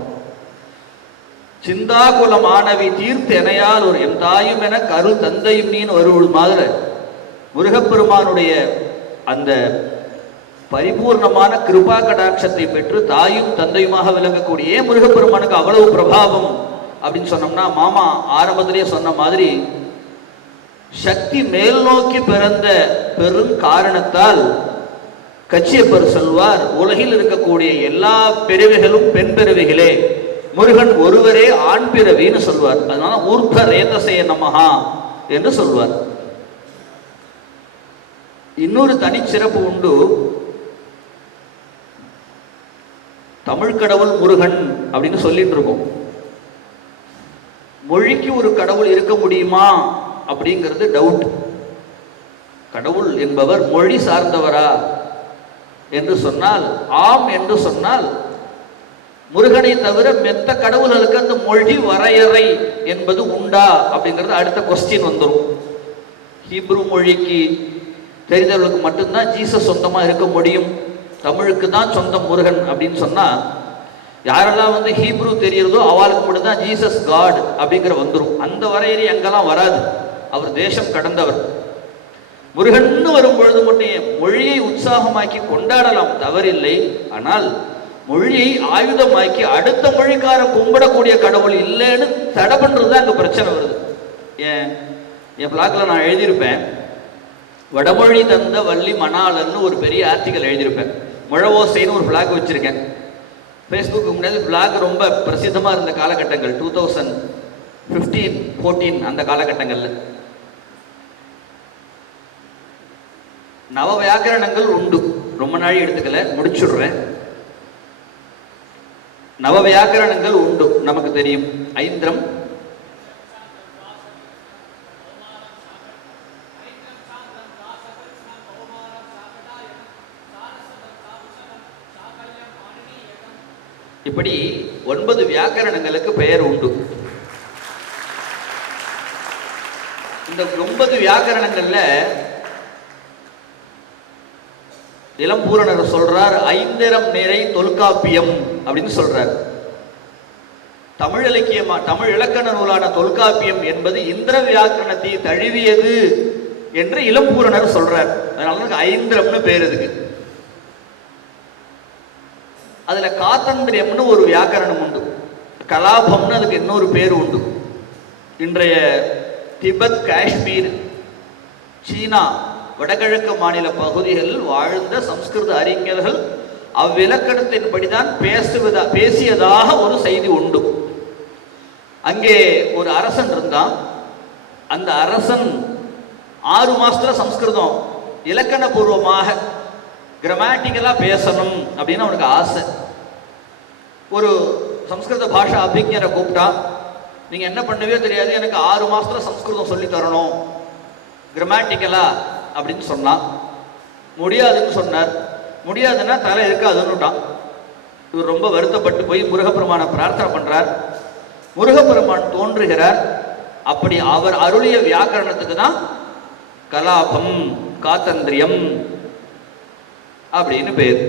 சிந்தாகுல மாணவி தீர்த்து எனையால் ஒரு எம் தாயும் என கரு தந்தையும் நீன்னு ஒரு மாதிரி முருகப்பெருமானுடைய அந்த பரிபூர்ணமான கிருபா கடாட்சத்தை பெற்று தாயும் தந்தையுமாக விளங்கக்கூடிய முருகப்பெருமானுக்கு அவ்வளவு பிரபாவம் அப்படின்னு சொன்னோம்னா, மாமா ஆரம்பத்திலேயே சொன்ன மாதிரி சக்தி மேல் நோக்கி பிறந்த பெரும் காரணத்தால் கச்சியப்பர் சொல்வார், உலகில் இருக்கக்கூடிய எல்லா பிறவிகளும் பெண் பிறவிகளே, முருகன் ஒருவரே ஆண் பிறவின்னு சொல்வார். அதனால ஊர்த ரேதசே நமஹா என்று சொல்வார். இன்னொரு தனிச்சிறப்பு உண்டு. தமிழ் கடவுள் முருகன் அப்படின்னு சொல்லிட்டு இருக்கோம். மொழிக்கு ஒரு கடவுள் இருக்க முடியுமா அப்படிங்கிறது டவுட். கடவுள் என்பவர் மொழி சார்ந்தவரா என்று சொன்னால், ஆம் என்று சொன்னால், முருகனை தவிர மெத்த கடவுள்களுக்கு அந்த மொழி வரையறை என்பது உண்டா அப்படிங்கிறது அடுத்த கொஸ்டின் வந்துடும். ஹீப்ரு மொழிக்கு தெரிந்தவர்களுக்கு மட்டும்தான் ஜீசஸ் சொந்தமா இருக்க முடியும், தமிழுக்கு தான் சொந்தம் முருகன் அப்படின்னு சொன்னா, யாரெல்லாம் ஹீப்ரு தெரியறதோ அவளுக்கு மட்டும்தான் ஜீசஸ் காட் அப்படிங்கிற வந்துடும். அந்த வரையறை அங்கெல்லாம் வராது. அவர் தேசம் கடந்தவர். முருகன் வரும் பொழுது மட்டும் மொழியை உற்சாகமாக்கி கொண்டாடலாம், தவறில்லை. ஆனால் மொழியை ஆயுதமாக்கி அடுத்த மொழிக்காரன் கும்பிடக்கூடிய கடவுள் இல்லைன்னு தடை பண்றதுதான் அங்க பிரச்சனை வருது. என் பிளாக்ல நான் எழுதியிருப்பேன், வடமொழி தந்த வள்ளி மணாலன்னு ஒரு பெரிய ஆர்டிக்கல் எழுதியிருப்பேன். முழவோசைன்னு ஒரு பிளாக் வச்சிருக்கேன். ஃபேஸ்புக்கு முன்னாடி பிளாக் ரொம்ப பிரசித்தமா இருந்த காலகட்டங்கள் 2015-14 அந்த காலகட்டங்கள்ல நவ வியாக்கரணங்கள் உண்டு. ரொம்ப நாள் எடுத்துக்கல, முடிச்சுடுறேன். நவ வியாக்கரணங்கள் உண்டு, நமக்கு தெரியும். ஐந்திரம், இப்படி 9 வியாக்கரணங்களுக்கு பெயர் உண்டு. இந்த 9 வியாக்கரணங்கள்ல இளம்பூரணர் சொல்றார், ஐந்திரம் நிறை தொல்காப்பியம் அப்படின்னு சொல்றார். தமிழ் இலக்கியமா, தமிழ் இலக்கண நூலான தொல்காப்பியம் என்பது இந்திர வியாக்கரணத்தை தழுவியது என்று இளம்பூரணர் சொல்றார். அதனால ஐந்திரம்னு பேர் இருக்கு. அதுல காத்தந்திரியம்னு ஒரு வியாக்கரணம் உண்டு, கலாபம்னு அதுக்கு இன்னொரு பேர் உண்டு. இன்றைய திபெத், காஷ்மீர், சீனா, வடகிழக்கு மாநில பகுதிகளில் வாழ்ந்த சம்ஸ்கிருத அறிஞர்கள் அவ்விலக்கணத்தின்படிதான் பேசியதாக ஒரு செய்தி உண்டு. அங்கே ஒரு அரசன் இருந்தான். அந்த அரசன் 6 மாசத்துல சம்ஸ்கிருதம் இலக்கண பூர்வமாக கிராமட்டிக்கலா பேசணும் அப்படின்னு அவனுக்கு ஆசை. ஒரு சம்ஸ்கிருத பாஷா அபிஞரை கூப்பிட்டா, நீங்க என்ன பண்ணவே தெரியாது, எனக்கு 6 மாசத்துல சம்ஸ்கிருதம் சொல்லி தரணும் கிராமட்டிக்கலா அப்படின்னு சொன்னான். முடியாதுன்னு சொன்னார். முடியாதுன்னா தலை இருக்காதுன்னுட்டான். இவர் ரொம்ப வருத்தப்பட்டு போய் முருகப்பெருமான பிரார்த்தனை பண்றார். முருகப்பெருமான் தோன்றுகிறார். அப்படி அவர் அருளிய வியாக்கரணத்துக்கு தான் கலாபம், காத்தந்திரியம் அப்படின்னு பேர்.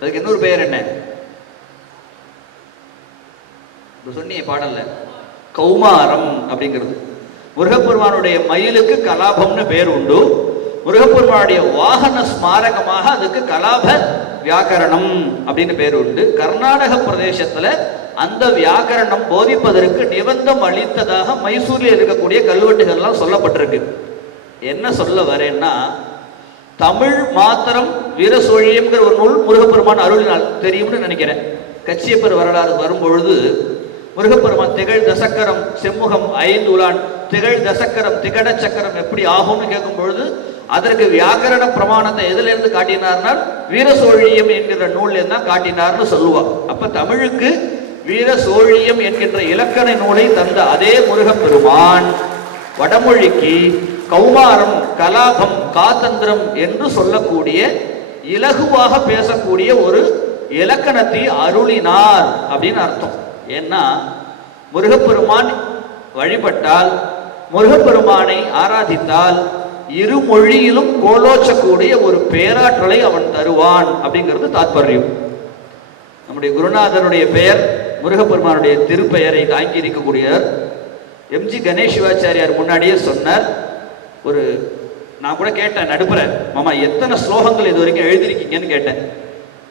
அதுக்கு இன்னொரு பேர் என்ன சொன்னிய பாடல்ல, கௌமாரம் அப்படிங்கிறது. முருகப்பெருமானுடைய மயிலுக்கு கலாபம்னு பேர் உண்டு. முருகப்பெருமானுடைய வாகன ஸ்மாரகமாக அதுக்கு கலாப வியாக்கரணம் அப்படின்னு பேர் உண்டு. கர்நாடக பிரதேசத்துல அந்த வியாக்கரணம் போதிப்பதற்கு நிபந்தம் அளித்ததாக மைசூரில் இருக்கக்கூடிய கல்வெட்டுகள்லாம் சொல்லப்பட்டிருக்கு. என்ன சொல்ல வரேன்னா, தமிழ் மாத்திரம் வீரசோழியம்ங்கிற ஒரு நூல் முருகப்பெருமான் அருளினால் தெரியும்னு நினைக்கிறேன். கச்சியப்பர் வரலாறு வரும்பொழுது முருகப்பெருமான் திகழ் தசக்கரம், செம்முகம், 5 உலான், திகழ் தசக்கரம் திகட சக்கரம் எப்படி ஆகும்னு கேட்கும் பொழுது அதற்கு வியாக்கரண பிரமாணத்தை எதுல இருந்து காட்டினார்னால் வீர சோழியம் என்கிற நூல்ல தான் காட்டினார்னு சொல்லுவார். அப்ப தமிழுக்கு வீர சோழியம் என்கின்ற இலக்கண நூலை தந்த அதே முருகப்பெருமான் வடமொழிக்கு கௌமாரம், கலாபம், காதந்திரம் என்று சொல்லக்கூடிய இலகுவாக பேசக்கூடிய ஒரு இலக்கணத்தை அருளினார் அப்படின்னு அர்த்தம். ஏன்னா முருகப்பெருமான் வழிபட்டால், முருகப்பெருமானை ஆராதித்தால் இரு மொழியிலும் கோலோச்சக்கூடிய ஒரு பேராற்றலை அவன் தருவான் அப்படிங்கிறது தாற்பயம். நம்முடைய குருநாதருடைய பெயர் முருகப்பெருமானுடைய திருப்பெயரை தாங்கி இருக்கக்கூடியவர். எம்ஜி கணேஷ் சிவாச்சாரியார் முன்னாடியே சொன்னார். நான் கூட கேட்டேன் நடுப்புற, மாமா எத்தனை ஸ்லோகங்கள் இது வரைக்கும் எழுதிருக்கீங்கன்னு கேட்டேன்.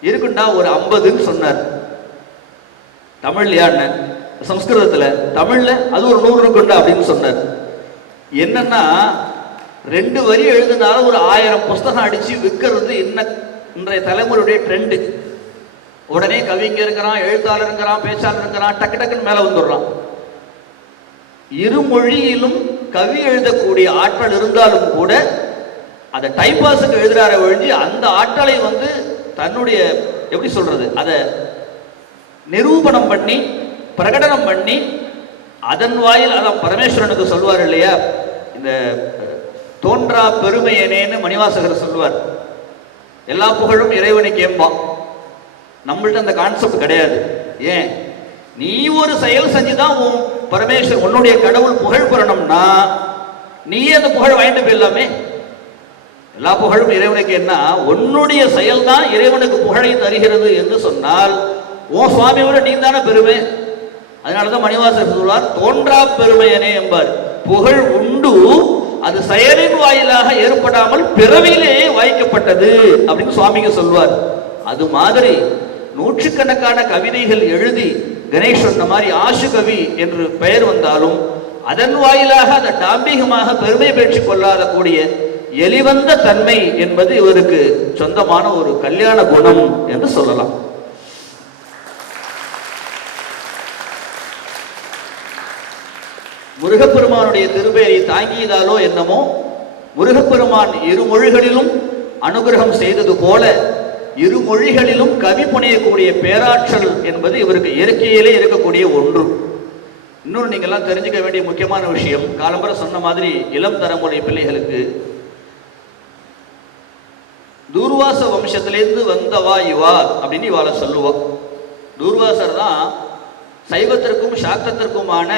இருக்குண்டா ஒரு 50ன்னு சொன்னார். தமிழ்லையான்னு சம்ஸ்கிருதத்துல, தமிழ்ல அது ஒரு 100 இருக்குண்டா அப்படின்னு சொன்னார். என்னன்னா 2 வரி எழுதினாலும் ஒரு 1000 புஸ்தகம் அடிச்சு விற்கிறது இன்றைய தலைமுறையுடைய ட்ரெண்டு. உடனே கவிஞர் இருக்கிறான், எழுத்தாளர் இருக்கிறான், பேச்சாளர் இருக்கிறான், டக்கு டக்குன்னு மேல வந்துடுறான். இருமொழியிலும் கவி எழுதக்கூடிய ஆற்றல் இருந்தாலும் கூட அதை டைம் பாஸுக்கு எழுதுறார ஒழிஞ்சு அந்த ஆற்றலை தன்னுடைய எப்படி சொல்றது அதை நிரூபணம் பண்ணி பிரகடனம் பண்ணி அதன் வாயில் அதான் பரமேஸ்வரனுக்கு சொல்வார் இல்லையா, இந்த தோன்றா பெருமையனேன்னு மணிவாசகர் சொல்லுவார். எல்லா புகழும் இறைவனுக்கு ஏம்பான். நம்மள்ட்ட அந்த கான்செப்ட் கிடையாது. ஏன், நீ ஒரு செயல் செஞ்சுதான் உன் பரமேஸ்வரன் உன்னுடைய கடவுள் புகழ் பெறணும்னா நீயே அந்த புகழ் வாங்கிட்டு போயிடலாமே. எல்லா புகழும் இறைவனுக்கு என்ன, உன்னுடைய செயல் தான் இறைவனுக்கு புகழை தருகிறது என்று சொன்னால் உன் சுவாமியோட நீ தானே பெருமை. அதனாலதான் மணிவாசகர் சொல்வார், தோன்றா பெருமையனே என்பார். புகழ் உண்டு, அது செயலின் வாயிலாக ஏற்படாமல் பிறவியிலேயே வாய்க்கப்பட்டது அப்படின்னு சுவாமிக்கு சொல்வார். அது மாதிரி நூற்றுக்கணக்கான கவிதைகள் எழுதி கணேஷ் சொன்ன மாதிரி ஆசு கவி என்று பெயர் வந்தாலும் அதன் வாயிலாக அதை டாம்பிகமாக பெருமை பெற்றுக் கொள்ளாத கூடிய எலிவந்த தன்மை என்பது இவருக்கு சொந்தமான ஒரு கல்யாண குணம் என்று சொல்லலாம். முருகப்பெருமானுடைய திருப்பெயரை தாங்கியதாலோ என்னமோ முருகப்பெருமான் இரு மொழிகளிலும் அனுகிரகம் செய்தது போல இரு மொழிகளிலும் கவி புனையக்கூடிய பேராற்றல் என்பது இவருக்கு இயற்கையிலே இருக்கக்கூடிய ஒன்று. இன்னொன்று நீங்கள்லாம் தெரிஞ்சுக்க வேண்டிய முக்கியமான விஷயம், காலம்பர சொன்ன மாதிரி இளம் தலைமுறை பிள்ளைகளுக்கு தூர்வாச வம்சத்திலேருந்து வந்தவா இவா அப்படின்னு இவாளை சொல்லுவா. தூர்வாசர் தான் சைவத்திற்கும் சாக்தத்திற்குமான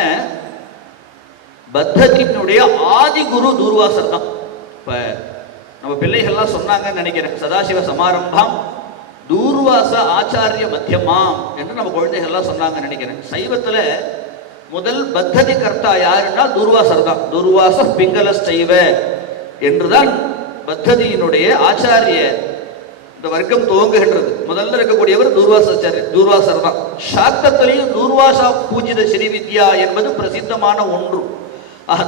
பத்தத்தினுடைய ஆதி குரு தூர்வாசர் தான். இப்ப நம்ம பிள்ளைகள்லாம் சொன்னாங்கன்னு நினைக்கிறேன், சதாசிவ சமாரம்பம் தூர்வாச ஆச்சாரிய மத்தியமாம் என்று நம்ம குழந்தைகள்லாம் சொன்னாங்கன்னு நினைக்கிறேன். சைவத்துல முதல் பத்ததி கர்த்தா யாருன்னா தூர்வாசர் தான். தூர்வாச பிங்கள சைவ என்றுதான் பத்ததியினுடைய ஆச்சாரிய இந்த வர்க்கம் துவங்குகின்றது. முதல்ல இருக்கக்கூடியவர் தூர்வாசர் தான். சாக்தத்திலையும் தூர்வாசா பூஜித ஸ்ரீவித்யா என்பது பிரசித்தமான ஒன்று.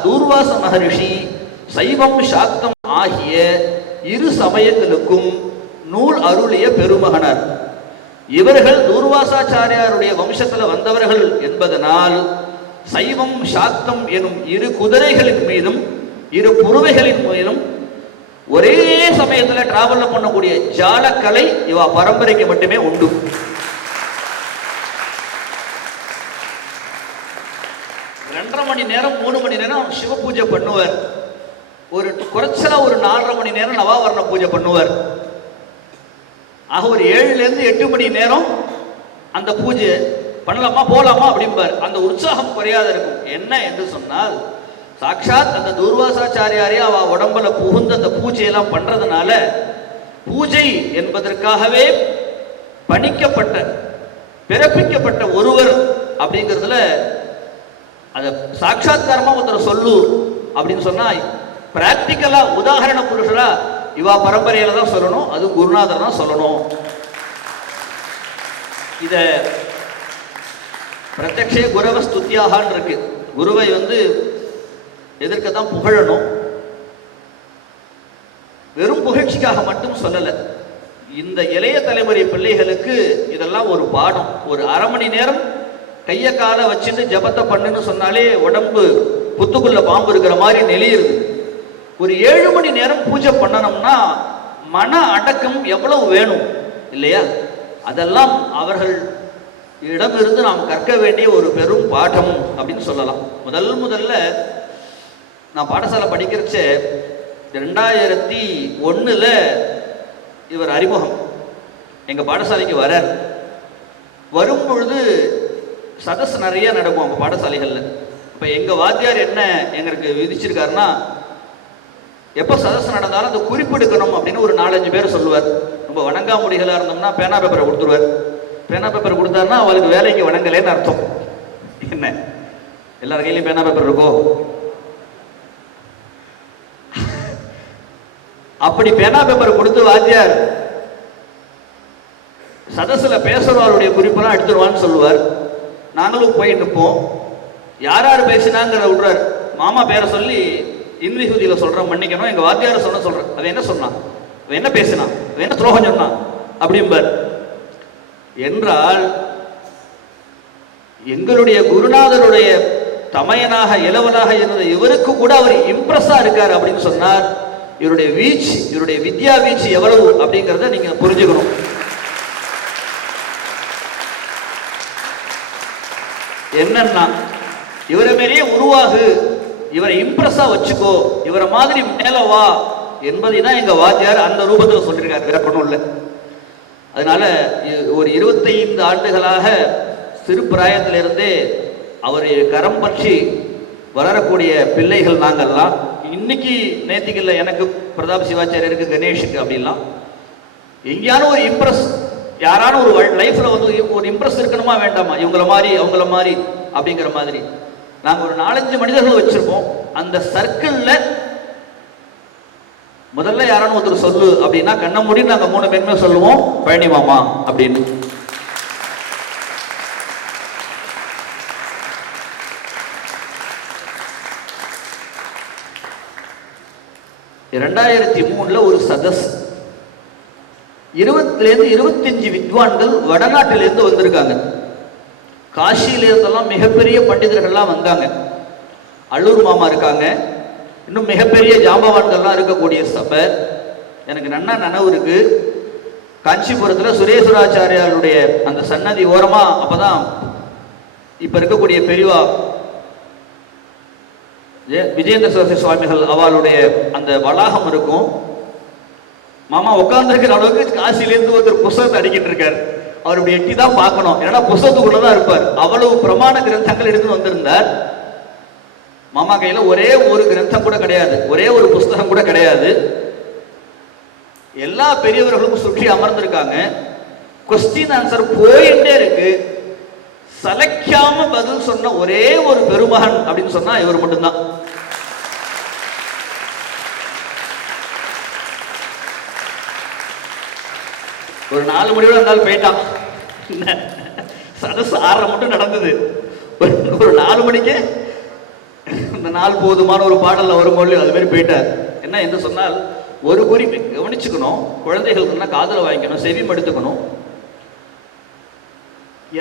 தூர்வாச மகரிஷி சைவம் சாக்தம் ஆகிய இரு சமயங்களுக்கும் நூல் அருளிய பெருமகனார். இவர்கள் தூர்வாசாச்சாரியாருடைய வம்சத்தில் வந்தவர்கள் என்பதனால் சைவம் சாக்தம் எனும் இரு குதிரைகளின் மீதும் இரு புருவைகளின் மீதும் ஒரே சமயத்தில் டிராவல் பண்ணக்கூடிய ஜாலக்கலை இவ பரம்பரைக்கு மட்டுமே உண்டு. ரெண்டரை மணி நேரம் 3 மணி நேரம் சிவ பூஜை பண்ணுவார். ஒரு குறைச்சலா ஒரு 4.5 மணி நேரம் நவாவரண பூஜை பண்ணுவார். ஆக ஒரு 7லேருந்து 8 மணி நேரம் அந்த பூஜை பண்ணலாமா போலாமா அப்படிம்பார். அந்த உற்சாகம் குறையாத இருக்கும். என்ன என்று சொன்னால் சாட்சாத் அந்த தூர்வாசாச்சாரியாரே அவ உடம்புல புகுந்து அந்த பூஜையெல்லாம் பண்றதுனால பூஜை என்பதற்காகவே பணிக்கப்பட்ட பிறப்பிக்கப்பட்ட ஒருவர் அப்படிங்கிறதுல அதை சாட்சாத்காரமா ஒருத்தர் சொல்லு அப்படின்னு சொன்னா பிராக்டிக்கலா உதாரண புருஷரா இவா பரம்பரையில தான் சொல்லணும், அது குருநாதர் தான் சொல்லணும். இத பிரத்யக்ஷே குரவ ஸ்துத்தியாகான்னு இருக்கு. குருவை எதற்கத்தான் புகழணும், வெறும் புகழ்ச்சிக்காக மட்டும் சொல்லல. இந்த இளைய தலைமுறை பிள்ளைகளுக்கு இதெல்லாம் ஒரு பாடம். ஒரு 1/2 மணி நேரம் கைய கால வச்சுட்டு ஜபத்தை பண்ணுன்னு சொன்னாலே உடம்பு புத்துக்குள்ள பாம்பு இருக்கிற மாதிரி நெளியுது. ஒரு 7 மணி நேரம் பூஜை பண்ணணும்னா மன அடக்கம் எவ்வளவு வேணும் இல்லையா? அதெல்லாம் அவர்கள் இடமிருந்து நாம் கற்க வேண்டிய ஒரு பெரும் பாடம் அப்படின்னு சொல்லலாம். முதல்ல நான் பாடசாலை படிக்கிறச்ச 2001 இவர் அறிமுகம் எங்க பாடசாலைக்கு வரும் பொழுது சதஸ் நிறைய நடக்கும் அவங்க பாடசாலைகள்ல. இப்ப எங்க வாத்தியார் என்ன எங்களுக்கு விதிச்சிருக்காருன்னா, எப்போ சதஸ் நடந்தாலும் அதை குறிப்பெடுக்கணும் அப்படின்னு ஒரு 4-5 பேர் சொல்லுவார். ரொம்ப வணங்காமுடிகளா இருந்தோம்னா பேனா பேப்பரை கொடுத்துருவார். பேனா பேப்பர் கொடுத்தாருன்னா அவளுக்கு வேலைக்கு வணங்கலேன்னு அர்த்தம். என்ன எல்லார் கையிலையும் பேனா பேப்பர் இருக்கோ? அப்படி பேனா பேப்பர் கொடுத்து வாத்தியார் சதசுல பேசுறவருடைய குறிப்பெல்லாம் எடுத்துருவான்னு சொல்லுவார். நாங்களும் போய் நிற்போம். யார் பேசினாங்கிற விடுறார். மாமா பேரை சொல்லி இன்விகுதியில சொல்றோம், மன்னிக்கணும், எங்க வாத்தியார சொல்றேன். அவன் என்ன சொன்னான், அவன் என்ன பேசினான், அவன் என்ன துரோகம் சொன்னான் அப்படிம்பார். என்றால் எங்களுடைய குருநாதருடைய தமையனாக இளவலாக இருந்த இவருக்கு கூட அவர் இம்ப்ரெஸ்ஸா இருக்கார் அப்படின்னு சொன்னார். இவருடைய வீச்சு, இவருடைய வித்யா வீச்சு எவ்வளவு அப்படிங்கிறத நீங்க புரிஞ்சுக்கணும். என்னன்னா இவரை மாரியே உருவாகு, இவரை இம்ப்ரெஸ்ஸா வச்சுக்கோ, இவரை மாதிரி மேல வா என்பதை தான் எங்க வாத்தியார் அந்த ரூபத்தில் சொல்லியிருக்காரு, வேற ஒன்றும் இல்லை. அதனால ஒரு 25 ஆண்டுகளாக சிறு பிராயத்திலிருந்தே அவரை கரம் பற்றி வளரக்கூடிய பிள்ளைகள் நாங்கள்லாம். இன்னைக்கு நேத்திக்கல்ல எனக்கு பிரதாப் சிவாச்சாரியருக்கு கணேஷுக்கு அப்படின்லாம் எங்கேயான ஒரு இம்ப்ரெஸ், யாரான ஒரு லைஃப்ல வந்து ஒரு இம்ப்ரெஸ் இருக்கணுமா வேண்டாமா, இவங்கள மாதிரி அவங்கள மாதிரி அப்படிங்கிற மாதிரி நாங்கள் ஒரு 4-5 மனிதர்கள் வச்சிருப்போம். அந்த சர்க்கிள்ல முதல்ல யாரானு ஒருத்தர் சொல்லு அப்படின்னா கண்ண மூடி நாங்க 3 பேருமே சொல்லுவோம் பழனி மாமா அப்படின்னு. (2003) ஒரு சதஸ் 20-25 வித்வான்கள் வடநாட்டிலிருந்து வந்திருக்காங்க. காசியிலிருந்தெல்லாம் மிகப்பெரிய பண்டிதர்கள்லாம் வந்தாங்க. அல்லூர் மாமா இருக்காங்க, இன்னும் மிகப்பெரிய ஜாம்பவான்கள்லாம் இருக்கக்கூடிய சபை. எனக்கு நன்னா நனவு இருக்கு, காஞ்சிபுரத்தில் சுரேஸ்வராச்சாரியாருடைய அந்த சன்னதி ஓரமா அப்பதான் இப்ப இருக்கக்கூடிய பெரியவா விஜயேந்திர சரஸ்வதி சுவாமிகள் அவளுடைய அந்த வளாகம் இருக்கும். மாமா உட்கார்ந்துருக்கிற அளவுக்கு காசிலிருந்து ஒருத்தர் புஸ்தகத்தை அடிக்கிட்டு இருக்காரு. அவர் இப்படி எட்டி தான் பார்க்கணும், ஏன்னா புஸ்தகத்துக்குள்ளதான் இருப்பார். அவ்வளவு பிரமாண கிரந்தங்கள் எடுத்து வந்திருந்தார். மாமா கையில ஒரே ஒரு கிரந்தம் கூட கிடையாது, ஒரே ஒரு புஸ்தகம் கூட கிடையாது. எல்லா பெரியவர்களும் சுற்றி அமர்ந்திருக்காங்க. கொஸ்டின் ஆன்சர் போயிட்டே இருக்கு. சலைக்காம பதில் சொன்ன ஒரே ஒரு பெருமகன் அப்படின்னு சொன்னா இவர் மட்டும்தான். ஒரு 4 மணி இருந்தாலும் போயிட்டான். சதஸ் 6:30 மட்டும் நடந்தது. ஒரு 4 மணிக்கு இந்த நாள் போதுமான ஒரு பாடல்ல வரும்போது அது மாதிரி போயிட்டார். என்ன என்று சொன்னால், ஒரு குறிப்பு கவனிச்சுக்கணும், குழந்தைகளுக்குன்னா காதல வாங்கிக்கணும், செவி மடுத்துக்கணும்.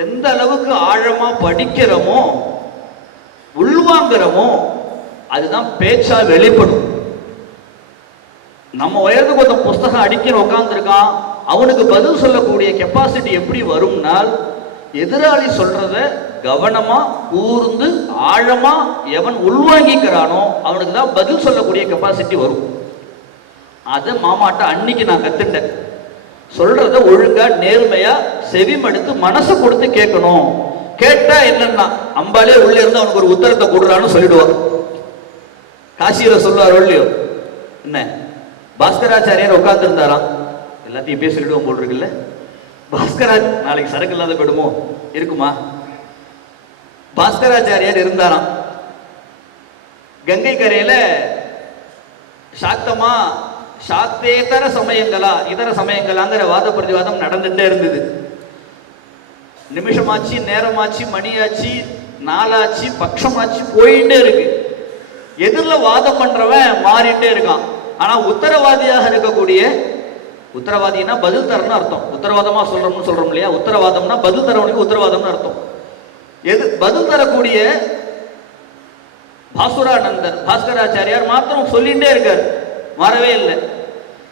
எந்த அளவுக்கு ஆழமா படிக்கிறோமோ உள்வாங்கிறோமோ அதுதான் பேச்சா வெளிப்படும். நம்ம உயரத்துக்கு ஒருத்தன் புஸ்தகம் அடிக்கிற உட்கார்ந்துருக்கான், அவனுக்கு பதில் சொல்லக்கூடிய கெப்பாசிட்டி எப்படி வரும்னால், எதிராளி சொல்றத கவனமா கூர்ந்து ஆழமா எவன் உள்வாங்கிக்கிறானோ அவனுக்கு தான் பதில் சொல்லக்கூடிய கெப்பாசிட்டி வரும். அதை மாமாட்ட அன்னைக்கு நான் கத்துட்டேன். சொல்றத ஒழுங்கா நேர்மையா செவிமடுத்து மனசு கொடுத்து கேட்கணும். கேட்டா என்னன்னா அம்பாலே உள்ள இருந்து அவனுக்கு ஒரு உத்தரத்தை கொடுறான்னு சொல்லிடுவான். காசியில சொல்லுவார் இல்லையோ, என்ன பாஸ்கராச்சாரியார் உட்கார்ந்து இருந்தாராம், எல்லாத்தையும் பேசிடுவோம் போல் இருக்குல்ல. பாஸ்கராஜ் நாளைக்கு சரக்கு இல்லாத போயிடுமோ, இருக்குமா? பாஸ்கராச்சாரியார் இருந்தாராம் கங்கை கரையில. சாக்தமா சாக்தேதர சமயங்களா இதர சமயங்களாங்கிற வாத பிரதிவாதம் நடந்துட்டே இருந்தது. நிமிஷமாச்சு, நேரமாச்சு, மணியாச்சு, நாளாச்சு, பட்சமாச்சு, போயிட்டே இருக்கு. எதிரில் வாதம் பண்றவன் மாறிட்டே இருக்கான். ஆனா உத்தரவாதியாக இருக்கக்கூடிய, உத்தரவாதினா பதில் தரணும்னு அர்த்தம். உத்தரவாதமா சொல்றோம்னு சொல்றோம் இல்லையா, உத்தரவாதம்னா பதில் தரவனுக்கு உத்தரவாதம்னு அர்த்தம். எது பதில் தரக்கூடிய பாஸ்கராச்சாரியார் மாத்திரம் சொல்லிட்டே இருக்கார், மாறவே இல்லை.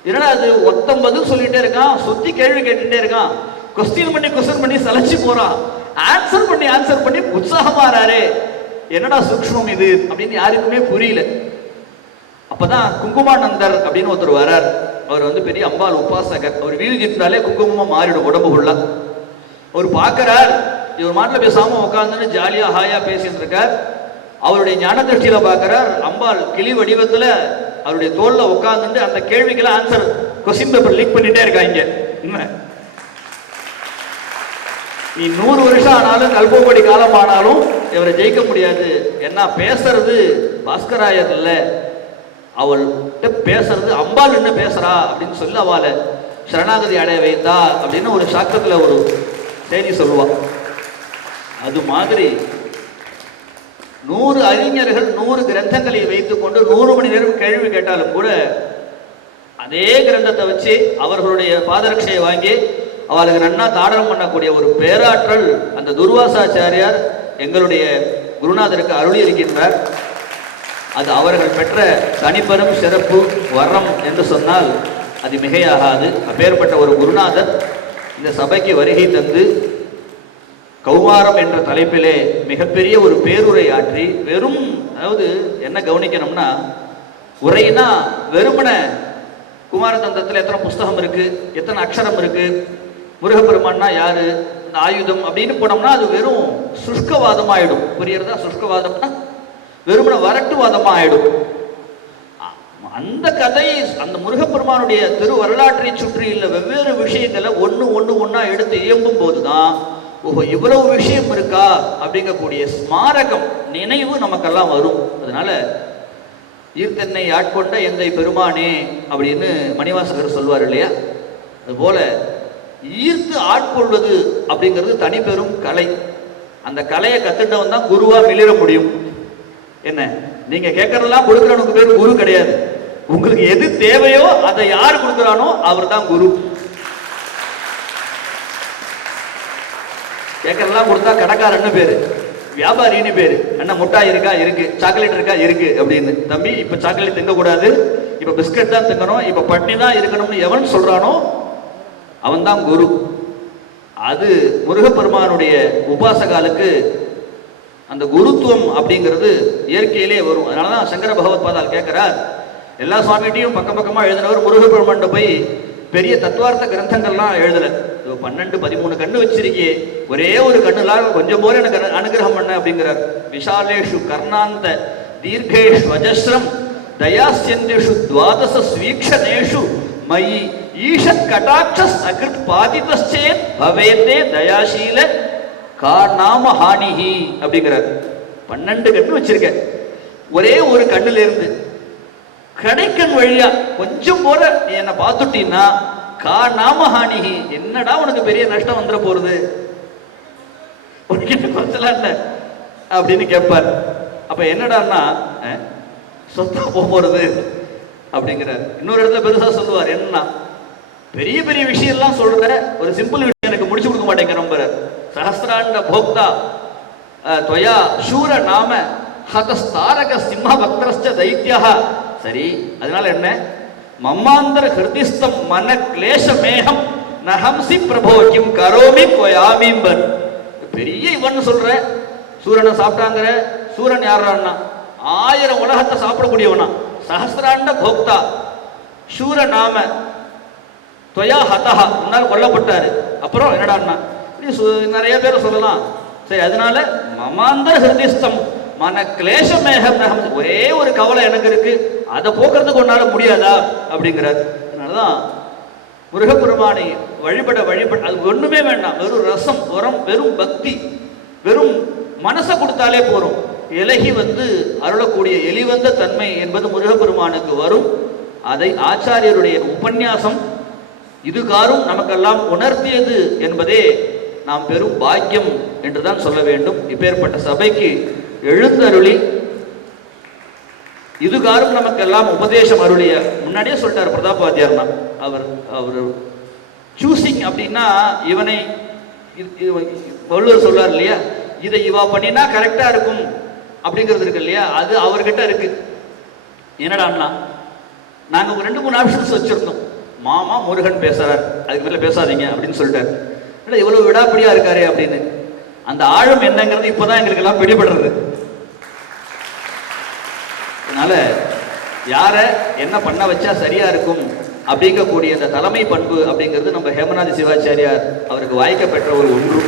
என்னடா அது ஒத்தம் பதில் சொல்லிட்டே இருக்கான், சுத்தி கேள்வி கேட்டுட்டே இருக்கான், கொஸ்டின் பண்ணி சலைச்சு போறான், ஆன்சர் பண்ணி உற்சாகமாறாரு, என்னடா சூக்ஷ்மம் இது அப்படின்னு யாருக்குமே புரியல. அப்பதான் குங்குமானந்தர் அப்படின்னு ஒருத்தர் வரார். அவர் வந்து பெரிய அம்பாள் உபாசகர். அவர் வீடு கிட்டாலே குங்குமமா மாறிடும் உடம்பு உள்ள. அவர் பார்க்கிறார், இவர் மாட்டில் பேசாம உட்காந்துன்னு ஜாலியா ஹாயா பேசிட்டு இருக்கார். அவருடைய ஞான திருஷ்டியில பார்க்கிறார், அம்பாள் கிளி வடிவத்துல அவருடைய தோல்ல உட்கார்ந்துட்டு அந்த கேள்விக்கெல்லாம் ஆன்சர் கொஸ்டின் பேப்பர் லீக் பண்ணிட்டே இருக்காங்க. நீ 100 வருஷம் ஆனாலும் கல்போபடி காலம் ஆனாலும் இவரை ஜெயிக்க முடியாது. என்ன பேசுறது பாஸ்கராயர் இல்ல, அவள் பேசுறது அம்பாள் என்ன பேசுறா அப்படின்னு சொல்லி அவளை சரணாகதி அடைய வைத்தா அப்படின்னு ஒரு சாக்கத்துல ஒரு செய்தி சொல்லுவா. அது மாதிரி 100 அறிஞர்கள் 100 கிரந்தங்களை வைத்துக் கொண்டு 100 மணி நேரம் கேள்வி கேட்டாலும் கூட அதே கிரந்தத்தை வச்சு அவர்களுடைய பாதரட்சையை வாங்கி அவளுக்கு நன்னா தாடனம் பண்ணக்கூடிய ஒரு பேராற்றல் அந்த துர்வாசாச்சாரியார் எங்களுடைய குருநாதருக்கு அருளி இருக்கின்றார். அது அவர்கள் பெற்ற தனிப்பெரும் சிறப்பு வரம் என்று சொன்னால் அது மிகையாகாது. அப்பேற்பட்ட ஒரு குருநாதர் இந்த சபைக்கு வருகை தந்து கௌமாரம் என்ற தலைப்பிலே மிகப்பெரிய ஒரு பேருரை ஆற்றி, வெறும் அதாவது என்ன கவனிக்கணும்னா, உரைனா வெறுமன குமாரதந்தத்தில் எத்தனை புஸ்தகம் இருக்கு, எத்தனை அக்ஷரம் இருக்கு, முருகப்பெருமான்னா யாரு, இந்த ஆயுதம் அப்படின்னு போனோம்னா அது வெறும் சுஷ்கவாதம் ஆயிடும். புரியறதா? சுஷ்கவாதம்னா வெறுமன வரட்டுவாதமா ஆயிடும். அந்த கதை அந்த முருகப்பெருமானுடைய திரு வரலாற்றை சுற்றி உள்ள வெவ்வேறு விஷயங்களை ஒன்னா எடுத்து இயம்பும் போதுதான் ஓஹோ இவ்வளவு விஷயம் இருக்கா அப்படிங்கக்கூடிய ஸ்மாரகம் நினைவு நமக்கெல்லாம் வரும். அதனால ஈர்த்தென்னை ஆட்கொண்ட எந்தை பெருமானே அப்படின்னு மணிவாசகர் சொல்வார் இல்லையா? அதுபோல ஈர்த்து ஆட்கொள்வது அப்படிங்கிறது தனி பெரும் கலை. அந்த கலையை கத்துட்டவன் தான் குருவா மிளிர முடியும். என்ன நீங்க கேட்கறதெல்லாம் கொடுக்குறவனுக்கு பேர் குரு கிடையாது. உங்களுக்கு எது தேவையோ அதை யார் கொடுக்குறானோ அவர் தான் குரு. கேட்கறதெல்லாம் கொடுத்தா கடைக்காரன்னு பேரு, வியாபாரின்னு பேரு. என்ன முட்டாய் இருக்கா? இருக்கு. சாக்லேட் இருக்கா? இருக்கு அப்படின்னு. தம்பி இப்ப சாக்லேட் திங்கக்கூடாது, இப்ப பிஸ்கட் தான் திங்கணும், இப்ப பட்னி தான் இருக்கணும்னு எவன் சொல்றானோ அவன் தான் குரு. அது முருகப்பெருமானுடைய உபாசகாலுக்கு அந்த குருத்துவம் அப்படிங்கிறது இயற்கையிலே வரும். அதனாலதான் சங்கர பகவத் பாதால் கேட்கிறார், எல்லா சுவாமிகிட்டையும் பக்கம் பக்கமா எழுதினவர் முருகப்பெருமான் போய் பெரிய தத்துவார்த்த கிரந்தங்கள்லாம் எழுதல. 12-13 கண்ணு வச்சிருக்கியே, ஒரே ஒரு கண்ணுலாம் கொஞ்சம் போல எனக்கு அனுகிரகம் பண்ண அப்படிங்கிறார். விஷாலேஷு கர்ணாந்த தீர்கேஷு அஜஸ்ரம் தயாஸ்யந்தேஷு துவாதச ஸ்வீக்ஷணேஷு மயி ஈஷத் கடாட்ச சகிருத் பாதிதச்சேத் பவேதே தயாசீல காணாம ஹானிஹி அப்படிங்கிறார். 12 கண்ணு வச்சிருக்க, ஒரே ஒரு கண்ணுல இருந்து கடைக்கண் வழியா கொஞ்சம் போற நீ என்ன பார்த்துட்டீன்னா காணாம ஹானிஹி, என்னடா உனக்கு பெரிய நஷ்டம் வந்துட போறது, உனக்கு கொஞ்சலாம் இல்ல அப்படின்னு கேட்பார். அப்ப என்னடான்னா சொத்தா போறது அப்படிங்கிறார். இன்னொரு இடத்துல பெருசா சொல்லுவார், என்னன்னா பெரிய பெரிய விஷயம் எல்லாம் சொல்ற, ஒரு சிம்பிள் விஷயம் எனக்கு முடிச்சு கொடுக்க மாட்டேங்க நம்புறார். சஹஸ்ராண்ட போக்தா துவயா சூர நாம ஹதஸ்தாரக சிம்ம பக்தரஸ்ச தைத்யா. சரி, அதனால என்ன? மம்மாந்தர ஹிருதிஸ்தம் மன கிளேஷமேகம் நஹம்சி பிரபோ கிம் கரோமி கோயாமிம்பர். பெரிய இவன் சொல்ற, சூரனை சாப்பிட்டாங்கிற. சூரன் யாரான்னா 1000 உலகத்தை சாப்பிடக்கூடியவனா. சஹஸ்ராண்ட போக்தா சூர நாம துவயா ஹதஹா, முன்னால் கொல்லப்பட்டாரு. அப்புறம் என்னடான்னா நிறைய பேர் சொல்லலாம். சரி, அதனால மமாந்தர ஹிருதிஸ்தம் மன கிளேஷமேகம் நஹம், ஒரே ஒரு கவலை எனக்கு இருக்கு, அதை போக்குறதுக்கு ஒன்னால முடியாதா அப்படிங்கிறார். அதனாலதான் முருகப்பெருமானை வழிபட அது ஒண்ணுமே வேண்டாம், வெறும் ரசம் வரம், வெறும் பக்தி, வெறும் மனசை கொடுத்தாலே போறோம். இலகி வந்து அருளக்கூடிய எளிவந்த தன்மை என்பது முருகப்பெருமானுக்கு வரும். அதை ஆச்சாரியருடைய உபன்யாசம் இதுகாரும் நமக்கெல்லாம் உணர்த்தியது என்பதே நாம் பெரும் பாக்கியம் என்றுதான் சொல்ல வேண்டும். இப்பேற்பட்ட சபைக்கு எழுந்தருளி இதுகாரும் நமக்கெல்லாம் உபதேசம் அருளிய, முன்னாடியே சொல்லிட்டார் பிரதாபாத்தியார்னா, அவர் சூசிங் அப்படின்னா இவனை வள்ளுவர் சொல்றார் இல்லையா, இதை இவா பண்ணினா கரெக்டா இருக்கும், அப்படிங்கிறது இருக்கு இல்லையா, அது அவர்கிட்ட இருக்கு. என்னடான்னா நாங்கள் ஒரு 2-3 ஆப்ஷன்ஸ் வச்சிருந்தோம். மாமா முருகன் பேசுறார், அதுக்கு மேலே பேசாதீங்க அப்படின்னு சொல்லிட்டாரு. இல்லை இவ்வளவு விடாப்பிடியா இருக்காரு அப்படின்னு. அந்த ஆழம் என்னங்கிறது இப்போதான் எங்களுக்கு எல்லாம் பிடிபடுறது. அதனால யாரை என்ன பண்ண வச்சா சரியா இருக்கும் அப்படிங்கக்கூடிய அந்த தலைமை பண்பு அப்படிங்கிறது நம்ம ஹேமநாத சிவாச்சாரியார் அவருக்கு வாய்க்கப்பெற்ற ஒரு ஒன்று.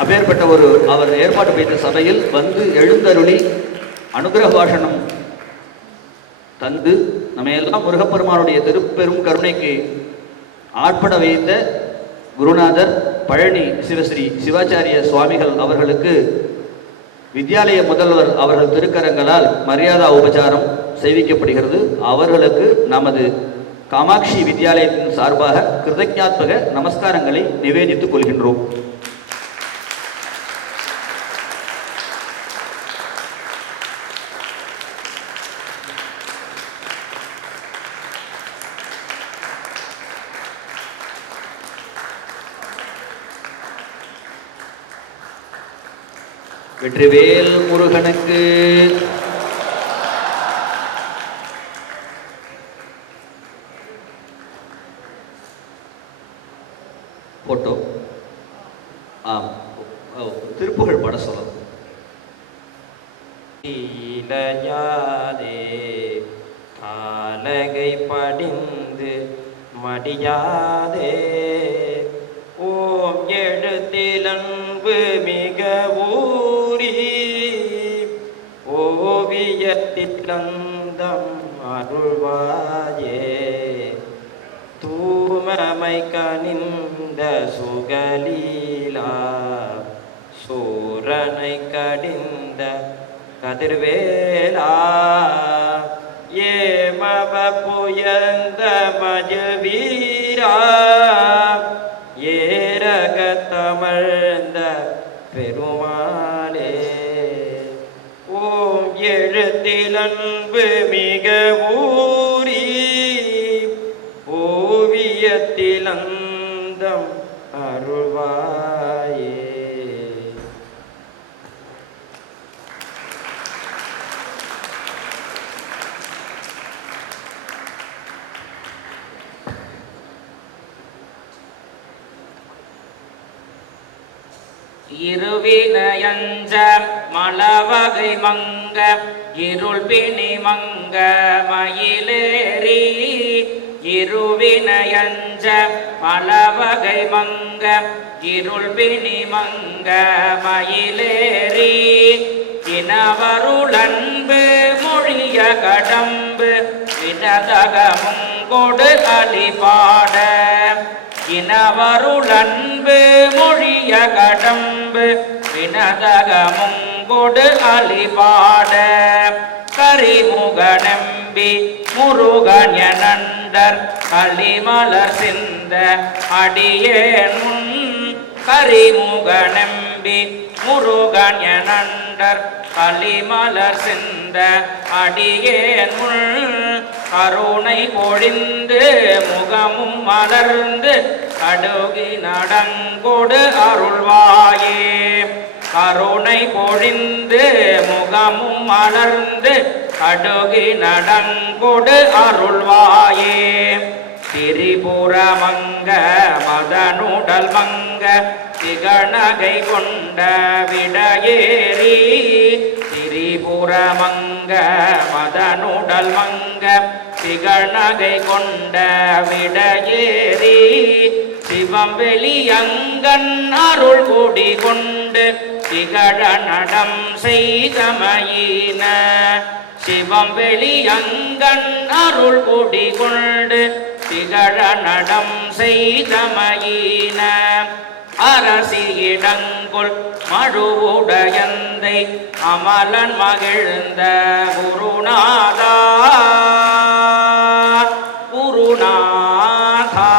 அப்பேற்பட்ட ஒரு அவர் ஏற்பாடு செய்த சபையில் வந்து எழுந்தருளி அனுகிரக பாஷணம் தந்து நம்ம எல்லாம் முருகப்பெருமானுடைய திருப்பெரும் கருணைக்கு ஆட்பட வைத்த குருநாதர் பழனி சிவஸ்ரீ சிவாச்சாரிய சுவாமிகள் அவர்களுக்கு வித்யாலய முதல்வர் அவர்கள் திருக்கரங்களால் மரியாதா உபச்சாரம் செய்விக்கப்படுகிறது. அவர்களுக்கு நமது காமாட்சி வித்யாலயத்தின் சார்பாக கிருதஜ்ஞாத்மக நமஸ்காரங்களை நிவேதித்துக் கொள்கின்றோம். வெற்றிவேல் முருகனுக்கு. போட்டோ திருப்புகழ் பட சொல்லலாம். காலகை படிந்து மடியாதே ஓம் எழுத்திலன்பு மிக ஊறி ஓவியத்திலந்தம் அருள்வாயே தூமமை கனிந்த சுகலீலா சூரனை கடிந்த கதிர்வேலா ஏமவ புயந்த மஜவீரா ஏரக தமிழ்ந்த பெருமாளே ஓம் எழுத்திலன்பு மிக ஊறி ஓவியத்திலந்தம் அருள்வாயே. இருவினயஞ்ச மலவகை மங்க இருள் பிணி மங்க மயிலேறி இருவினயஞ்ச மலவகை மங்க இருள் பிணி மங்க மயிலேறி இனவருளன்பு மொழிய கடம்பு வினதகமும் கொடு அலிபாட இனவருளன்பு மொழிய கடம்பு வினதகமும் கொடு அலிபாட கரிமுக நம்பி முருகன் நண்டர் களிமலர் சிந்த அடியேன் முன் கரிமுக நம்பி முருகன் நண்டர் களிமலர் சிந்த அடியேன் முன் கருணை பொழிந்து முகமும் மலர்ந்து கடுகி நடங்கொடு அருள்வாயே கருணை பொழிந்து முகமும் மலர்ந்து கடுகி நடங்கொடு அருள்வாயே திரிபுரமங்க மதனுடல் மங்க திகழ்நகை கொண்ட விடையேறி திரிபுரமங்க மதனுடல் மங்க திகழ்நகை கொண்ட விடையேறி சிவம் வெளியங்கன் அருள் கூடி கொண்டு திகழ நடம் செய்தமையின சிவம் வெளியங்கன் அருள் கூடி கொண்டு திகழ நடம் செய்தமையின அரசியிடங்குள் மழுவுடையந்தை அமலன் மகிழ்ந்த குருநாதா குருநாதா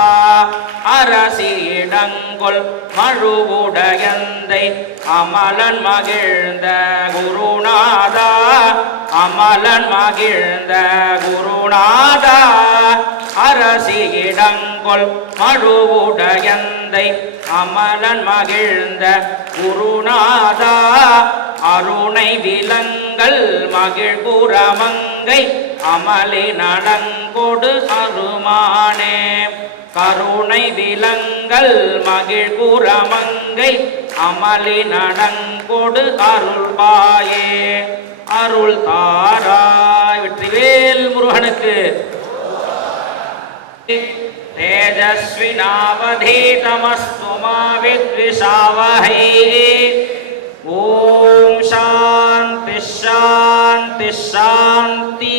அரசியிடங்குள் மழுவுடையந்தை அமலன் மகிழ்ந்த குருநாதா அமலன் மகிழ்ந்த குருநாதா அரசியிடங்கொள் மழுவுடையந்தை அமலன் மகிழ்ந்த குருநாதா அருணை விலங்கல் மகிழ் குரமங்கை அமலி நடங்கொடு அருமானே கருணை விலங்கல் மகிழ் குரமங்கை அமலி நடங்கொடு அருள்பாயே அருள் தாராய். வெற்றிவேல் முருகனுக்கு. தேஜஸ்வினாவதீதமஸ்து மா வித்விஷாவஹை. ஓம் சாந்தி சாந்தி சாந்தி.